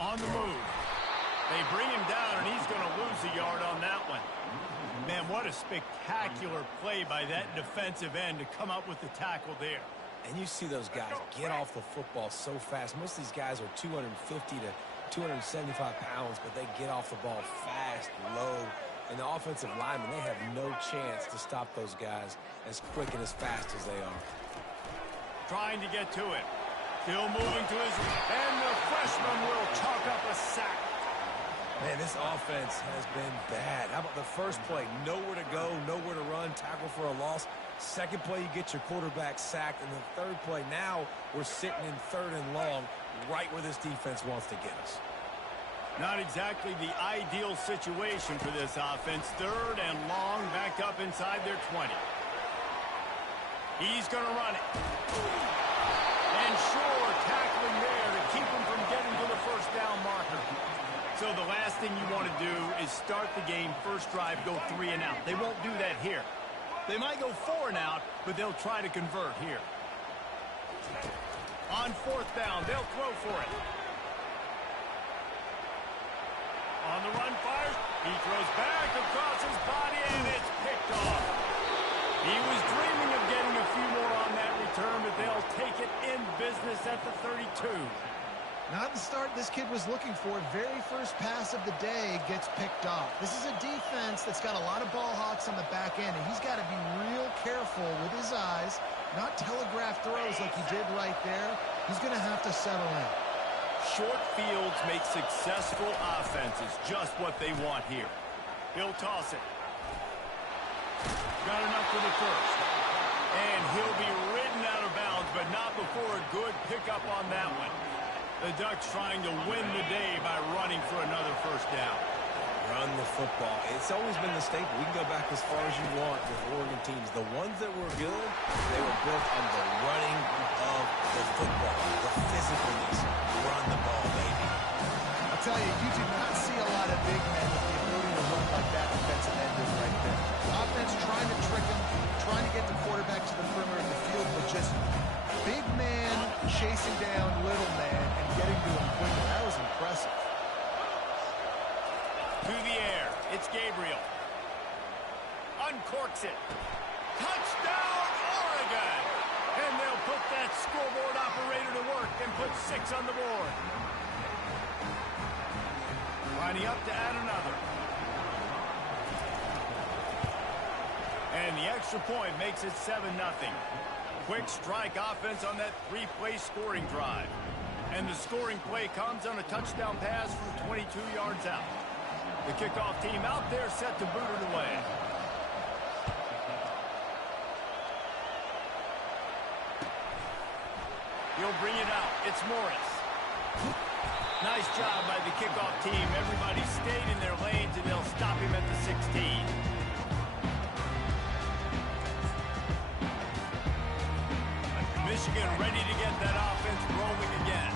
On the move. They bring him down, and he's going to lose a yard on that one. Man, what a spectacular play by that defensive end to come up with the tackle there. And you see those guys get off the football so fast. Most of these guys are 250 to 275 pounds, but they get off the ball fast, low. And the offensive linemen, they have no chance to stop those guys as quick and as fast as they are. Trying to get to it. Still moving to his... And the freshman will chalk up a sack. Man, this offense has been bad. How about the first play? Nowhere to go, nowhere to run, tackle for a loss. Second play, you get your quarterback sacked. And the third play, now we're sitting in 3rd and long, right where this defense wants to get us. Not exactly the ideal situation for this offense. 3rd and long, back up inside their 20. He's going to run it. And sure, tackling there to keep him from getting to the first down marker. So the last thing you want to do is start the game, first drive, go 3 and out. They won't do that here. They might go 4 and out, but they'll try to convert here. On 4th down, they'll throw for it. On the run, fires. He throws back across his body, and it's picked off. He was dreaming of getting a few more on that return, but they'll take it in business at the 32. Not the start this kid was looking for. Very first pass of the day gets picked off. This is a defense that's got a lot of ball hawks on the back end, and he's got to be real careful with his eyes, not telegraph throws like he did right there. He's going to have to settle in. Short fields make successful offenses just what they want here. He'll toss it. Got enough for the first. And he'll be ridden out of bounds, but not before a good pickup on that one. The the Ducks trying to win the day by running for another first down. Run the football. It's always been the staple. We can go back as far as you want with Oregon teams. The ones that were good, they were built on the running of the football, the physicalness. Run the ball, baby. I'll tell you, you do not see a lot of big men with the ability to run like that defensive end is right there. The offense trying to trick him, trying to get the quarterback to the perimeter of the field, but just big man chasing down little man and getting to him quickly. That was impressive. To the air, it's Gabriel. Uncorks it. Touchdown, Oregon! And they'll put that scoreboard operator to work and put 6 on the board. Lining up to add another. And the extra point makes it 7-0. Quick strike offense on that 3-play scoring drive. And the scoring play comes on a touchdown pass from 22 yards out. The kickoff team out there set to boot it away. He'll bring it out. It's Morris. Nice job by the kickoff team. Everybody stayed in their lanes, and they'll stop him at the 16. Michigan ready to get that offense rolling again.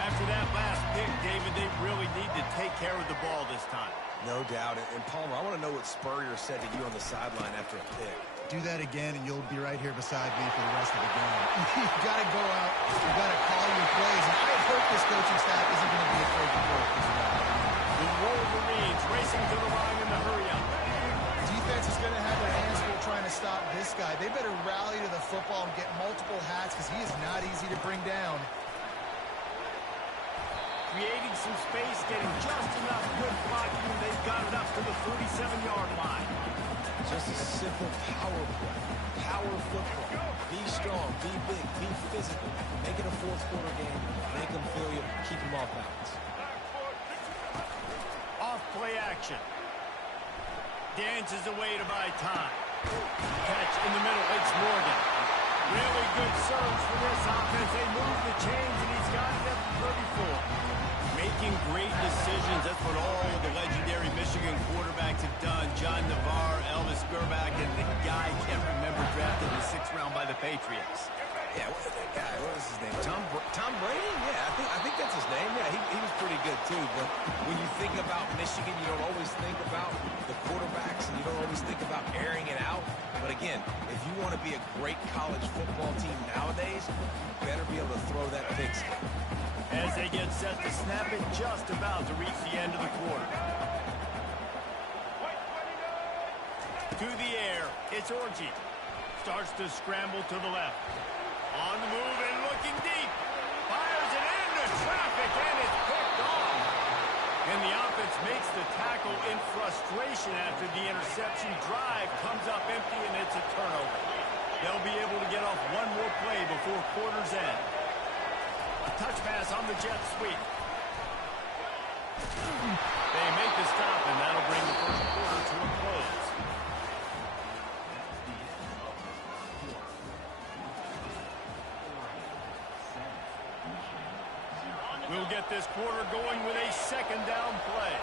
After that last pick, David, they really need to take care of the ball this time. No doubt. And Palmer, I want to know what Spurrier said to you on the sideline after a pick. Do that again, and you'll be right here beside me for the rest of the game. You've got to go out. You've got to call your plays. And I hope this coaching staff isn't going to be afraid to work as well. The Wolverines racing to the line in the hurry-up. Defense is going to have their hands full trying to stop this guy. They better rally to the football and get multiple hats because he is not easy to bring down. Creating some space, getting just enough good blocking, and they've got it up to the 37-yard line. Just a simple power play. Power football. Be strong, be big, be physical. Make it a fourth-quarter game. Make them feel you. Keep them off balance. Off play action. Dances away to buy time. Catch in the middle. It's Morgan. Really good surge for this offense. They move the chains, and he's got it at the 34. Making great decisions. That's what all of the legendary Michigan quarterbacks have done. John Navarre, Elvis Gerbach, and the guy I can't remember drafted in the 6th round by the Patriots. Yeah, what was that guy? What was his name? Tom Brady? Yeah, I think that's his name. Yeah, he was pretty good too. But when you think about Michigan, you don't always think about the quarterbacks, and you don't always think about airing it out. But again, if you want to be a great college football team nowadays, you better be able to throw that pigskin. As they get set to snap it, just about to reach the end of the quarter. To the air, it's Orji. Starts to scramble to the left. On the move and looking deep. Fires it into traffic, and it's picked off. And the offense makes the tackle in frustration after the interception. Drive comes up empty, and it's a turnover. They'll be able to get off one more play before quarter's end. A touch pass on the jet sweep. They make the stop, and that'll bring the first quarter to a close. We'll get this quarter going with a 2nd down play.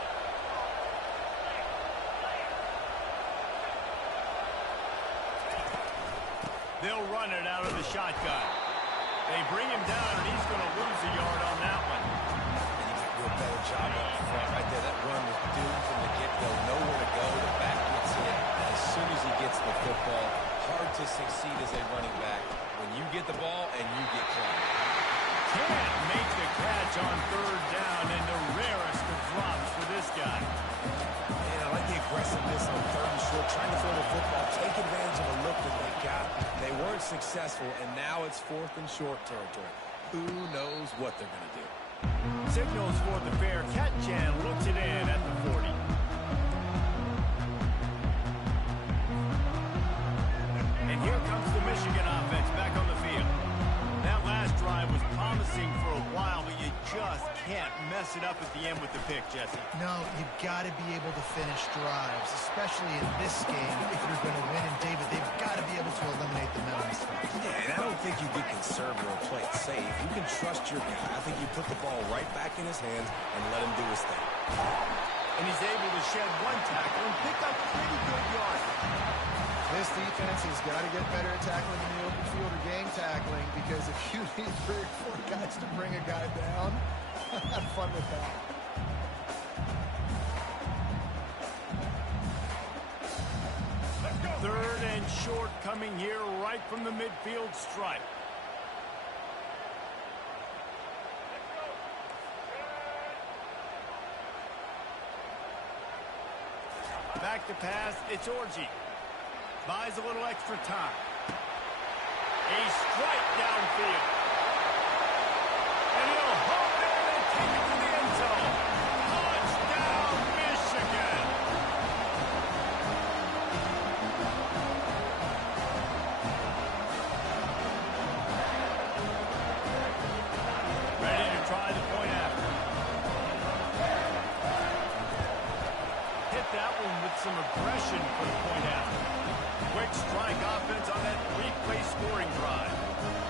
They'll run it out of the shotgun. They bring him down, and he's going to lose a yard on that one. And he can do a better job up front right there. That run was doomed from the get-go. Nowhere to go. The back gets in. And as soon as he gets the football, hard to succeed as a running back when you get the ball and you get clocked. Can't make the catch on 3rd down, and the rarest of drops for this guy. Man, I like the aggressiveness on 3rd and short, trying to throw the football, take advantage of a look that they got. They weren't successful, and now it's 4th and short territory. Who knows what they're going to do? Signals for the fair catch and looks it in at the 40. And here comes the Michigan offense back on the field. That last drive was promising for a while, but you just can't mess it up at the end with the pick, Jesse. No, you've got to be able to finish drives, especially in this game if you're going to win. And, David, they've got to be able to eliminate the mental mistakes. Yeah, and I don't think you get the conservative or play it safe. You can trust your guy. I think you put the ball right back in his hands and let him do his thing. And he's able to shed one tackle and pick up pretty good yardage. This defense has got to get better at tackling in the open field or gang tackling, because if you need 3 or 4 guys to bring a guy down, have fun with that. Third and short coming here right from the midfield stripe. Back to pass, it's Orgy. Buys a little extra time. A strike downfield. And he'll hold there and take it to the end zone. Touchdown, Michigan! Ready to try the point after. Hit that one with some aggression for the point after. Quick strike offense on that 3-play scoring drive.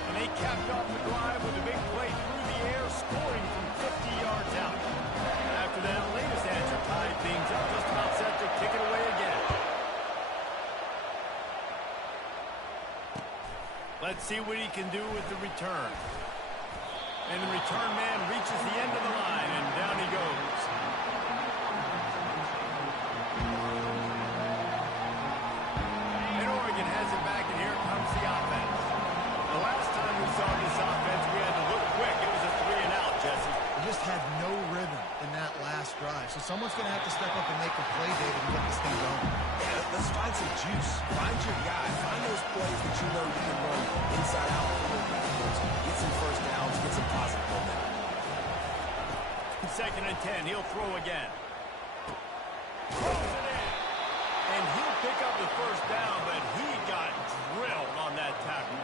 And they capped off the drive with a big play through the air, scoring from 50 yards out. After that latest answer tied things up, just about set to kick it away again. Let's see what he can do with the return. And the return man reaches the end of the line, and down he goes. And Oregon has it back, and here comes the offense. The last time we saw this offense, we had to look quick. It was a 3-and-out, Jesse. They just had no rhythm in that last drive. So someone's going to have to step up and make a play, David, and get this thing going. Yeah, let's find some juice. Find your guy. Find those plays that you know you can run inside out, backwards, get some first downs, get some positive momentum. 2nd and 10. He'll throw again. Throws it in. And he'll pick up the first down, but he got drilled on that tackle.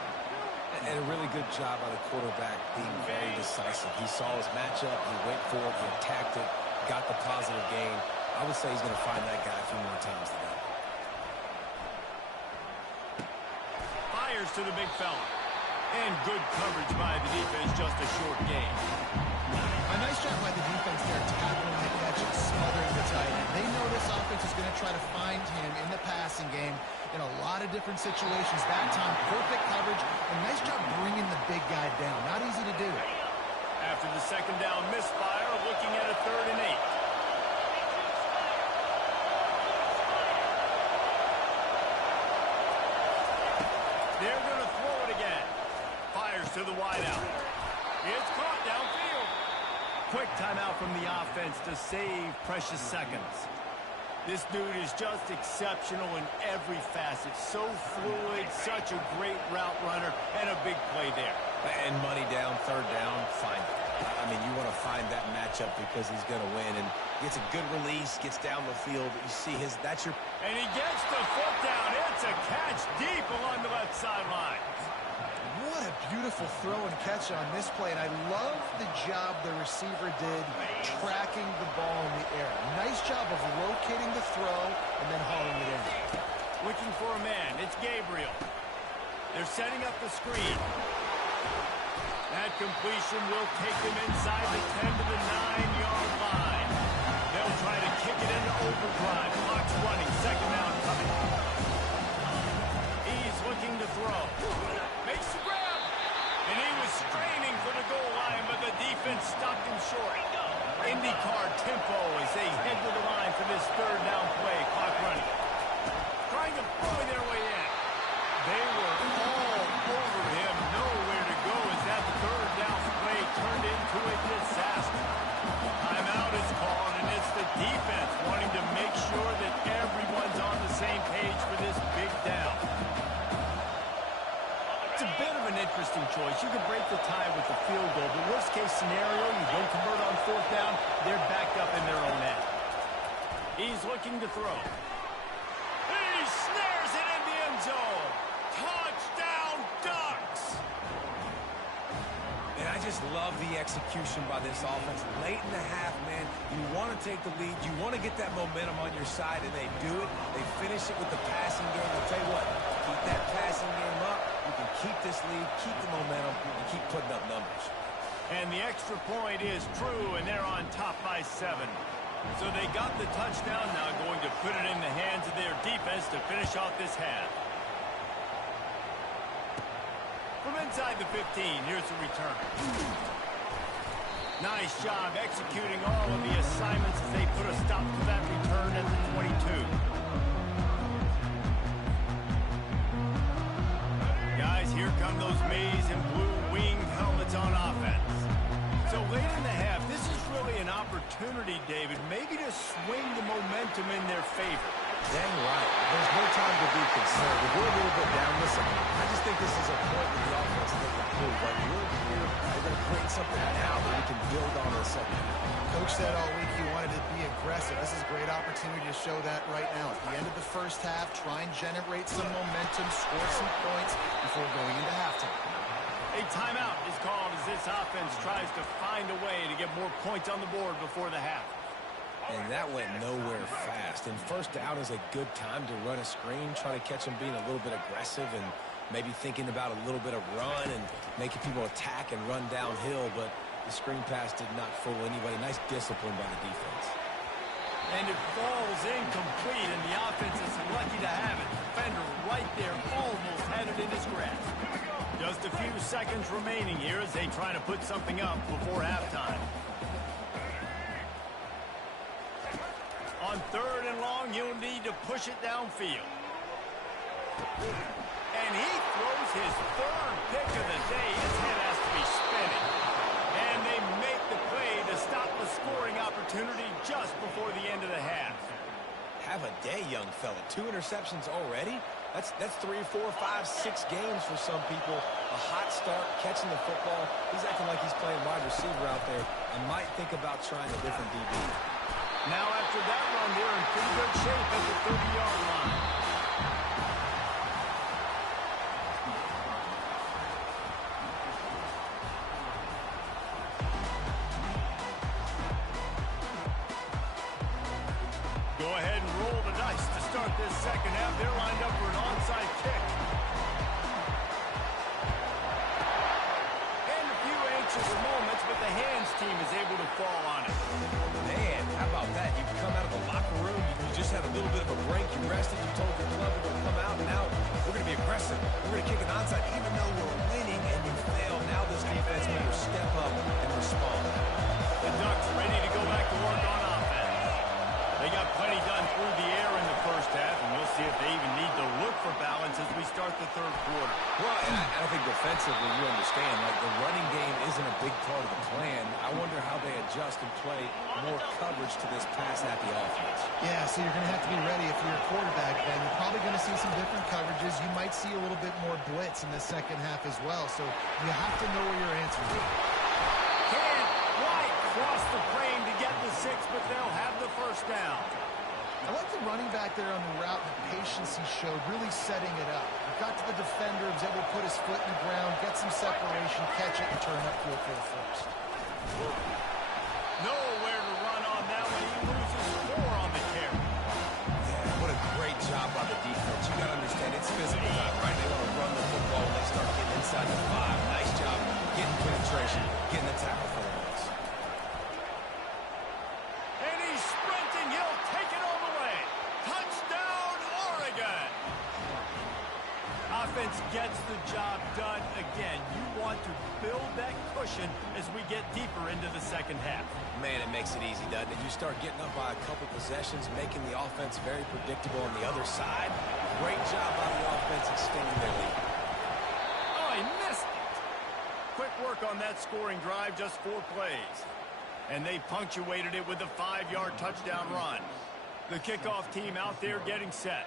And a really good job by the quarterback being very decisive. He saw his matchup, he went for it, he attacked it, got the positive gain. I would say he's going to find that guy a few more times today. Fires to the big fella. And good coverage by the defense, just a short gain. A nice job by the defense there, tackling the catch and smothering the tight end. They know this offense is going to try to find him in the passing game in a lot of different situations. That time, perfect coverage, and nice job bringing the big guy down. Not easy to do. After the second down misfire, looking at a 3rd and 8. They're going to throw it again. Fires to the wideout. It's caught downfield. Quick timeout from the offense to save precious seconds. This dude is just exceptional in every facet. So fluid, such a great route runner, and a big play there. And money down, 3rd down, find it. I mean, you want to find that matchup because he's going to win. And gets a good release, gets down the field. You see that's your... And he gets the foot down. It's a catch deep along the left sideline. What a beautiful throw and catch on this play. And I love the job the receiver did tracking the ball in the air. Nice job of locating the throw and then hauling it in. Looking for a man. It's Gabriel. They're setting up the screen. That completion will take them inside the 10 to the 9-yard line. They'll try to kick it into overdrive. Clock's running. 2nd down coming. He's looking to throw. Makes the grab. And he was straining for the goal line, but the defense stopped him short. IndyCar tempo as they head to the line for this 3rd down play. Clock running. Trying to bully their way in. They were all over him. Nowhere to go as that 3rd down play turned into a disaster. Timeout is called, and it's the defense wanting to make sure that everyone's on the same page for this big down. It's a bit of an interesting choice. You can break the tie with the field goal, but worst case scenario, you don't convert on 4th down, they're backed up in their own end. He's looking to throw. He snares it in the end zone. Touchdown, Ducks! And I just love the execution by this offense. Late in the half, man, you want to take the lead. You want to get that momentum on your side, and they do it. They finish it with the passing game. I'll tell you what, Keep that passing game up. You can keep this lead, keep the momentum, and keep putting up numbers. And the extra point is true, and they're on top by 7. So they got the touchdown, now going to put it in the hands of their defense to finish off this half. From inside the 15, here's the return. Nice job executing all of the assignments as they put a stop to that return at the 22. Guys, here come those maize and blue winged helmets on offense. So late in the half, this is really an opportunity, David, maybe to swing the momentum in their favor. Dang right. There's no time to be concerned. If we're a little bit down, listen, I just think this is a point in the offense that they can prove. Like, we're here, we're going to create something now that we can build on in the second half. Coach said all week he wanted to be aggressive. This is a great opportunity to show that right now. At the end of the first half, try and generate some momentum, score some points before going into halftime. A timeout is called as this offense tries to find a way to get more points on the board before the half. And that went nowhere fast. And first down is a good time to run a screen, try to catch them being a little bit aggressive and maybe thinking about a little bit of run and making people attack and run downhill. But the screen pass did not fool anybody. Nice discipline by the defense. And it falls incomplete, and the offense is lucky to have it. Defender right there almost had it in his grasp. Just a few seconds remaining here as they try to put something up before halftime. On 3rd and long, you'll need to push it downfield. And he throws his 3rd pick of the day. His head has to be spinning. And they make the play to stop the scoring opportunity just before the end of the half. Have a day, young fella. 2 interceptions already? That's 3, 4, 5, 6 games for some people. A hot start, catching the football. He's acting like he's playing wide receiver out there. I might think about trying a different DB. Now after that run, they're in pretty good shape at the 30-yard line. Go ahead and roll the dice to start this second half. They're lined up for an onside kick. And a few anxious moments, but the hands team is able to fall on it. Man, how about that? You come out of the locker room, you just had a little bit of a break, you rested, you told your club we're going to come out, and now we're going to be aggressive. We're going to kick an onside even though we're winning, and you fail. Now this defense better step up and respond. The Ducks ready to go back to work on offense. They got plenty done through the air in the first half, and we'll see if they even need to look for balance as we start the 3rd quarter. Well, and I think defensively, you understand, like the running game isn't a big part of the plan. I wonder how they adjust and play more coverage to this pass-happy offense. Yeah, so you're going to have to be ready if you're a quarterback, Ben. You're probably going to see some different coverages. You might see a little bit more blitz in the second half as well, so you have to know where your answers are. Can't quite cross the frame to get the 6, but they'll have the first down. I like the running back there on the route, the patience he showed, really setting it up. He got to the defender, was able to put his foot in the ground, get some separation, catch it, and turn upfield for the first. Nowhere to run on that one. He loses 4 on the carry. Yeah, what a great job by the defense. You got to understand, it's physical time, right? They want to run the football when they start getting inside the 5. Nice job getting penetration, getting the tackle for the loss. And he's sprinting. He'll take it all the way. Touchdown, Oregon. Offense gets the job done again. You want to build that cushion as we get deeper into the second half. Man, it makes it easy, doesn't it? You start getting up by a couple possessions, making the offense very predictable on the other side. Great job by the offense extending their lead. Oh, he missed it. Quick work on that scoring drive, just 4 plays. And they punctuated it with a 5-yard touchdown run. The kickoff team out there getting set.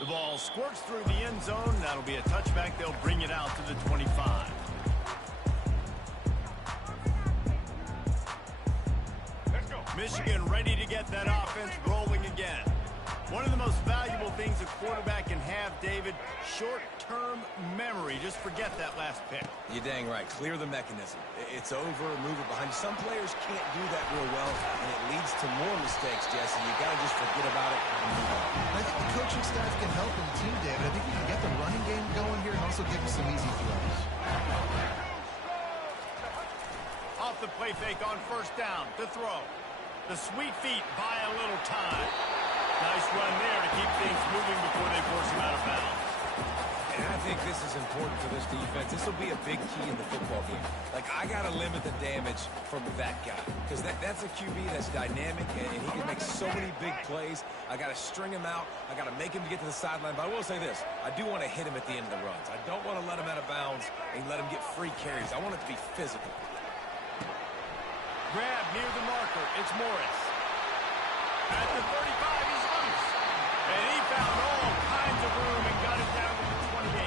The ball squirts through the end zone. That'll be a touchback. They'll bring it out to the 25. Let's go. Michigan ready to get that offense rolling again. One of the most valuable things a quarterback can have, David, short-term memory. Just forget that last pick. You're dang right. Clear the mechanism. It's over, move it behind you. Some players can't do that real well, and it leads to more mistakes, Jesse. You got to just forget about it and move on. I think the coaching staff can help in the team, David. I think you can get the running game going here and also give him some easy throws. Off the play fake on first down. The throw. The sweet feet buy a little time. Nice run there to keep things moving before they force him out of bounds. And I think this is important for this defense. This will be a big key in the football game. Like, I got to limit the damage from that guy. Because that's a QB that's dynamic, and he can make so many big plays. I got to string him out. I got to make him get to the sideline. But I will say this. I do want to hit him at the end of the runs. I don't want to let him out of bounds and let him get free carries. I want it to be physical. Grab near the marker. It's Morris. At the 35, he's loose. And he found all kinds of room and got it down to the 28.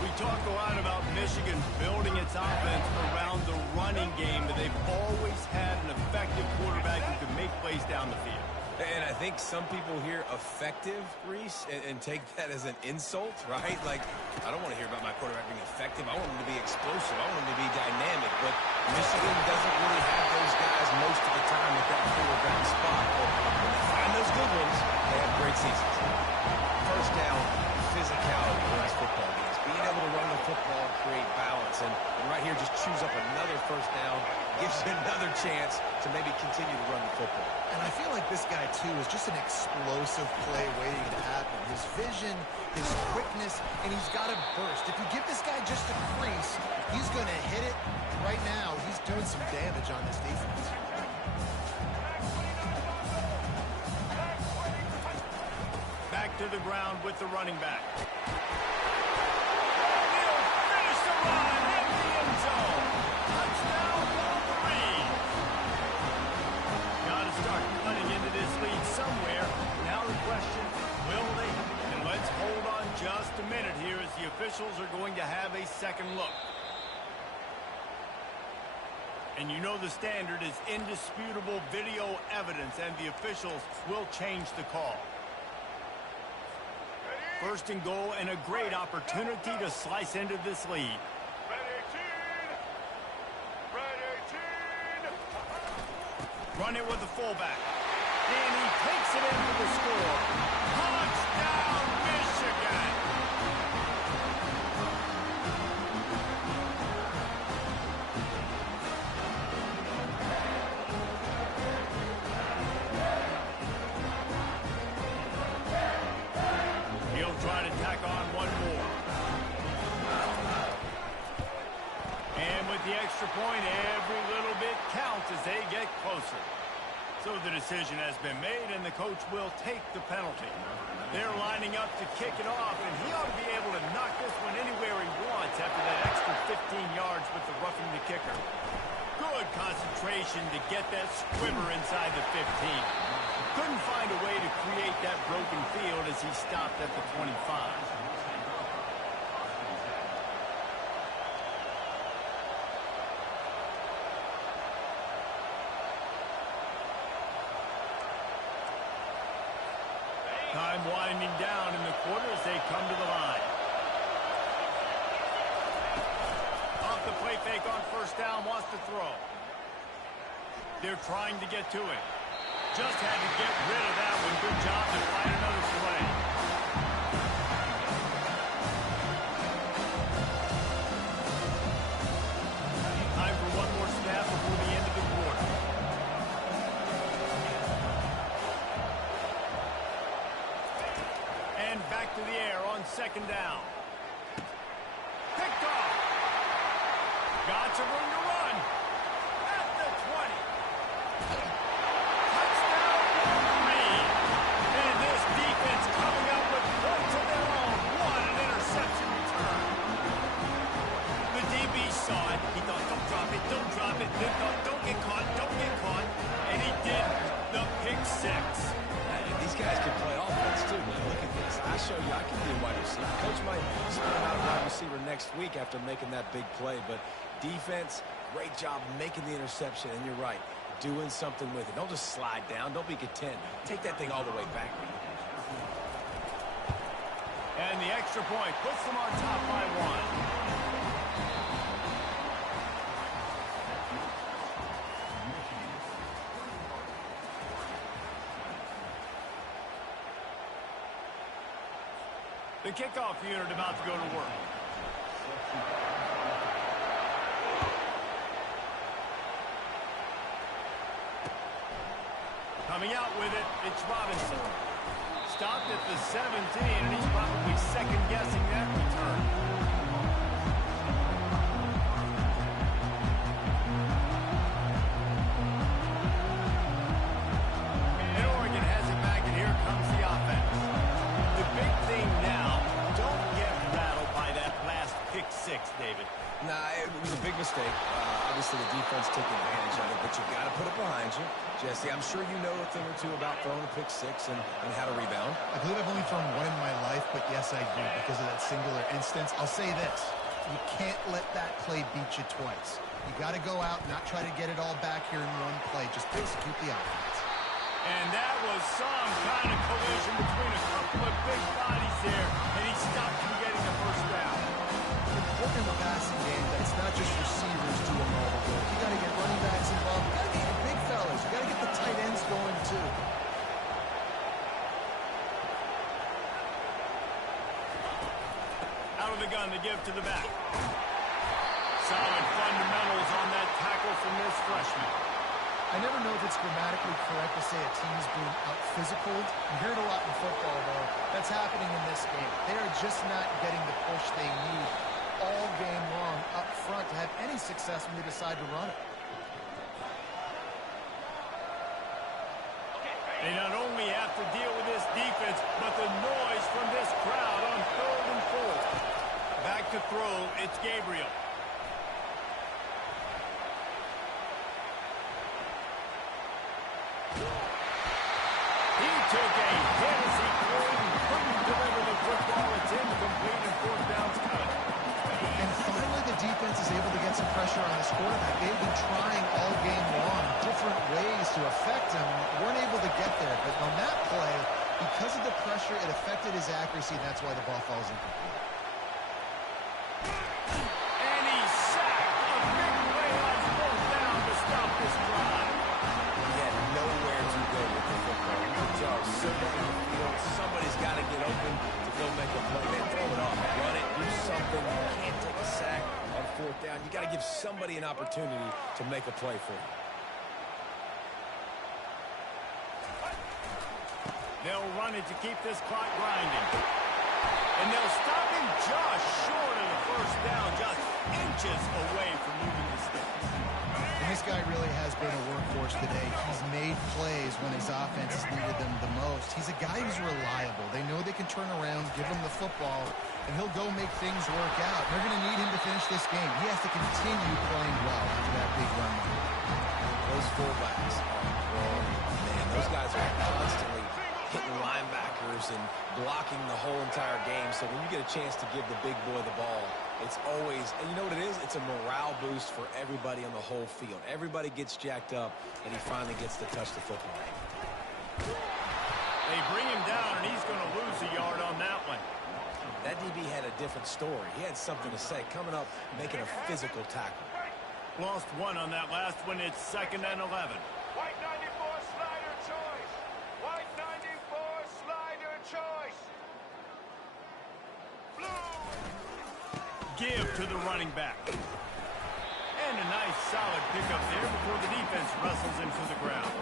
We talk a lot about Michigan building its offense around the running game, but they've always had an effective quarterback who can make plays down the field. And I think some people hear effective, Reese, and take that as an insult, right? Like, I don't want to hear about my quarterback being effective. I want him to be explosive. I want him to be dynamic. But Michigan doesn't really have those guys most of the time at that quarterback spot. But when they find those good ones, they have great seasons. First down, physicality wins football games. Being able to run the football, create balance. And right here, just choose up another first down, gives you another chance to maybe continue to run the football. And I feel like this guy, too, is just an explosive play waiting to happen. His vision, his quickness, and he's got to burst. If you give this guy just a crease, he's going to hit it. Right now, he's doing some damage on this defense. Back to the ground with the running back. He'll finish the run in the end zone. Touchdown, Wolverine. Got to start cutting into this lead somewhere. Now the question, will they? And let's hold on just a minute here as the officials are going to have a second look. And you know the standard is indisputable video evidence, and the officials will change the call. First and goal, and a great opportunity to slice into this lead. Run it with the fullback. And he takes it in for the score. Touchdown, Michigan! He'll try to tack on one more. And with the extra point, every little bit counts as they get closer. So the decision has been made, and the coach will take the penalty. They're lining up to kick it off, and he ought to be able to knock this one anywhere he wants after that extra 15 yards with the roughing the kicker. Good concentration to get that squibber inside the 15. Couldn't find a way to create that broken field as he stopped at the 25. Time winding down in the quarter as they come to the line. Off the play fake on first down, wants to throw. They're trying to get to it. Just had to get rid of that one. Good job to find another play. Time for one more snap before the end of the quarter. And back to the air on second down. Picked off. Got some room to run. At the 20. Touchdown, Wolverine. And this defense coming up with points of their own. What an interception return. The DB saw it. He thought, don't drop it, don't drop it. Then thought, don't get caught, don't get caught. And he did the pick six. These guys can play offense, too, man. Look at this. I show you I can be a wide receiver. Coach might spin out a wide receiver next week after making that big play. But defense, great job making the interception. And you're right, doing something with it. Don't just slide down. Don't be content. Take that thing all the way back. And the extra point puts them on top by 1. The kickoff unit about to go to work. Coming out with it, it's Robinson. Stopped at the 17, and he's probably second-guessing that return. And Oregon has it back, and here comes the offense. The big thing now, don't get rattled by that last pick six, David. Nah, it was a big mistake. Obviously, the defense took advantage of it, but you got to put it behind you. Jesse, I'm sure you know a thing or two about throwing a pick six and how to rebound. I believe I've only thrown one in my life, but yes, I do because of that singular instance. I'll say this. You can't let that play beat you twice. You got to go out, not try to get it all back here in one play. Just execute the offense. And that was some kind of collision between a couple of big bodies there, and he stopped from getting the first down. Important in the passing game that it's not just receivers doing all the work. You got to get running backs involved. You got to get your big fellas. You got to get the tight ends going too. Out of the gun to give to the back. Solid fundamentals on that tackle from this freshman. I never know if it's grammatically correct to say a team's being out-physicaled. You hear it a lot in football, though. That's happening in this game. They are just not getting the push they need all game long up front to have any success when they decide to run it. They not only have to deal with this defense, but the noise from this crowd on 3rd and 4. Back to throw, it's Gabriel. He took a hit as he couldn't deliver the football. It's incomplete and 4th down's cut. And finally the defense is able to get some pressure on this quarterback. They've been trying all game long different ways to affect him. Weren't able to get there. But on that play, because of the pressure, it affected his accuracy, and that's why the ball falls incomplete. And he's sacked. A big play on 4th down to stop this drive. He had nowhere to go with the football. So down the field, somebody's got to get open to go make a play. Then throw it off, run it, do something. You can't take a sack on 4th down. You got to give somebody an opportunity to make a play for you. They'll run it to keep this clock grinding. And they'll stop him just short of the 1st down, just inches away from moving the sticks. And this guy really has been a workhorse today. He's made plays when his offense has needed them the most. He's a guy who's reliable. They know they can turn around, give him the football, and he'll go make things work out. They're going to need him to finish this game. He has to continue playing well after that big run. Those fullbacks man, those guys are constantly hitting linebackers and blocking the whole entire game. So when you get a chance to give the big boy the ball, it's always, and you know what it is? It's a morale boost for everybody on the whole field. Everybody gets jacked up, and he finally gets to touch the football. They bring him down, and he's going to lose a yard on that one. That DB had a different story. He had something to say, coming up, making a physical tackle. Lost one on that last one. It's 2nd and 11. White 94 slider choice. White 94 slider choice. Blue. Give to the running back. And a nice solid pickup there before the defense wrestles him to the ground.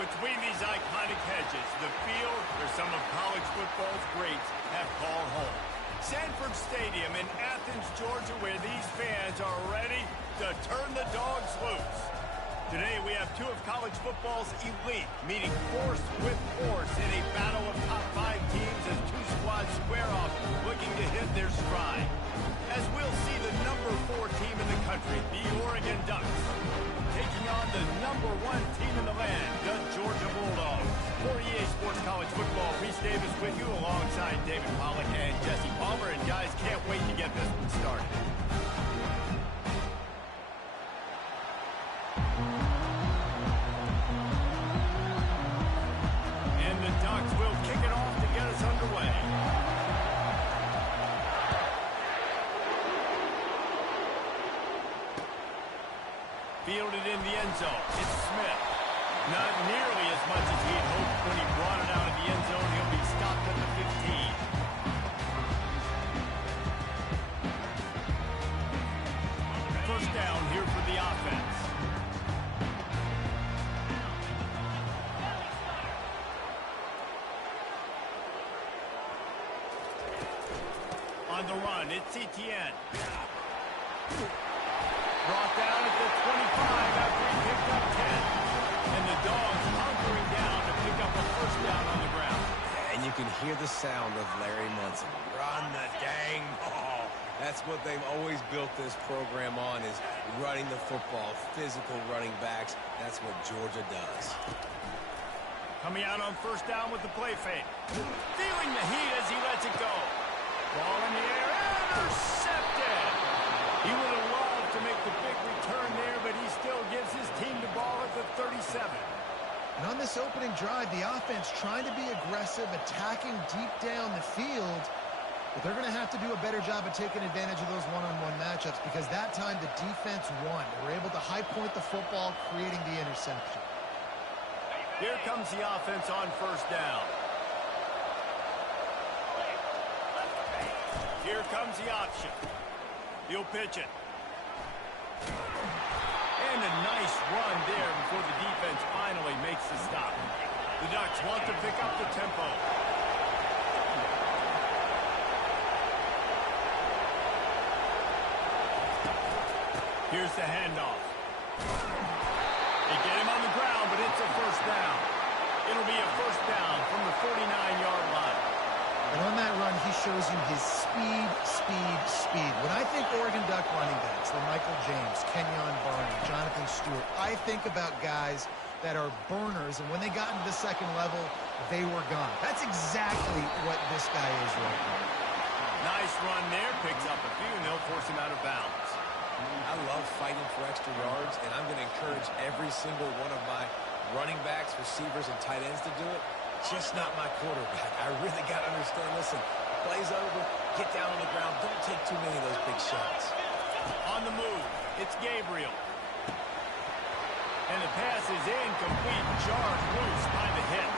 Between these iconic hedges, the field where some of college football's greats have called home. Sanford Stadium in Athens, Georgia, where these fans are ready to turn the dogs loose. Today we have two of college football's elite meeting force with force in a battle of top 5 teams as two squads square off looking to hit their stride. As we'll see the number 4 team in the country, the Oregon Ducks, taking on the number 1 team in the land, the Georgia Bulldogs. For EA Sports College Football, Reese Davis with you alongside David Pollack and Jesse Palmer. And guys, can't wait to get this one started. And the Ducks will kick it off to get us underway. Fielded in the end zone. It's Smith. Not nearly as much as he had hoped when he brought it out of the end zone. He'll be stopped at the 15. First down here for the offense. On the run, it's Etienne. Brought down at the 25 after he picked up 10. And the Dogs hunkering down to pick up a first down on the ground. And you can hear the sound of Larry Munson. Run the dang ball. That's what they've always built this program on, is running the football, physical running backs. That's what Georgia does. Coming out on first down with the play fake. Feeling the heat as he lets it go. Ball in the air, intercepted. He would have loved to make the big return there, but he still gives his team the ball at the 37. And on this opening drive, the offense trying to be aggressive, attacking deep down the field, but they're going to have to do a better job of taking advantage of those one-on-one matchups, because that time the defense won. They were able to high point the football, creating the interception. Here comes the offense on first down. Here comes the option. He'll pitch it. And a nice run there before the defense finally makes the stop. The Ducks want to pick up the tempo. Here's the handoff. They get him on the ground, but it's a first down. It'll be a first down from the 49-yard line. And on that run, he shows you his speed, speed, speed. When I think Oregon Duck running backs, the Michael James, Kenyon Barney, Jonathan Stewart, I think about guys that are burners, and when they got into the second level, they were gone. That's exactly what this guy is right now. Nice run there, picks up a few, and they'll force him out of bounds. I love fighting for extra yards, and I'm going to encourage every single one of my running backs, receivers, and tight ends to do it. Just not my quarterback. I really got to understand, listen, play's over, get down on the ground, don't take too many of those big shots. On the move, it's Gabriel. And the pass is incomplete, jarred loose by the hit.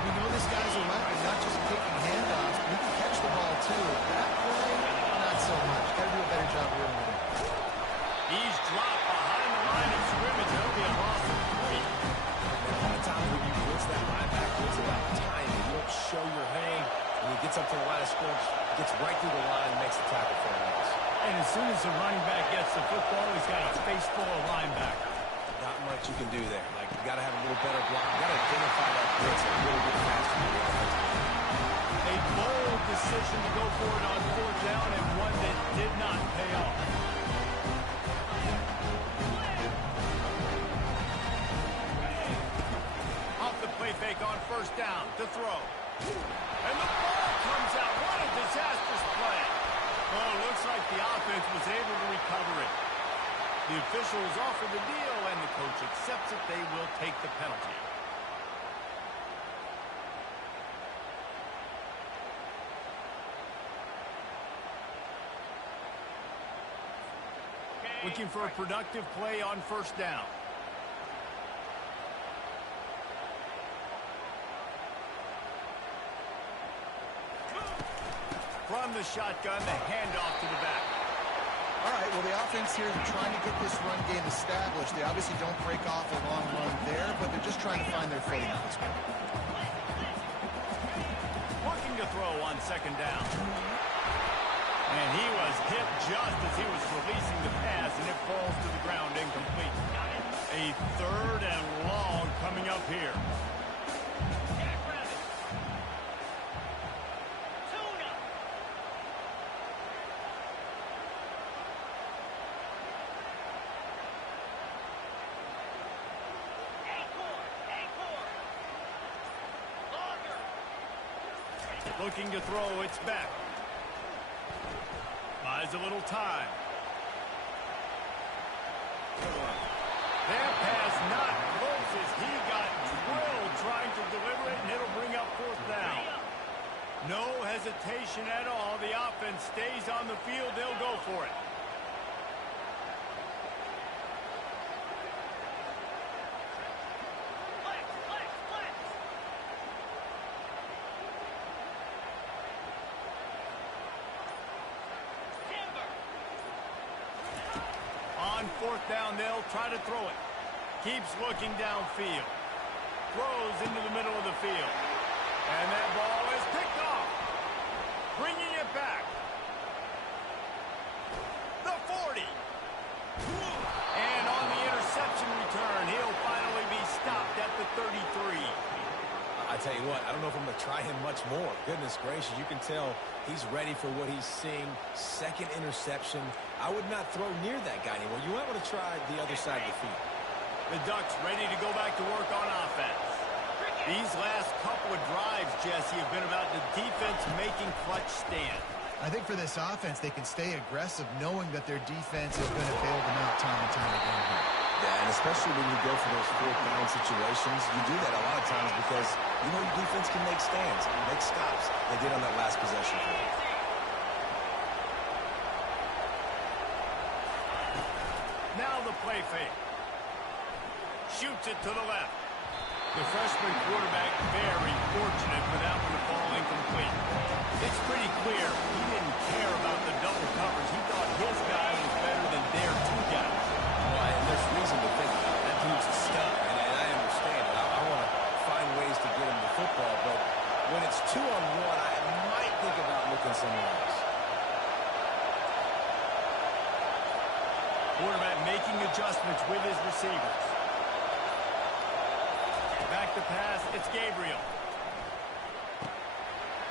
We know this guy's a weapon, not just kicking handoffs, but he can catch the ball, too. That play, not so much. Got to do a better job reeling it in. He's dropped behind the line of scrimmage. That'll be a loss of 3. And a lot of times when you blitz that linebacker, it's about timing. You don't show your hand. When he gets up to the line of scrimmage, gets right through the line and makes the tackle for him. And as soon as the running back gets the football, he's got a face full of linebackers. Not much you can do there. Like, you got to have a little better block. You got to identify that blitz and really get faster than the offensive line. A bold decision to go for it on 4th down and one that did not pay off. Off the play fake on 1st down to throw. And the ball comes out. What a disastrous play. Well, it looks like the offense was able to recover it. The officials offered the deal, and the coach accepts it. They will take the penalty. Looking for a productive play on 1st down. From the shotgun, the handoff to the back. All right, well, the offense here is trying to get this run game established. They obviously don't break off a long run there, but they're just trying to find their footing at this point. Looking to throw on 2nd down. And he was hit just as he was releasing the pass, and it falls to the ground incomplete. A 3rd and long coming up here. Looking to throw, it's back. Buys a little time. That pass not close as he got drilled trying to deliver it, and it'll bring up 4th down. No hesitation at all. The offense stays on the field. They'll go for it. On 4th down, they'll try to throw it. Keeps looking downfield. Throws into the middle of the field. And that ball is picked off. Bringing it back. The 40. And on the interception return, he'll finally be stopped at the 33. I tell you what, I don't know if I'm going to try him much more. Goodness gracious, you can tell he's ready for what he's seeing. 2nd interception. I would not throw near that guy anymore. You might want to try the other side of the field. The Ducks ready to go back to work on offense. These last couple of drives, Jesse, have been about the defense making clutch stand. I think for this offense, they can stay aggressive knowing that their defense is going to bail them out time and time again here. Yeah, and especially when you go for those 4th down situations, you do that a lot of times because you know your defense can make stands, make stops. They did on that last possession for them. Now the play fake. Shoots it to the left. The freshman quarterback very fortunate for that one to fall incomplete. It's pretty clear he didn't care about the double covers. He thought his guy was better than their 2 guys. Well, and there's reason to think about it. That dude's a stud, and I understand it. I want to find ways to get him the football, but when it's 2-on-1, I might think about looking somewhere else. Quarterback making adjustments with his receivers. Back to pass, it's Gabriel.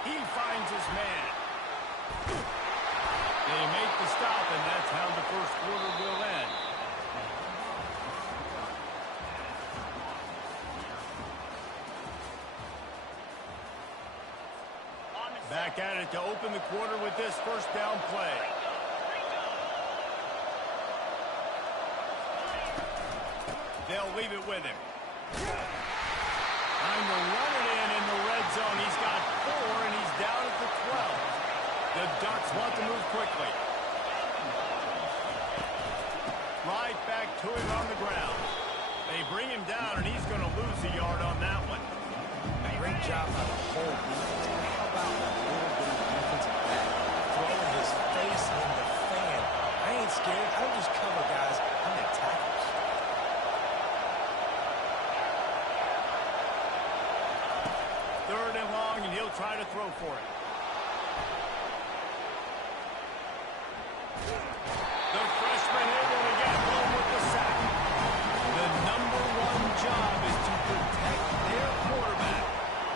He finds his man. They make the stop, and that's how the 1st quarter will end. Back at it to open the quarter with this 1st down play. They'll leave it with him. Time to run it in the red zone. He's got 4, and he's down at the 12. The Ducks want to move quickly. Right back to him on the ground. They bring him down, and he's going to lose a yard on that one. Great job by the whole defense. And how about that little bitty defensive back throwing his face in the fan? I ain't scared. I don't just cover guys. I make tackles. Third and long, and he'll try to throw for it. The freshman able to get home with the sack. The number one job is to protect their quarterback,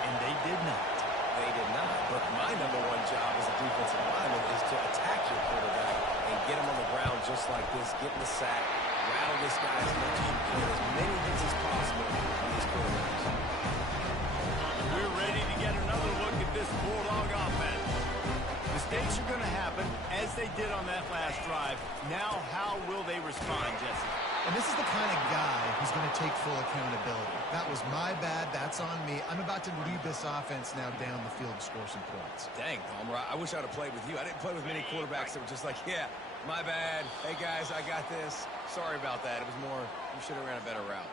and they did not. They did not. But my number one job as a defensive lineman is to attack your quarterback and get him on the ground just like this, get in the sack, rattle this guy as much as you can, as many hits as possible on these quarterbacks. We're ready to get another look at this Bulldog offense. Mistakes are going to happen, as they did on that last drive. Now, how will they respond, Jesse? And this is the kind of guy who's going to take full accountability. That was my bad. That's on me. I'm about to lead this offense now down the field to score some points. Dang, Palmer, I wish I would have played with you. I didn't play with many quarterbacks that were just like, yeah, my bad. Hey, guys, I got this. Sorry about that. It was more, you should have ran a better route.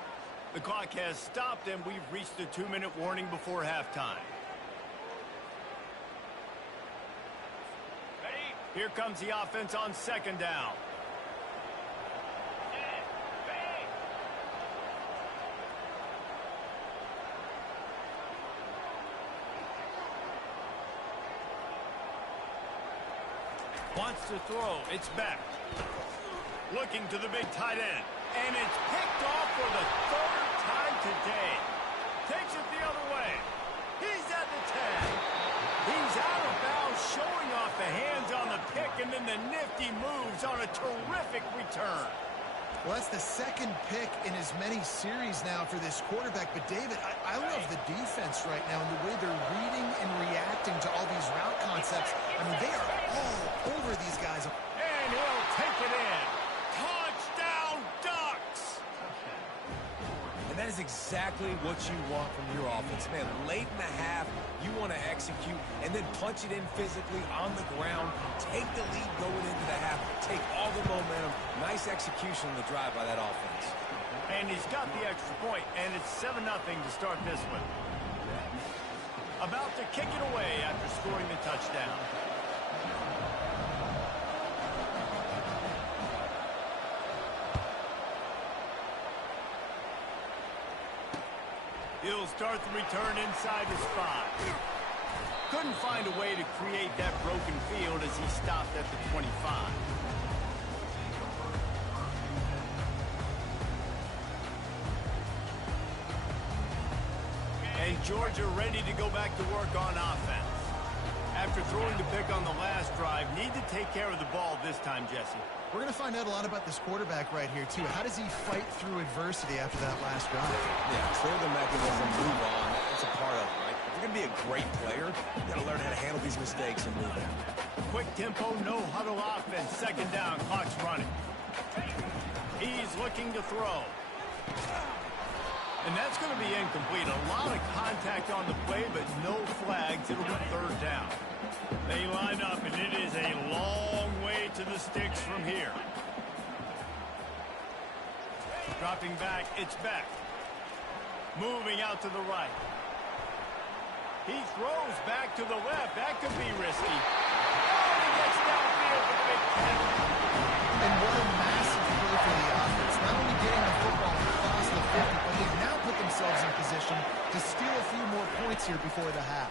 The clock has stopped, and we've reached the 2-minute warning before halftime. Ready? Here comes the offense on second down. Bang! Wants to throw. It's back. Looking to the big tight end. And it's picked off for the third time today. Takes it the other way. He's at the 10. He's out of bounds, showing off the hands on the pick, and then the nifty moves on a terrific return. Well, that's the second pick in as many series now for this quarterback. But, David, I love the defense right now and the way they're reading and reacting to all these route concepts. I mean, they are all over these guys. And he'll take it in. Touchdown, Ducks! And that is exactly what you want from your offense. Man, late in the half, you want to execute and then punch it in physically on the ground, take the lead going into the half, take all the momentum. Nice execution on the drive by that offense. And he's got the extra point, and it's 7-0 to start this one. About to kick it away after scoring the touchdown. He'll start the return inside his 5. Couldn't find a way to create that broken field as he stopped at the 25. And Georgia ready to go back to work on offense. After throwing the pick on the last drive, need to take care of the ball this time, Jesse. We're going to find out a lot about this quarterback right here, too. How does he fight through adversity after that last drive? Yeah, clear the mechanism, move on. That's a part of it, right? If you're going to be a great player, you got to learn how to handle these mistakes and move on. Quick tempo, no huddle offense. Second down, clock's running. He's looking to throw. And that's going to be incomplete. A lot of contact on the play, but no flags. It'll be third down. They line up, and it is a long way to the sticks from here. Dropping back, it's back. Moving out to the right. He throws back to the left. That could be risky. Oh, he gets downfield with a big catch. And what a massive play for the offense. Not only getting the football across the 50, but they've now put themselves in position to steal a few more points here before the half.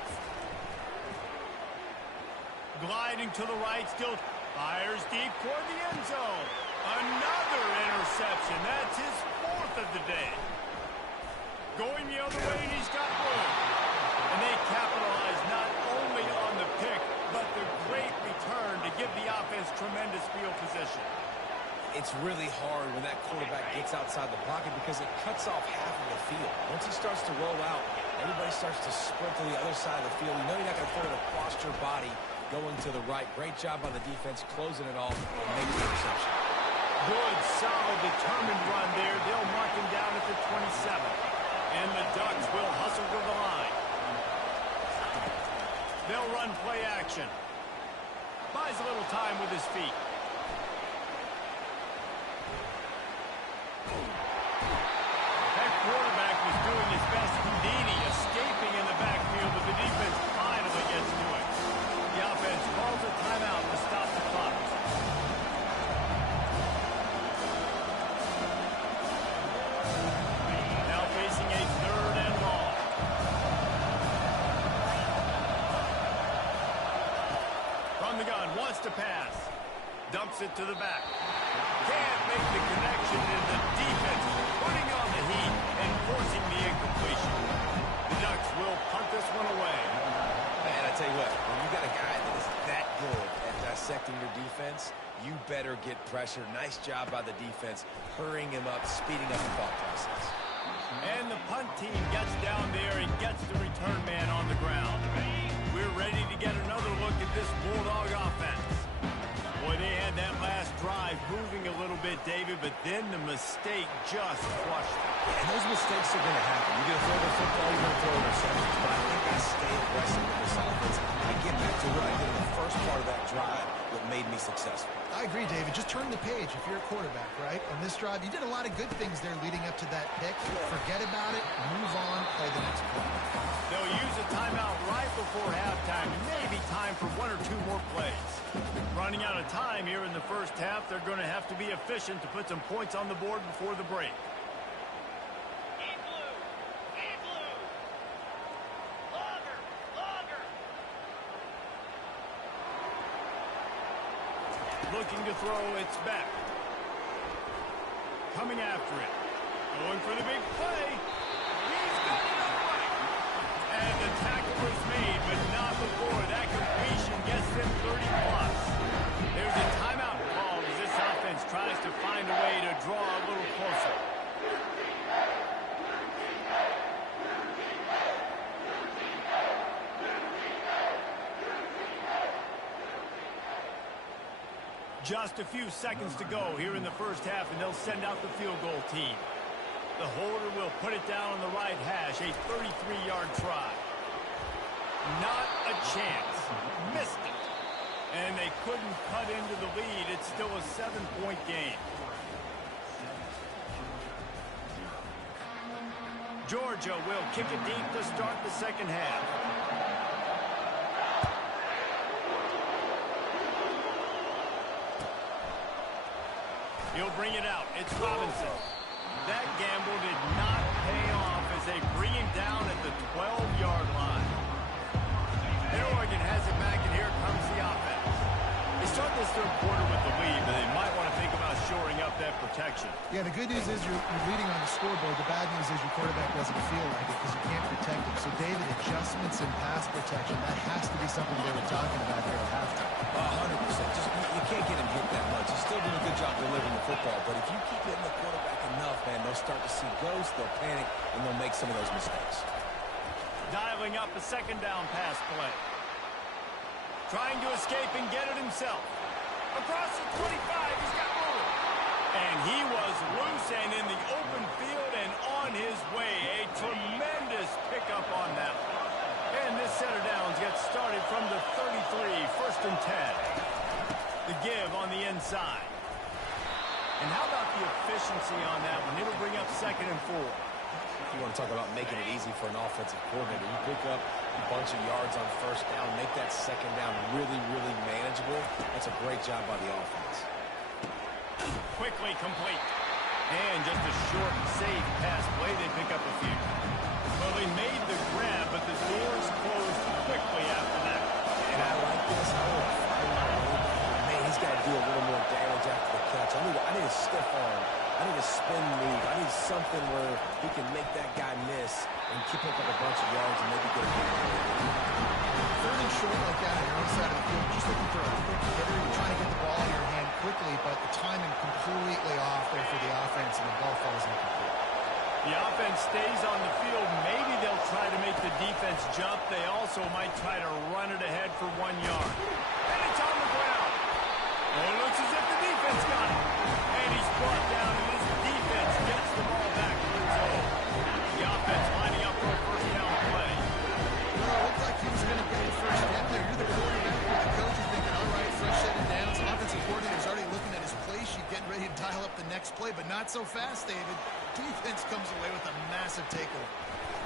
Gliding to the right, still fires deep toward the end zone. Another interception. That's his 4th of the day. Going the other way, and he's got room. And they capitalize not only on the pick, but the great return to give the offense tremendous field position. It's really hard when that quarterback gets outside the pocket because it cuts off half of the field. Once he starts to roll out, everybody starts to sprint to the other side of the field. You know you're not going to throw it across your body going to the right. Great job by the defense closing it off and making the interception. Good, solid, determined run there. They'll mark him down at the 27. And the Ducks will hustle to the line. They'll run play action. Buys a little time with his feet. That quarterback was doing his best Houdini, escaping in the back the gun, wants to pass. Dumps it to the back. Can't make the connection, and the defense putting on the heat and forcing the incompletion. The Ducks will punt this one away. Man, I tell you what, when you got a guy that is that good at dissecting your defense, you better get pressure. Nice job by the defense, hurrying him up, speeding up the thought process. And the punt team gets down there and gets the return man on the ground. We're ready to get another look at this Bulldog offense. Boy, they had that last drive moving a little bit, David, but then the mistake just flushed it. And those mistakes are going to happen. You're going to throw the football, you're going to throw interceptions, but I think I stay aggressive with this offense. I get back to what I did in the first part of that drive that made me successful. I agree, David. Just turn the page if you're a quarterback, right? On this drive, you did a lot of good things there leading up to that pick. Forget about it, move on, play the next play. They'll use a timeout right before halftime, maybe time for one or two more plays. Running out of time here in the first half, they're going to have to be efficient to put some points on the board before the break. Looking to throw, it's back. Coming after it. Going for the big play. He's got it upright. And the tackle was made, but not before that completion gets them 30+. There's a timeout called as this offense tries to find a way to draw a little closer. Just a few seconds to go here in the first half, and they'll send out the field goal team. The holder will put it down on the right hash, a 33-yard try. Not a chance. Missed it. And they couldn't cut into the lead. It's still a 7-point game. Georgia will kick it deep to start the second half. He'll bring it out. It's Robinson. That gamble did not pay off as they bring him down at the 12-yard line. And Oregon has it back, and here comes the offense. They start this third quarter with the lead, but they might want to think about shoring up that protection. Yeah, the good news is you're leading on the scoreboard. The bad news is your quarterback doesn't feel like it because you can't protect him. So, David, adjustments in pass protection, that has to be something they were talking about here at halftime. 100%. Just you can't get him hit that much. He's still doing a good job delivering the football, but if you keep hitting the quarterback enough, man, they'll start to see ghosts, they'll panic, and they'll make some of those mistakes. Dialing up a second down pass play. Trying to escape and get it himself. Across the 25, he's got room. And he was loose and in the open field and on his way. A tremendous pickup on that one. And this set of downs gets started from the 33, 1st and 10. The give on the inside. And how about the efficiency on that one? It'll bring up 2nd and 4. If you want to talk about making it easy for an offensive coordinator, you pick up a bunch of yards on 1st down, make that 2nd down really, really manageable. That's a great job by the offense. Quickly complete. And just a short, safe pass play. They pick up a few. Well, they made the grab, but the doors closed quickly after that. And I like this. Man, he's got to do a little more damage after the catch. I need a stiff arm. I need a spin move. I need something where he can make that guy miss and pick up a bunch of yards and maybe get a game. 3rd and short like that on your own side of the field, just looking for a quick hitter. You're trying to get the ball in your hand quickly, but the timing completely off there for the offense, and the ball falls incomplete. The offense stays on the field. Maybe they'll try to make the defense jump. They also might try to run it ahead for 1 yard. And it's on the ground. Well, it looks as if the defense got it. And he's brought down, and this defense gets the ball back to his own. The offense lining up for a 1st down play. Well, it looked like he was going to get the 1st down there. You're the quarterback. The coach is thinking, all right, fresh set of downs. Offensive coordinator's already looking at his play sheet, getting ready to dial up the next play, but not so fast, David. Defense comes away with a massive takeaway.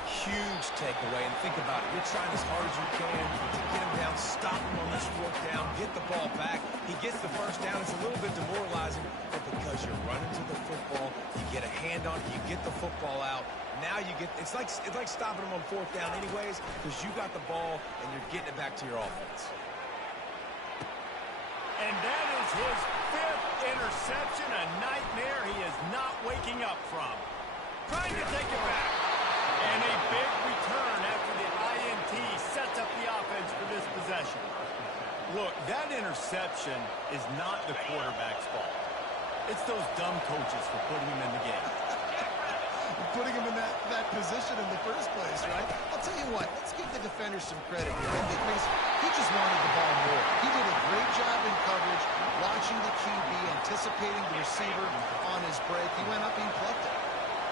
Huge takeaway, and think about it. You're trying as hard as you can to get him down, stop him on this 4th down, get the ball back. He gets the 1st down. It's a little bit demoralizing, but because you're running to the football, you get a hand on it, you get the football out. Now you get, it's like stopping him on 4th down anyways, because you got the ball and you're getting it back to your offense. interception, a nightmare he is not waking up from. Trying to take it back. And a big return after the INT sets up the offense for this possession. Look, that interception is not the quarterback's fault. It's those dumb coaches for putting him in the game. Putting him in that position in the first place, right? I'll tell you what, let's give the defenders some credit here because he just wanted the ball more. He did a great job in coverage, watching the QB, anticipating the receiver on his break. He went up and he plucked it.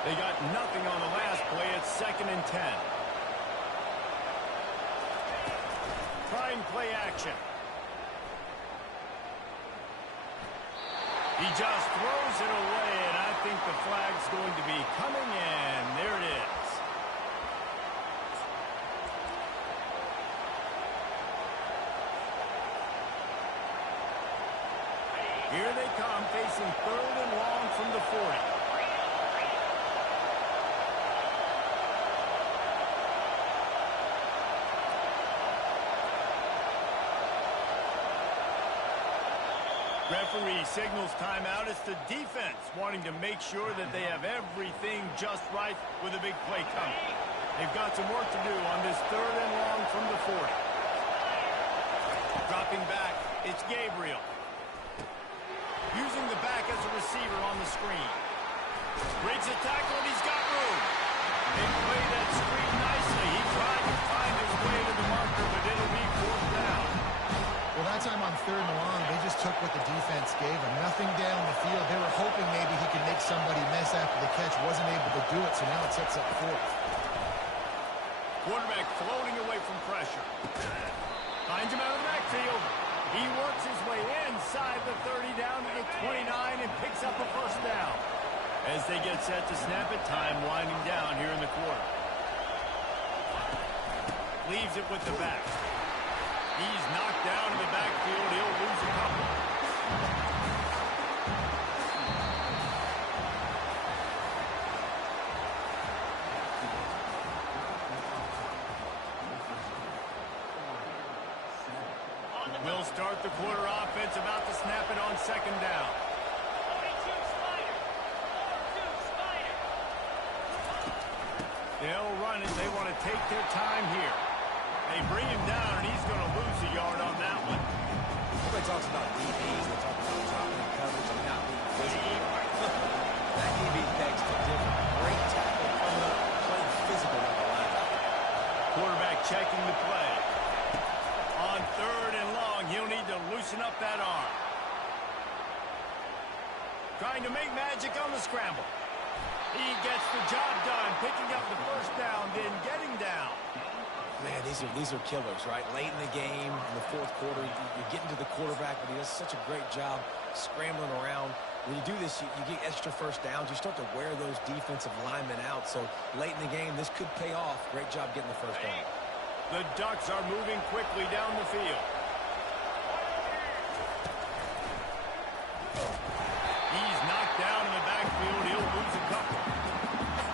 They got nothing on the last play. It's 2nd and 10. Trying play action. He just throws it away, and I think the flag's going to be coming in. There it is. Here they come, facing 3rd and long from the 40. Referee signals timeout. It's the defense wanting to make sure that they have everything just right with a big play coming. They've got some work to do on this 3rd and long from the 40. Dropping back, it's Gabriel. Using the back as a receiver on the screen. Breaks a tackle and he's got room. They play that screen nicely. He tried to find his way to the marker, but it'll be 4th down. Well, that time on 3rd and long, they just took what the defense gave him. Nothing down the field. They were hoping maybe he could make somebody miss after the catch. Wasn't able to do it, so now it sets up 4th. Quarterback floating away from pressure. Finds him out of the backfield. He works his way inside the 30 down to the 29 and picks up a 1st down. As they get set to snap it, time winding down here in the quarter. Leaves it with the back. He's knocked down in the backfield. He'll lose a couple. We'll start the quarter offense, about to snap it on 2nd down. They'll run it. They want to take their time here. They bring him down, and he's going to lose a yard on that one. Everybody talks about DBs. They talk about dropping coverage and not being physical. That DB begs to differ. Great tackle coming up, playing physical like a linebacker. Quarterback checking the play. On 3rd and long, he'll need to loosen up that arm. Trying to make magic on the scramble. He gets the job done, picking up the 1st down, then getting down. Man, these are killers, right? Late in the game, in the 4th quarter, you're getting to the quarterback, but he does such a great job scrambling around. When you do this, you get extra 1st downs. You start to wear those defensive linemen out. So late in the game, this could pay off. Great job getting the 1st down. The Ducks are moving quickly down the field. He's knocked down in the backfield. He'll lose a couple.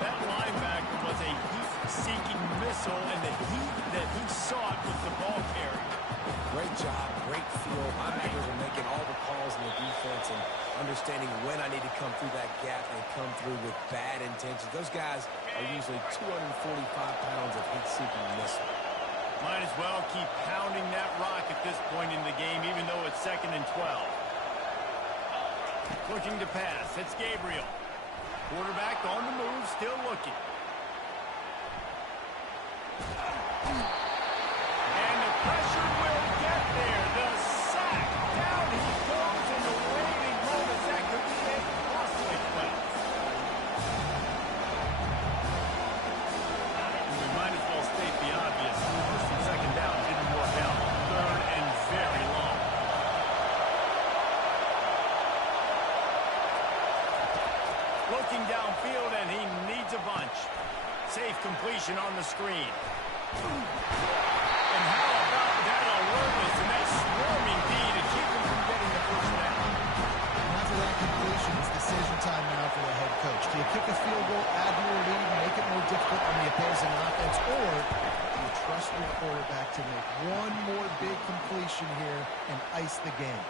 That linebacker was a heat-seeking missile, and the heat that he sought was the ball carrier. Great job, great feel. Linebackers are making all the calls in the defense and understanding when I need to come through that gap and come through with bad intentions. Those guys are usually 245 pounds of heat-seeking missile. Might as well keep pounding that rock at this point in the game, even though it's 2nd and 12. Looking to pass. It's Gabriel. Quarterback on the move, still looking. And the pressure will get there. The sack. Down he goes in the waiting moments. That could be a costly play. We might as well state the obvious. 1st and 2nd down didn't work out. 3rd and very long. Looking downfield, and he needs a bunch. Safe completion on the screen. And how about that alertness and that swarming D to keep him from getting the 1st down? And after that completion, it's decision time now for the head coach. Do you kick a field goal, add to your lead, make it more difficult on the opposing offense, or do you trust your quarterback to make one more big completion here and ice the game.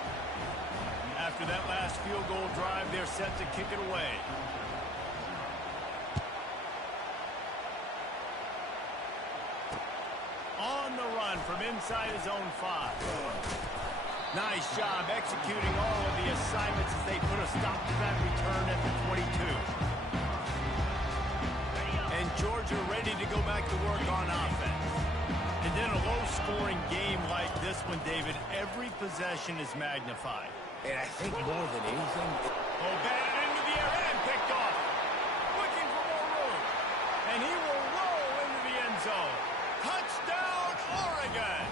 After that last field goal drive, they're set to kick it away. On the run from inside his own 5. Nice job executing all of the assignments as they put a stop to that return at the 22. And Georgia ready to go back to work on offense. And then a low-scoring game like this one, David, every possession is magnified. And I think more than anything... Batted into the air and picked off. Looking for more room. And he will roll into the end zone. Touchdown, Oregon!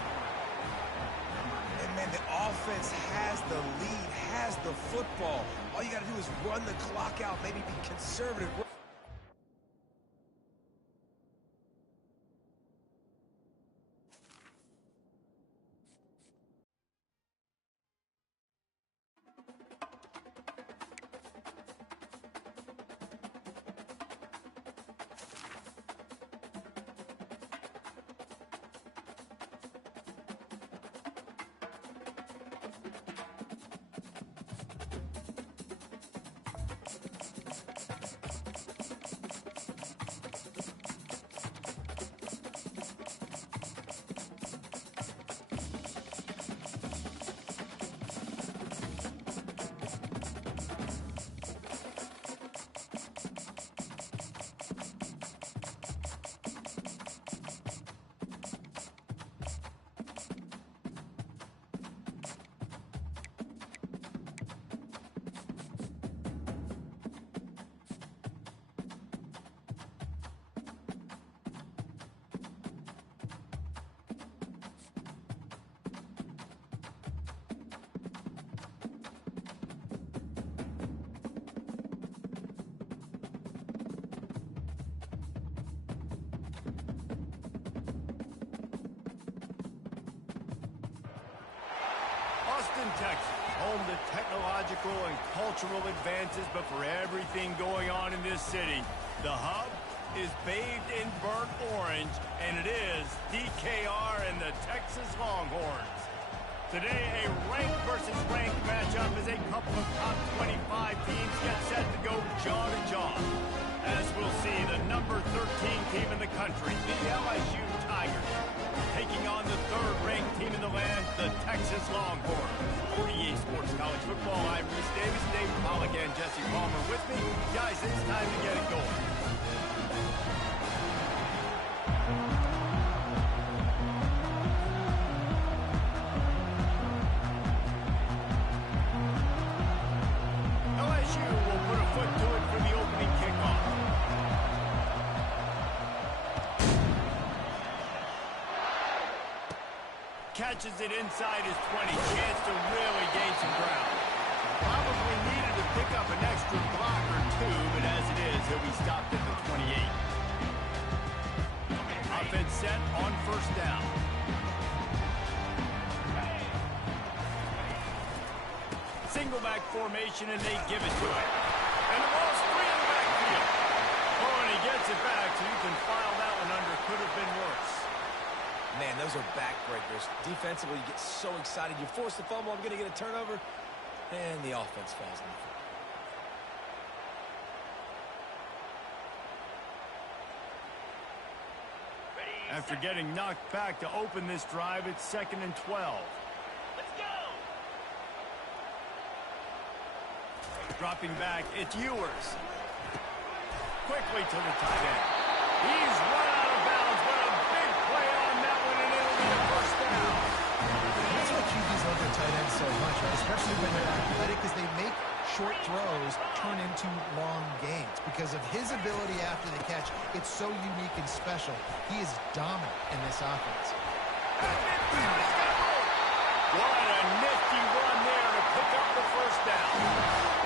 And, man, the offense has the lead, has the football. All you got to do is run the clock out, maybe be conservative. Austin, Texas, home to technological and cultural advances, but for everything going on in this city, the hub is bathed in burnt orange, and it is DKR and the Texas Longhorns. Today, a ranked versus ranked matchup as a couple of top 25 teams get set to go jaw to jaw. As we'll see, the number 13 team in the country, the LSU Tigers, taking on the third-ranked team in the land, the Texas Longhorns. For EA Sports College Football, I'm Reese Davis, Dave Pollock, and Jesse Palmer with me. Guys, it's time to get it going. LSU will put a foot to it for the opening kickoff. Catches it inside his 20. Chance to really gain some ground. Probably needed to pick up an extra block or two, but as it is, he'll be stopped at the 28. Offense set on first down. Single back formation, and they give it to him. And the ball's free in the backfield. Oh, and he gets it back, so you can file that one under. Could have been worse. Man, those are backbreakers. Defensively, you get so excited. You force the fumble, I'm going to get a turnover, and the offense falls in. After getting knocked back to open this drive, it's 2nd and 12. Let's go! Dropping back, it's Ewers. Quickly to the tight end. He's run out of bounds, but a big play on that one, and it'll be a first down. That's what QBs love their tight ends so much, right? Especially when they're athletic, because they make short throws turn into long gains. Because of his ability after the catch, it's so unique and special. He is dominant in this offense. What a nifty run there to pick up the first down.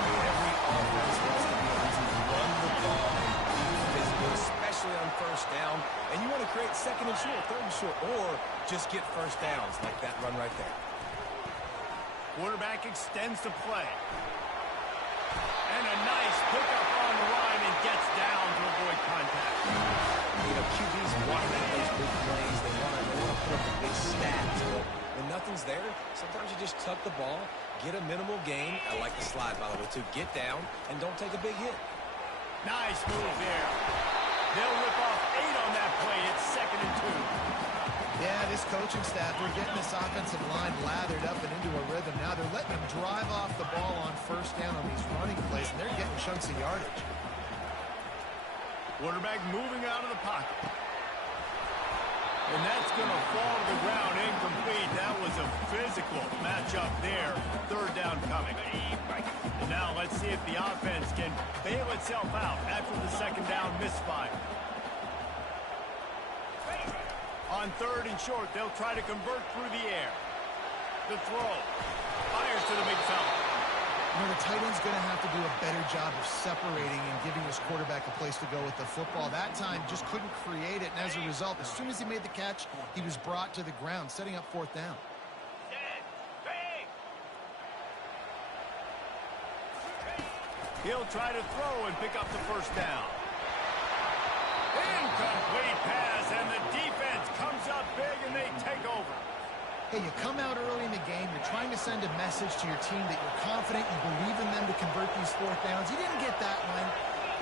Every offense wants to be able to run the ball, physical, especially on first down. And you want to create 2nd and short, 3rd and short, or just get first downs like that run right there. Quarterback extends the play. And a nice pickup on the line and gets down to avoid contact. You know, QBs want to make those big plays. They want to put up the big stats. But when nothing's there, sometimes you just tuck the ball, get a minimal gain. I like the slide, by the way, too. Get down and don't take a big hit. Nice move there. They'll rip off 8 on that play. It's 2nd and 2. Yeah, this coaching staff, they're getting this offensive line lathered up and into a rhythm. Now they're letting them drive off the ball on 1st down on these running plays, and they're getting chunks of yardage. Quarterback moving out of the pocket. And that's going to fall to the ground incomplete. That was a physical matchup there. 3rd down coming. And now let's see if the offense can bail itself out after the 2nd down misfire. On 3rd and short, they'll try to convert through the air. The throw. Fires to the big fella. You know, the tight end's going to have to do a better job of separating and giving his quarterback a place to go with the football. That time just couldn't create it, and as a result, as soon as he made the catch, he was brought to the ground, setting up 4th down. He'll try to throw and pick up the 1st down. Incomplete pass, and the defense comes up big, and they take over. Hey, you come out early in the game, you're trying to send a message to your team that you're confident, you believe in them to convert these 4th downs. You didn't get that one,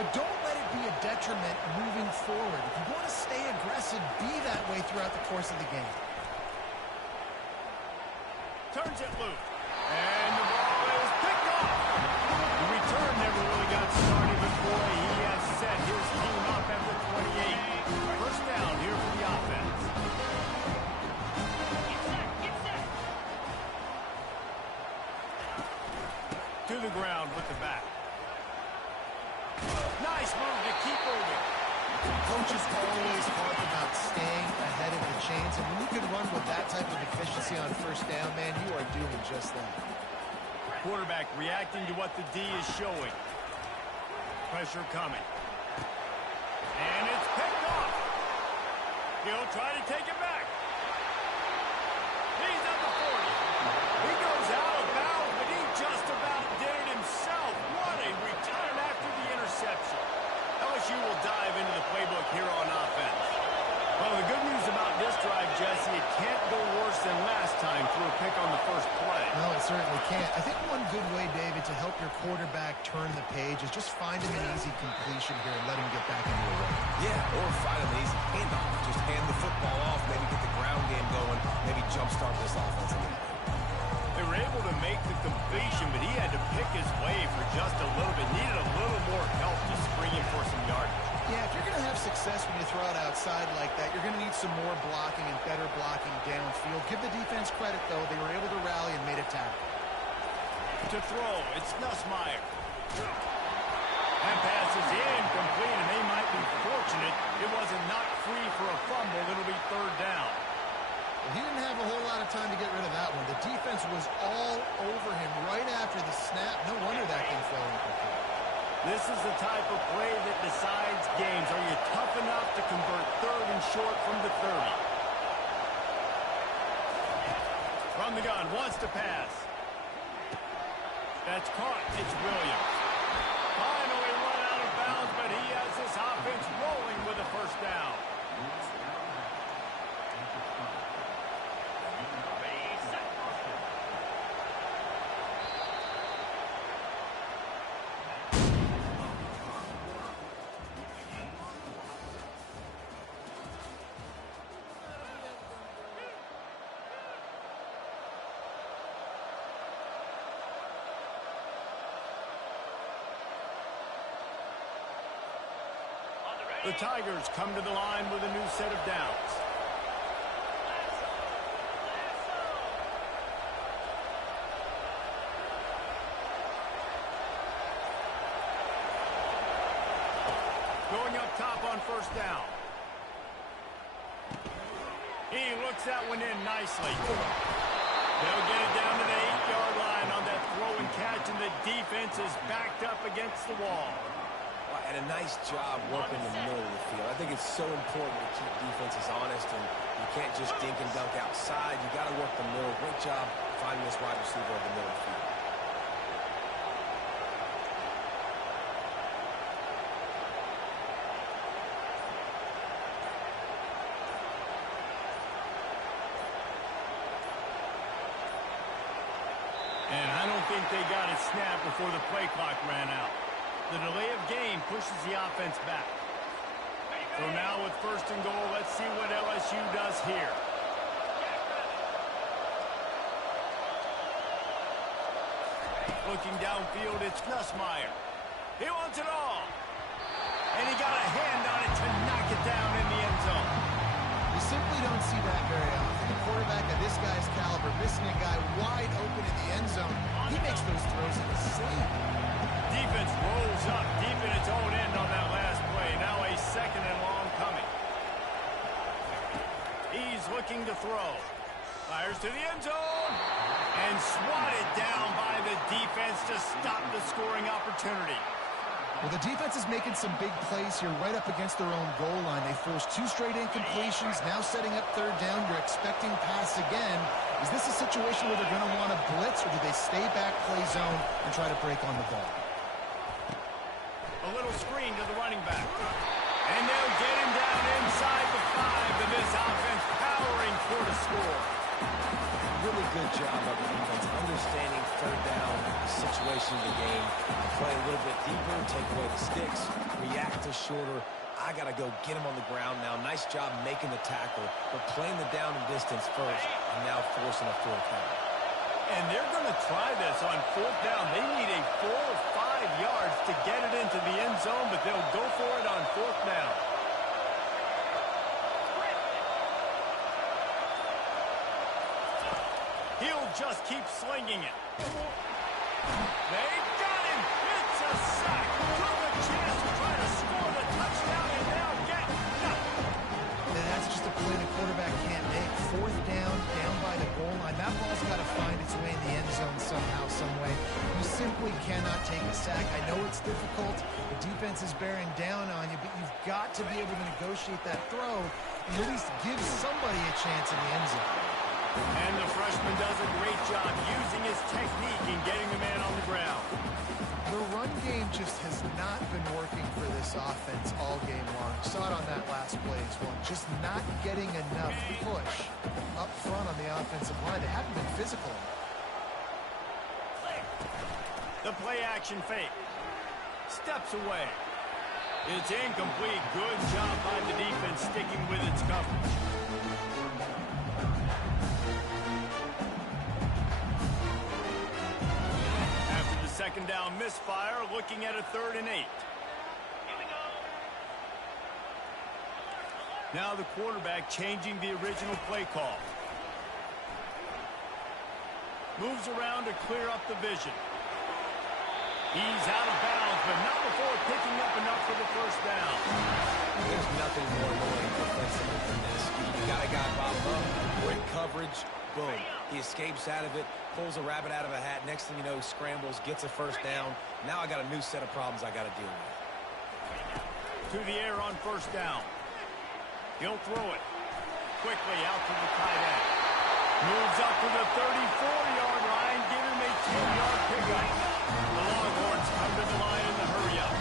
but don't let it be a detriment moving forward. If you want to stay aggressive, be that way throughout the course of the game. Turns it loose, and the ball is picked off. The return never really got started, but boy, he has set his team up at the 28. 1st down here for the offense. To the ground with the back. Nice move to keep moving. Coaches always talk about staying ahead of the chains, and when you can run with that type of efficiency on 1st down, man, you are doing just that. Quarterback reacting to what the D is showing. Pressure coming. And it's picked off. He'll try to take it back. He's at the 40. He goes out of bounds, but he just about did it himself. What a return after the interception. LSU will dive into the playbook here on offense. Well, the good news about this drive, Jesse, it can't go worse than last time through a pick on the 1st play. No, it certainly can't. I think one good way, David, to help your quarterback turn the page is just find him an easy completion here and let him get back into a run. Yeah, or find an easy handoff. Just hand the football off, maybe get the ground game going, maybe jumpstart this offense a little bit. They were able to make the completion, but he had to pick his way for just a little bit. Needed a little more help to spring him for some yardage. Yeah, if you're going to have success when you throw it outside like that, you're going to need some more blocking and better blocking downfield. Give the defense credit, though. They were able to rally and made a tackle. To throw, it's Nussmeier. That pass is incomplete, and they might be fortunate it wasn't knocked free for a fumble. It'll be 3rd down. He didn't have a whole lot of time to get rid of that one. The defense was all over him right after the snap. No wonder that thing fell incomplete. This is the type of play that decides games. Are you tough enough to convert 3rd and short from the 30? From the gun, wants to pass. That's caught. It's Williams. Finally run out of bounds, but he has this offense rolling with a 1st down. The Tigers come to the line with a new set of downs. Going up top on 1st down. He looks that one in nicely. They'll get it down to the 8-yard line on that throw and catch, and the defense is backed up against the wall. And a nice job working the middle of the field. I think it's so important to keep defenses honest, and you can't just dink and dunk outside. You got to work the middle. Great job finding this wide receiver in the middle of the field. And I don't think they got it snapped before the play clock ran out. The delay of game pushes the offense back. So now with first and goal, let's see what LSU does here. Looking downfield, it's Nussmeier. He wants it all. And he got a hand on it to knock it down in the end zone. You simply don't see that very often. A quarterback of this guy's caliber missing a guy wide open in the end zone. He makes those throws in his sleep. Defense rolls up deep in its own end on that last play. Now a second and long coming. He's looking to throw. Fires to the end zone. And swatted down by the defense to stop the scoring opportunity. Well, the defense is making some big plays here right up against their own goal line. They forced 2 straight incompletions, now setting up third down. You're expecting pass again. Is this a situation where they're going to want to blitz, or do they stay back, play zone, and try to break on the ball? A little screen to the running back. And they'll get him down inside the 5, and this offense powering for the score. Really good job of the defense, understanding third down, the situation of the game, play a little bit deeper, take away the sticks, react to shorter. I got to go get him on the ground now. Nice job making the tackle, but playing the down and distance first, and now forcing a fourth down. And they're going to try this on fourth down. They need a 4 or 5 yards to get it into the end zone, but they'll go for it on fourth down. He'll just keep slinging it. They got him. It's a sack. Took a chance to try to score the touchdown and now get nothing. And that's just a play the quarterback can't make. Fourth down, down by the goal line. That ball's got to find its way in the end zone somehow, some way. You simply cannot take a sack. I know it's difficult. The defense is bearing down on you, but you've got to be able to negotiate that throw and at least give somebody a chance in the end zone. And the freshman does a great job using his technique and getting the man on the ground. The run game just has not been working for this offense all game long. Saw it on that last play as well. Just not getting enough push up front on the offensive line. They haven't been physical. The play action fake. Steps away. It's incomplete. Good job by the defense sticking with its coverage. Second down misfire, looking at a 3rd and 8. Now the quarterback changing the original play call. Moves around to clear up the vision. He's out of bounds, but not before picking up enough for the first down. There's nothing more annoying defensively than this. You got a guy bottled up, great coverage, boom. He escapes out of it, pulls a rabbit out of a hat. Next thing you know, scrambles, gets a first down. Now I got a new set of problems I got to deal with. To the air on first down. He'll throw it. Quickly out to the tight end. Moves up to the 34-yard line, give him a 10-yard pickup. The Longhorns come to the line in the hurry-up.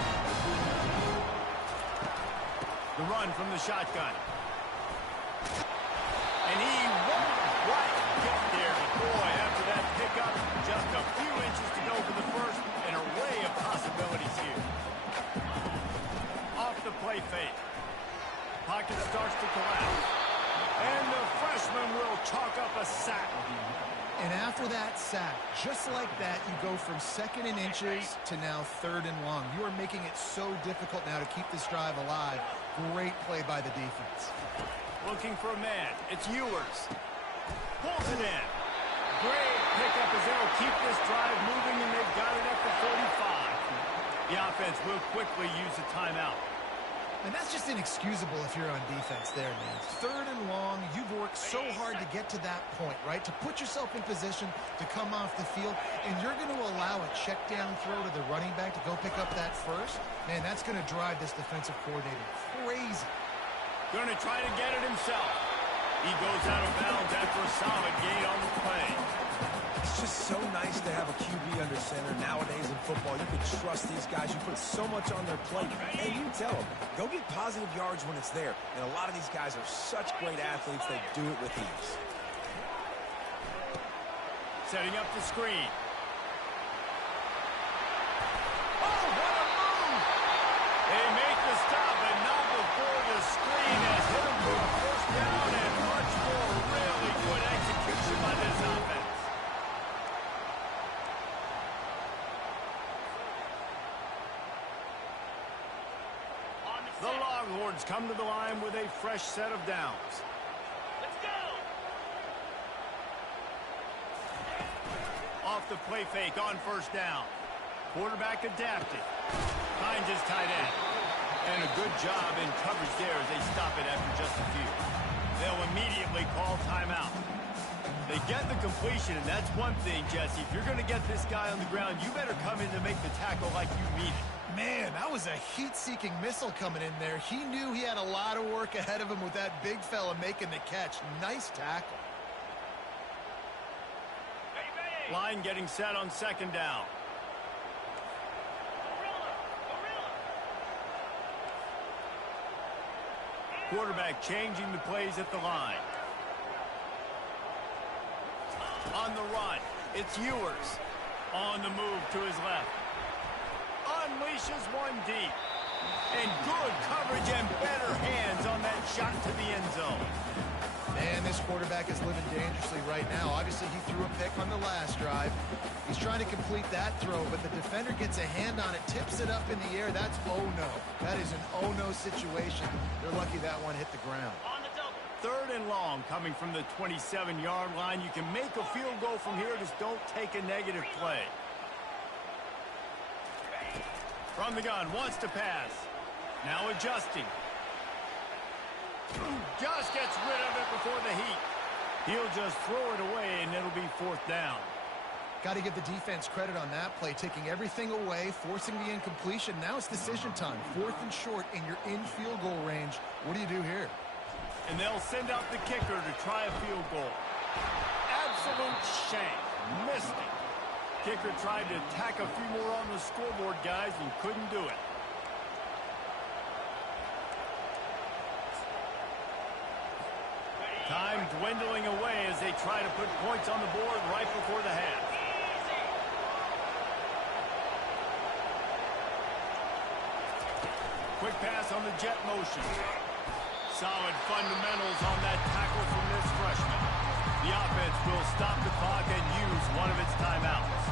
The run from the shotgun. And he won't quite get there. But boy, after that pickup, just a few inches to go for the first. An array of possibilities here. Off the play fake. Pocket starts to collapse. And the freshman will chalk up a sack. And after that sack, just like that, you go from 2nd and inches to now 3rd and long. You are making it so difficult now to keep this drive alive. Great play by the defense. Looking for a man. It's Ewers. Pulls it in. Great pickup as they'll keep this drive moving, and they've got it at the 45. The offense will quickly use a timeout. And that's just inexcusable if you're on defense there, man. 3rd and long, you've worked so hard to get to that point, right? To put yourself in position to come off the field, and you're going to allow a check down throw to the running back to go pick up that first. Man, that's going to drive this defensive coordinator crazy. Going to try to get it himself. He goes out of bounds after a solid gain on the play. It's just so nice to have a QB under center. Nowadays in football, you can trust these guys. You put so much on their plate. And you tell them, go get positive yards when it's there. And a lot of these guys are such great athletes, they do it with ease. Setting up the screen. Longhorns come to the line with a fresh set of downs. Let's go! Off the play fake on first down. Quarterback adapted. Finds his tight end. And a good job in coverage there as they stop it after just a few. They'll immediately call timeout. They get the completion, and that's one thing, Jesse. If you're going to get this guy on the ground, you better come in to make the tackle like you mean it. Man, that was a heat-seeking missile coming in there. He knew he had a lot of work ahead of him with that big fella making the catch. Nice tackle. Line getting set on second down. Quarterback changing the plays at the line. On the run, it's Ewers. On the move to his left. Unleashes one deep. And good coverage and better hands on that shot to the end zone. Man, this quarterback is living dangerously right now. Obviously, he threw a pick on the last drive. He's trying to complete that throw, but the defender gets a hand on it, tips it up in the air. That's oh-no. That is an oh-no situation. They're lucky that one hit the ground. Third and long coming from the 27-yard line. You can make a field goal from here. Just don't take a negative play. From the gun, wants to pass. Now adjusting. Just gets rid of it before the heat. He'll just throw it away, and it'll be fourth down. Got to give the defense credit on that play, taking everything away, forcing the incompletion. Now it's decision time. Fourth and short, and you're in field goal range. What do you do here? And they'll send out the kicker to try a field goal. Absolute shank. Missed it. Kicker tried to tack a few more on the scoreboard, guys, and couldn't do it. Time dwindling away as they try to put points on the board right before the half. Quick pass on the jet motion. Solid fundamentals on that tackle from this freshman. The offense will stop the clock and use one of its timeouts.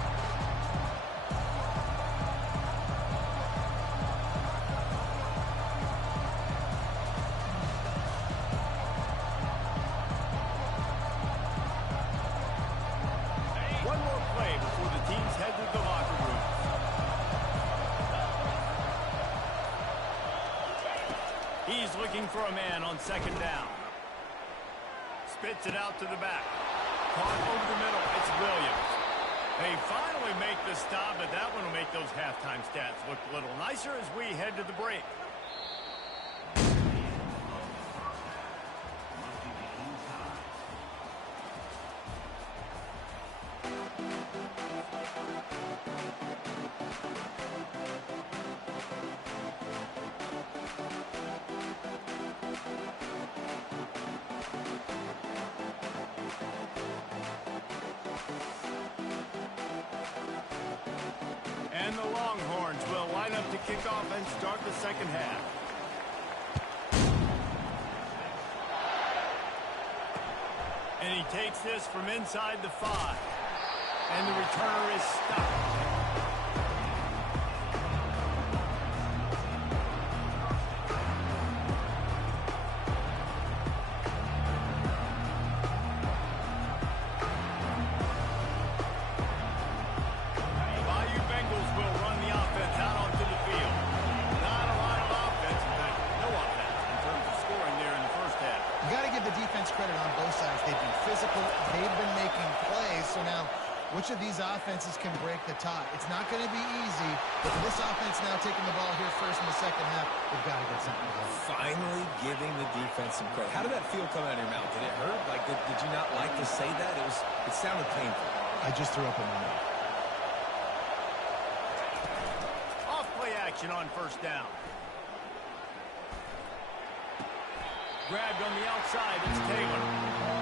One more play before the teams head to the locker room. He's looking for a man on second down. Spits it out to the back. Caught over the middle. It's Williams. They finally make the stop, but that one will make those halftime stats look a little nicer as we head to the break. And the Longhorns will line up to kick off and start the second half. And he takes this from inside the 5. And the returner is stopped. Credit on both sides. They've been physical. They've been making plays. So now, which of these offenses can break the tie? It's not going to be easy, but for this offense now taking the ball here first in the second half, we've got to get something going. Finally giving the defense some credit. How did that feel coming out of your mouth? Did it hurt? Like, did you not like to say that? It sounded painful. I just threw up in my mouth. Off play action on first down. Grabbed on the outside, it's Taylor.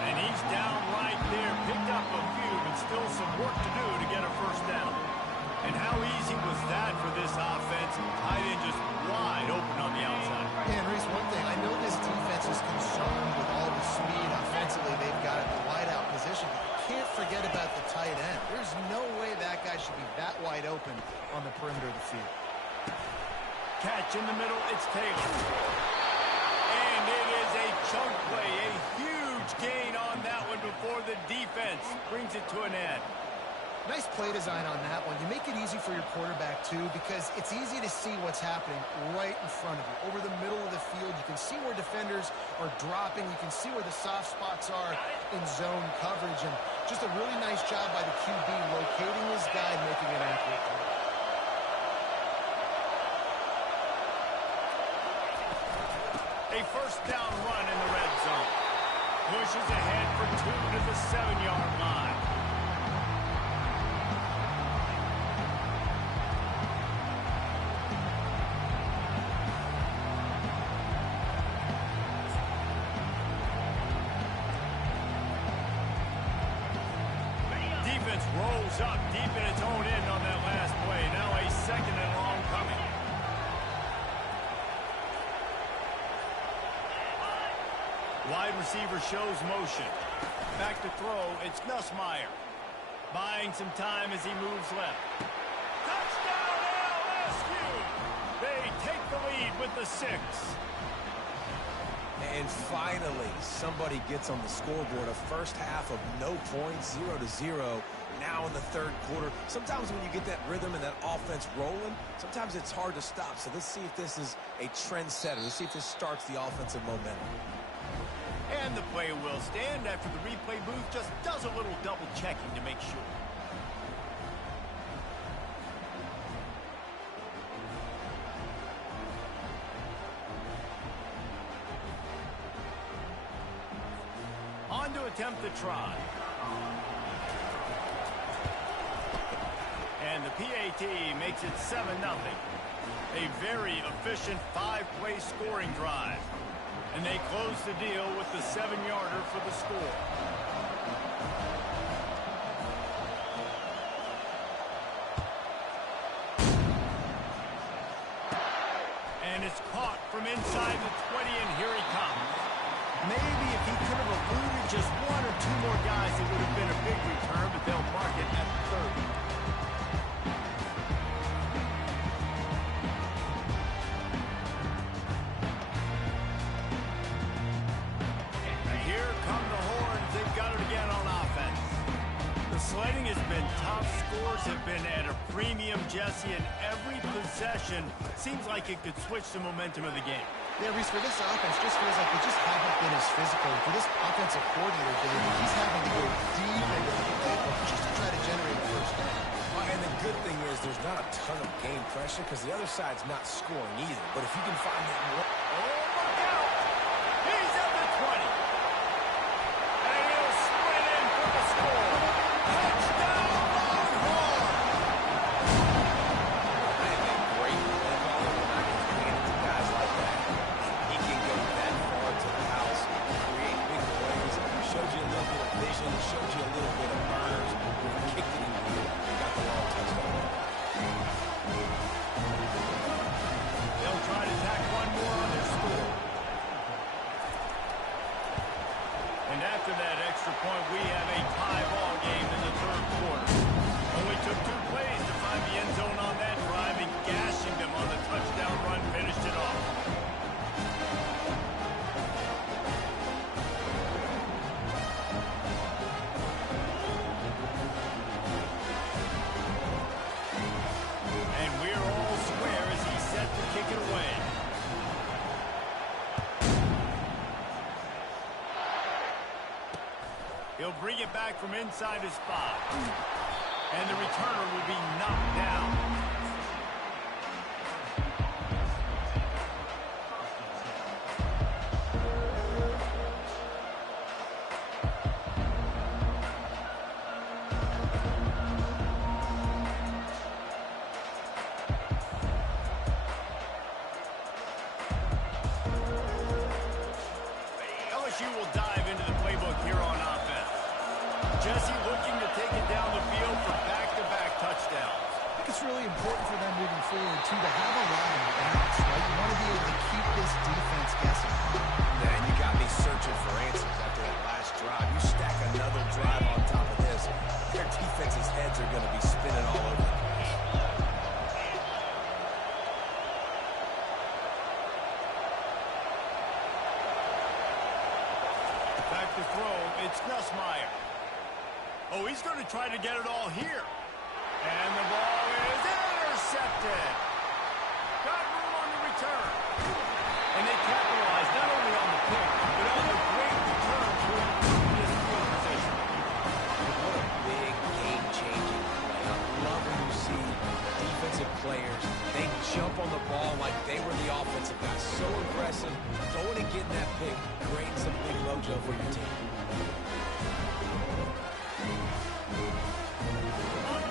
And he's down right there. Picked up a few, but still some work to do to get a first down. And how easy was that for this offense? Tight end just wide open on the outside. And Reese, one thing, I know this defense is concerned with all the speed offensively they've got at the wideout position. But you can't forget about the tight end. There's no way that guy should be that wide open on the perimeter of the field. catch in the middle. It's Taylor. And it is a chunk play, a huge gain on that one before the defense brings it to an end. Nice play design on that one. You make it easy for your quarterback, too, because it's easy to see what's happening right in front of you. Over the middle of the field, you can see where defenders are dropping. You can see where the soft spots are in zone coverage. And just a really nice job by the QB locating his guy and making an accurate throw. A first down run in the red zone. Pushes ahead for 2 to the 7-yard line. Defense rolls up deep in its own end on that last play. Now a second and long coming. Wide receiver shows motion. Back to throw, it's Nussmeier. Buying some time as he moves left. Touchdown LSU! They take the lead with the 6. And finally, somebody gets on the scoreboard. A first half of no points, 0-0. Now in the third quarter. Sometimes when you get that rhythm and that offense rolling, sometimes it's hard to stop. So let's see if this is a trendsetter. Let's see if this starts the offensive momentum. And the play will stand after the replay booth just does a little double checking to make sure. On to attempt the try. And the PAT makes it 7-0. A very efficient 5-play scoring drive. And they close the deal with the 7-yarder for the score. And it's caught from inside the 20, and here he comes. Maybe if he could have eluded just 1 or 2 more guys, it would have been a big return, but they'll mark it at 30. Sledding has been tough. Scores have been at a premium, Jesse, and every possession seems like it could switch the momentum of the game. Yeah, Reese, for this offense, just feels like they just haven't been as physical. For this offensive coordinator, David, he's having to go deep into the playbook just to try to generate a first down. And the good thing is there's not a ton of game pressure because the other side's not scoring either. But if you can find that one... Oh, look out! He's at the 20. And he'll sprint in for the score. Touchdown, Longhorn! I have a great play caller when I can hand it to guys like that. He can go that far to the house, create big plays, showed you a little bit of vision, showed you a little bit of burns, kicked it in the wheel, and got the long touchdown. They'll try to tack one more on their score. And after that extra point, we have a tie ball game in the third quarter. Only took 2 plays to find the end zone on that drive, and gashing them on the touchdown run finished it off. And we're all square as he's set to kick it away. He'll bring it back from inside his 5. And the returner will be knocked down. LSU will dive into the playbook here on offense. Jesse looking to take it down the field for back-to-back touchdowns. I think it's really important for them moving forward, too, to have a lot of balance, right? You want to be able to keep this defense guessing. Yeah, and you got me searching for answers after that last drive. You stack another drive on top of this, their defense's heads are going to be spinning all over the place. It's Nussmeier. Oh, he's going to try to get it all here. And the ball is intercepted. Got room on the return. And they capitalize not only on the pick, but on the great return to improve this field position. What a big game-changing play. I love when you see defensive players, they jump on the ball like they were the offensive guys. So aggressive, going and getting that pick, creating some big mojo for your team.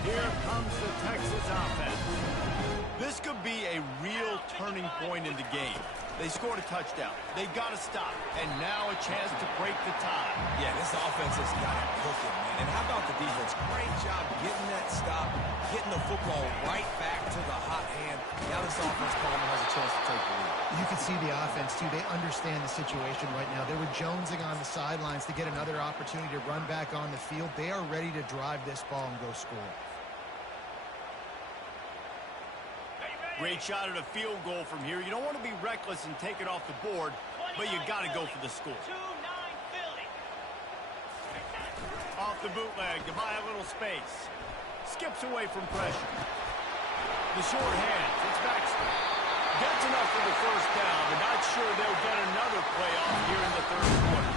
Here comes the Texas offense. This could be a real turning point in the game. They scored a touchdown. They got to stop. And now a chance to break the tie. Yeah, this offense has got it cooking, man. And how about the defense? Great job getting that stop, getting the football right back to the hot hand. Now this offense, Palmer, has a chance to take the lead. You can see the offense, too. They understand the situation right now. They were jonesing on the sidelines to get another opportunity to run back on the field. They are ready to drive this ball and go score. Great shot at a field goal from here. You don't want to be reckless and take it off the board, but you got to go for the score. Off the bootleg to buy a little space. Skips away from pressure. The short hands. It's Baxter. Gets enough for the first down, but not sure they'll get another play off here in the third quarter.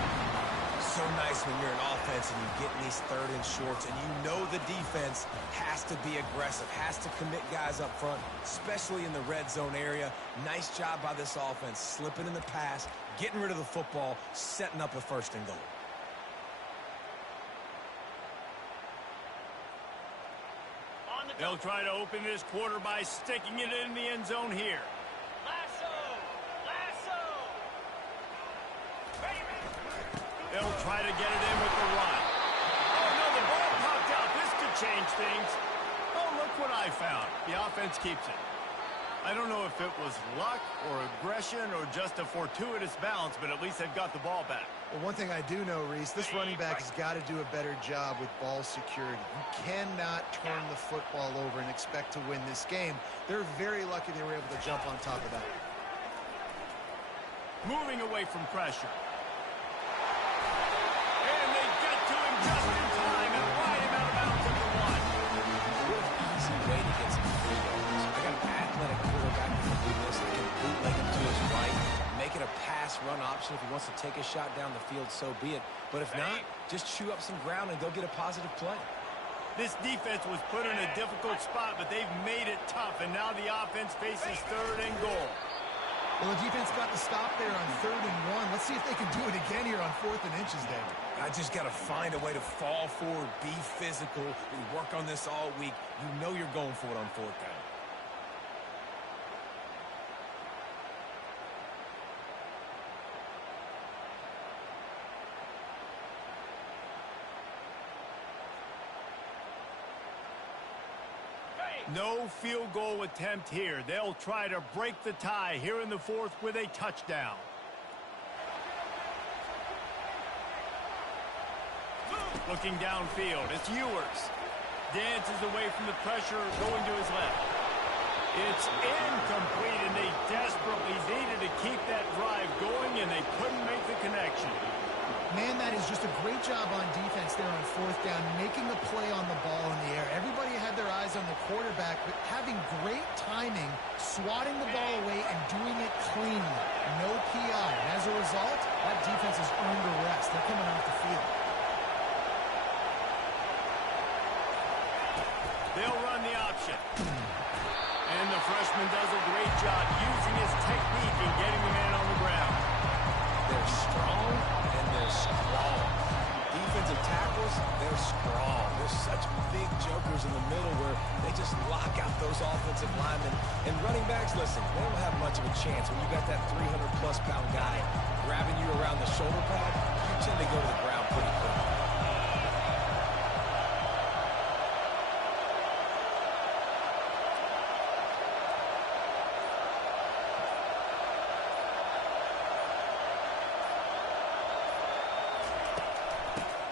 So nice when you're an offense and you get in these third and shorts and you know the defense has to be aggressive, has to commit guys up front, especially in the red zone area. Nice job by this offense, slipping in the pass, getting rid of the football, setting up a first and goal. They'll try to open this quarter by sticking it in the end zone here. They'll try to get it in with the run. Oh, no, the ball popped out. This could change things. Oh, look what I found. The offense keeps it. I don't know if it was luck or aggression or just a fortuitous bounce, but at least they've got the ball back. Well, one thing I do know, Reese, this running back has got to do a better job with ball security. You cannot turn the football over and expect to win this game. They're very lucky they were able to jump on top of that. Moving away from pressure. And they get to him just in time and ride him out of bounds at the one. What an easy way to get some free yards. I got an athletic quarterback that can do this. They can bootleg him to his right, make it a pass-run option. If he wants to take a shot down the field, so be it. But if not, just chew up some ground and go get a positive play. This defense was put in a difficult spot, but they've made it tough, and now the offense faces third and goal. Well, the defense got the stop there on 3rd and 1. Let's see if they can do it again here on 4th and inches, David. I just got to find a way to fall forward, be physical. We work on this all week. You know you're going for it on 4th down. No field goal attempt here. They'll try to break the tie here in the 4th with a touchdown. Looking downfield, it's Ewers. Dances away from the pressure, going to his left. It's incomplete, and they desperately needed to keep that drive going, and they couldn't make the connection. Man, that is just a great job on defense there on 4th down, making a play on the ball in the air. Everybody had their eyes on the quarterback, but having great timing, swatting the ball away, and doing it cleanly. No PI. And as a result, that defense has earned a rest. They're coming off the field. They'll run the option. And the freshman does a great job using his technique and getting the man on the ground. They're strong and they're strong. Defensive tackles, they're strong. They're such big jokers in the middle where they just lock out those offensive linemen. And running backs, listen, they don't have much of a chance. When you got that 300-plus pound guy grabbing you around the shoulder pad, you tend to go to the ground pretty quick.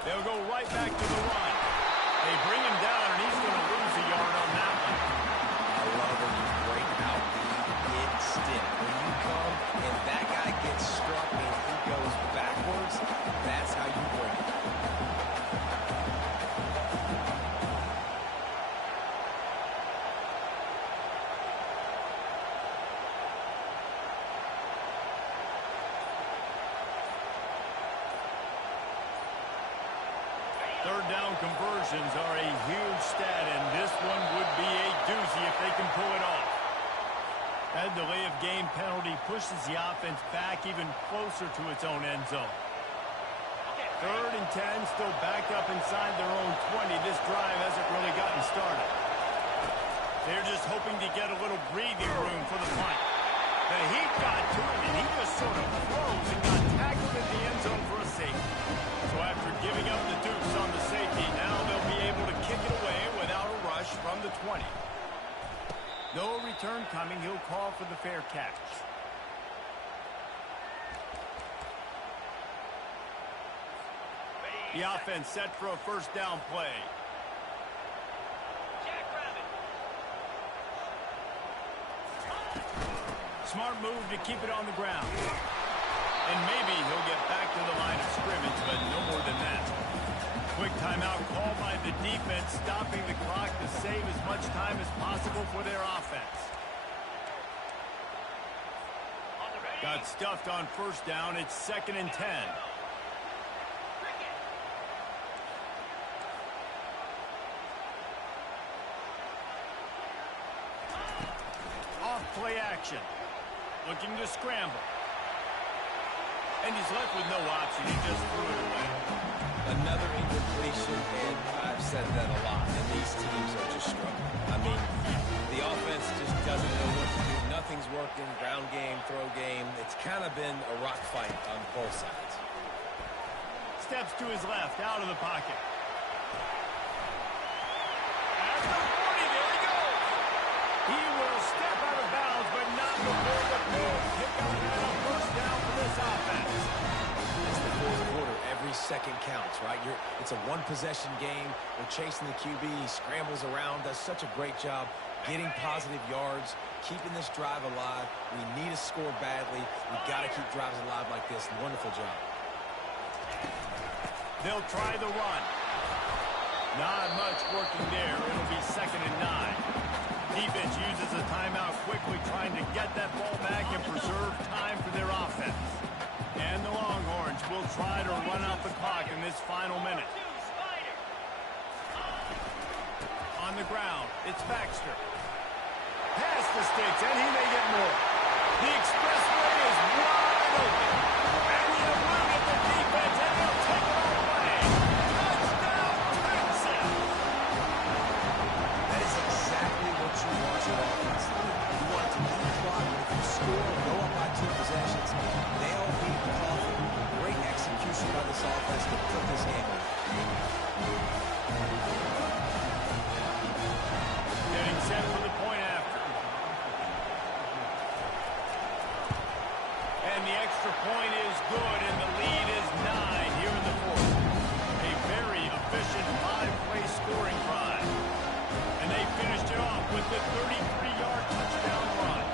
They'll go right back to the run. They bring him down, and he's going to lose a yard on that one. I love when you break out the big stick. When you come and that guy gets struck and he goes backwards, that's how you break it. down conversions are a huge stat, and this one would be a doozy if they can pull it off. That delay of game penalty pushes the offense back even closer to its own end zone. 3rd and 10, still backed up inside their own 20. This drive hasn't really gotten started. They're just hoping to get a little breathing room for the punt. The heat got to him, and he just sort of froze and got tackled in the end zone for a safety. So after giving up the deuce on the safety, now they'll be able to kick it away without a rush from the 20. No return coming. He'll call for the fair catch. The offense set for a first down play. Smart move to keep it on the ground. And maybe he'll get back to the line of scrimmage, but no more than that. Quick timeout called by the defense, stopping the clock to save as much time as possible for their offense. Got stuffed on first down. It's 2nd and 10. Off play action. Looking to scramble. And he's left with no option. He just threw it away. Another incompletion, and I've said that a lot, and these teams are just struggling. I mean, the offense just doesn't know what to do. Nothing's working. Ground game, throw game. It's kind of been a rock fight on both sides. Steps to his left, out of the pocket. At the 40, there he goes. He will step out of bounds, but not before the field. Pick up and a first down for this offense. It's the 4th quarter. Every second counts, right? It's a one-possession game. We're chasing the QB. He scrambles around, does such a great job getting positive yards, keeping this drive alive. We need to score badly. We've got to keep drives alive like this. Wonderful job. They'll try the run. Not much working there. It'll be 2nd and 9. Defense uses a timeout quickly, trying to get that ball back and preserve time for their offense. And the Longhorns will try to run out the clock in this final minute. On the ground, it's Baxter. Past the sticks, and he may get more. The expressway is wide open. And you look at the defense, and they'll take it all away. Touchdown, Texas! That is exactly what you want your offense to do. You want to keep the clock, but if you score, go up by 2 possessions, they'll be covered. Great execution by this offense to put this game away. Getting set for the point after. And the extra point is good, and the lead is 9 here in the 4th. A very efficient 5-play scoring drive. And they finished it off with the 33-yard touchdown run.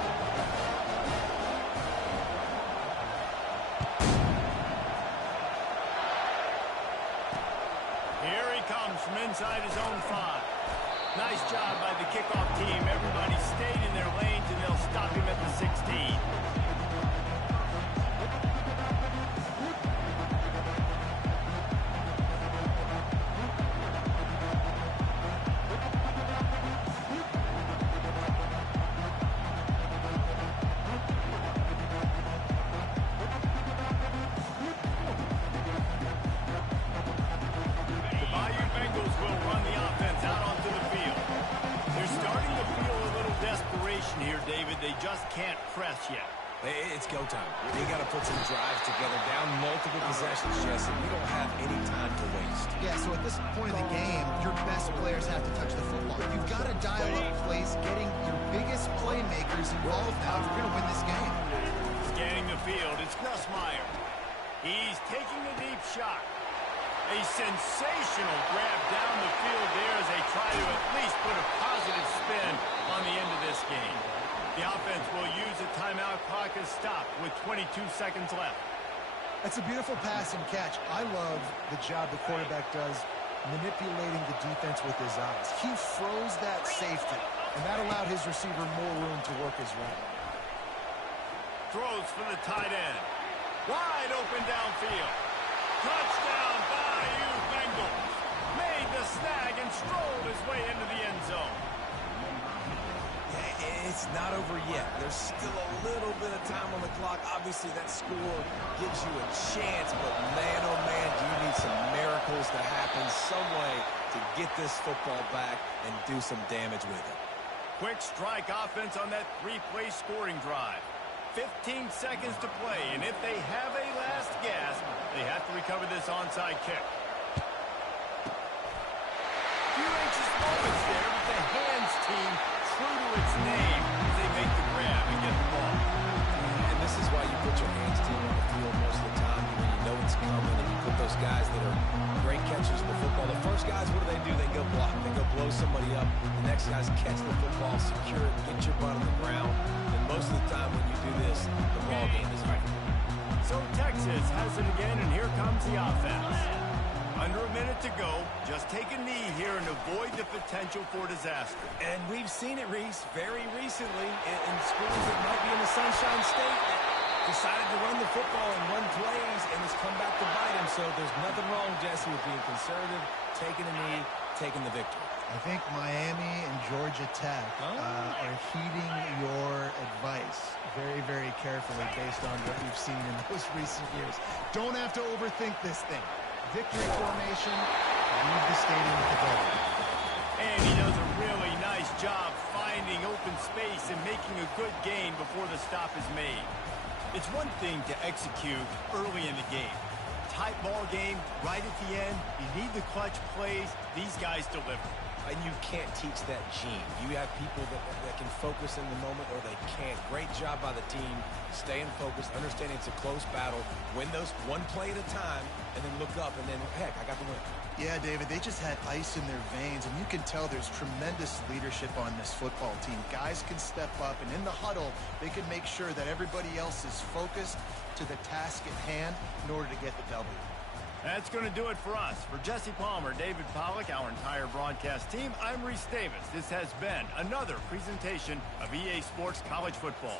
Here he comes from inside his own 5. Nice job by the kickoff team. Everybody stayed in their lanes, and they'll stop him at the 16. Here, David, they just can't press yet. It's go time. They got to put some drives together, down multiple possessions, Jesse. We don't have any time to waste. Yeah, so at this point in the game, your best players have to touch the football. You've got to dial up plays, getting your biggest playmakers involved now if you're going to win this game. Scanning the field, it's Nussmeier. He's taking a deep shot. A sensational grab down the field there as they try to at least put a positive spin on the end of this game. The offense will use a timeout. Clock is stopped with 22 seconds left. That's a beautiful pass and catch. I love the job the quarterback does manipulating the defense with his eyes. He froze that safety, and that allowed his receiver more room to work his route. Throws for the tight end. Wide open downfield. Touchdown, Bayou Bengals. Made the snag and strolled his way into the end zone. It's not over yet. There's still a little bit of time on the clock. Obviously, that score gives you a chance, but man, oh man, do you need some miracles to happen some way to get this football back and do some damage with it. Quick strike offense on that 3-play scoring drive. 15 seconds to play, and if they have a last gasp, they have to recover this onside kick. Few anxious moments there, but the hands team true to its name as they make the grab and get the ball. And this is why you put your hands team on the field most of the time when you know it's coming, and you put those guys that are great catchers of the football. The first guys, what do? They go block. They go blow somebody up. The next guys catch the football, secure it, get your butt on the ground. And most of the time when you do this, the ball game is right. So Texas has it again, and here comes the offense. Under a minute to go. Just take a knee here and avoid the potential for disaster. And we've seen it, Reese, very recently in schools that might be in the Sunshine State that decided to run the football and run plays, and it's come back to bite him. So there's nothing wrong, Jesse, with being conservative, taking a knee, taking the victory. I think Miami and Georgia Tech are heeding your advice very, very carefully based on what you've seen in those recent years. Don't have to overthink this thing. Victory formation, leave the stadium with the ball. And he does a really nice job finding open space and making a good gain before the stop is made. It's one thing to execute early in the game. Tight ball game, right at the end, you need the clutch plays. These guys deliver. And you can't teach that gene. You have people that can focus in the moment or they can't. Great job by the team, staying focused, understanding it's a close battle, win those one play at a time, and then look up, and then, heck, I got the win. Yeah, David, they just had ice in their veins, and you can tell there's tremendous leadership on this football team. Guys can step up, and in the huddle, they can make sure that everybody else is focused to the task at hand in order to get the W. That's going to do it for us. For Jesse Palmer, David Pollack, our entire broadcast team, I'm Reese Davis. This has been another presentation of EA Sports College Football.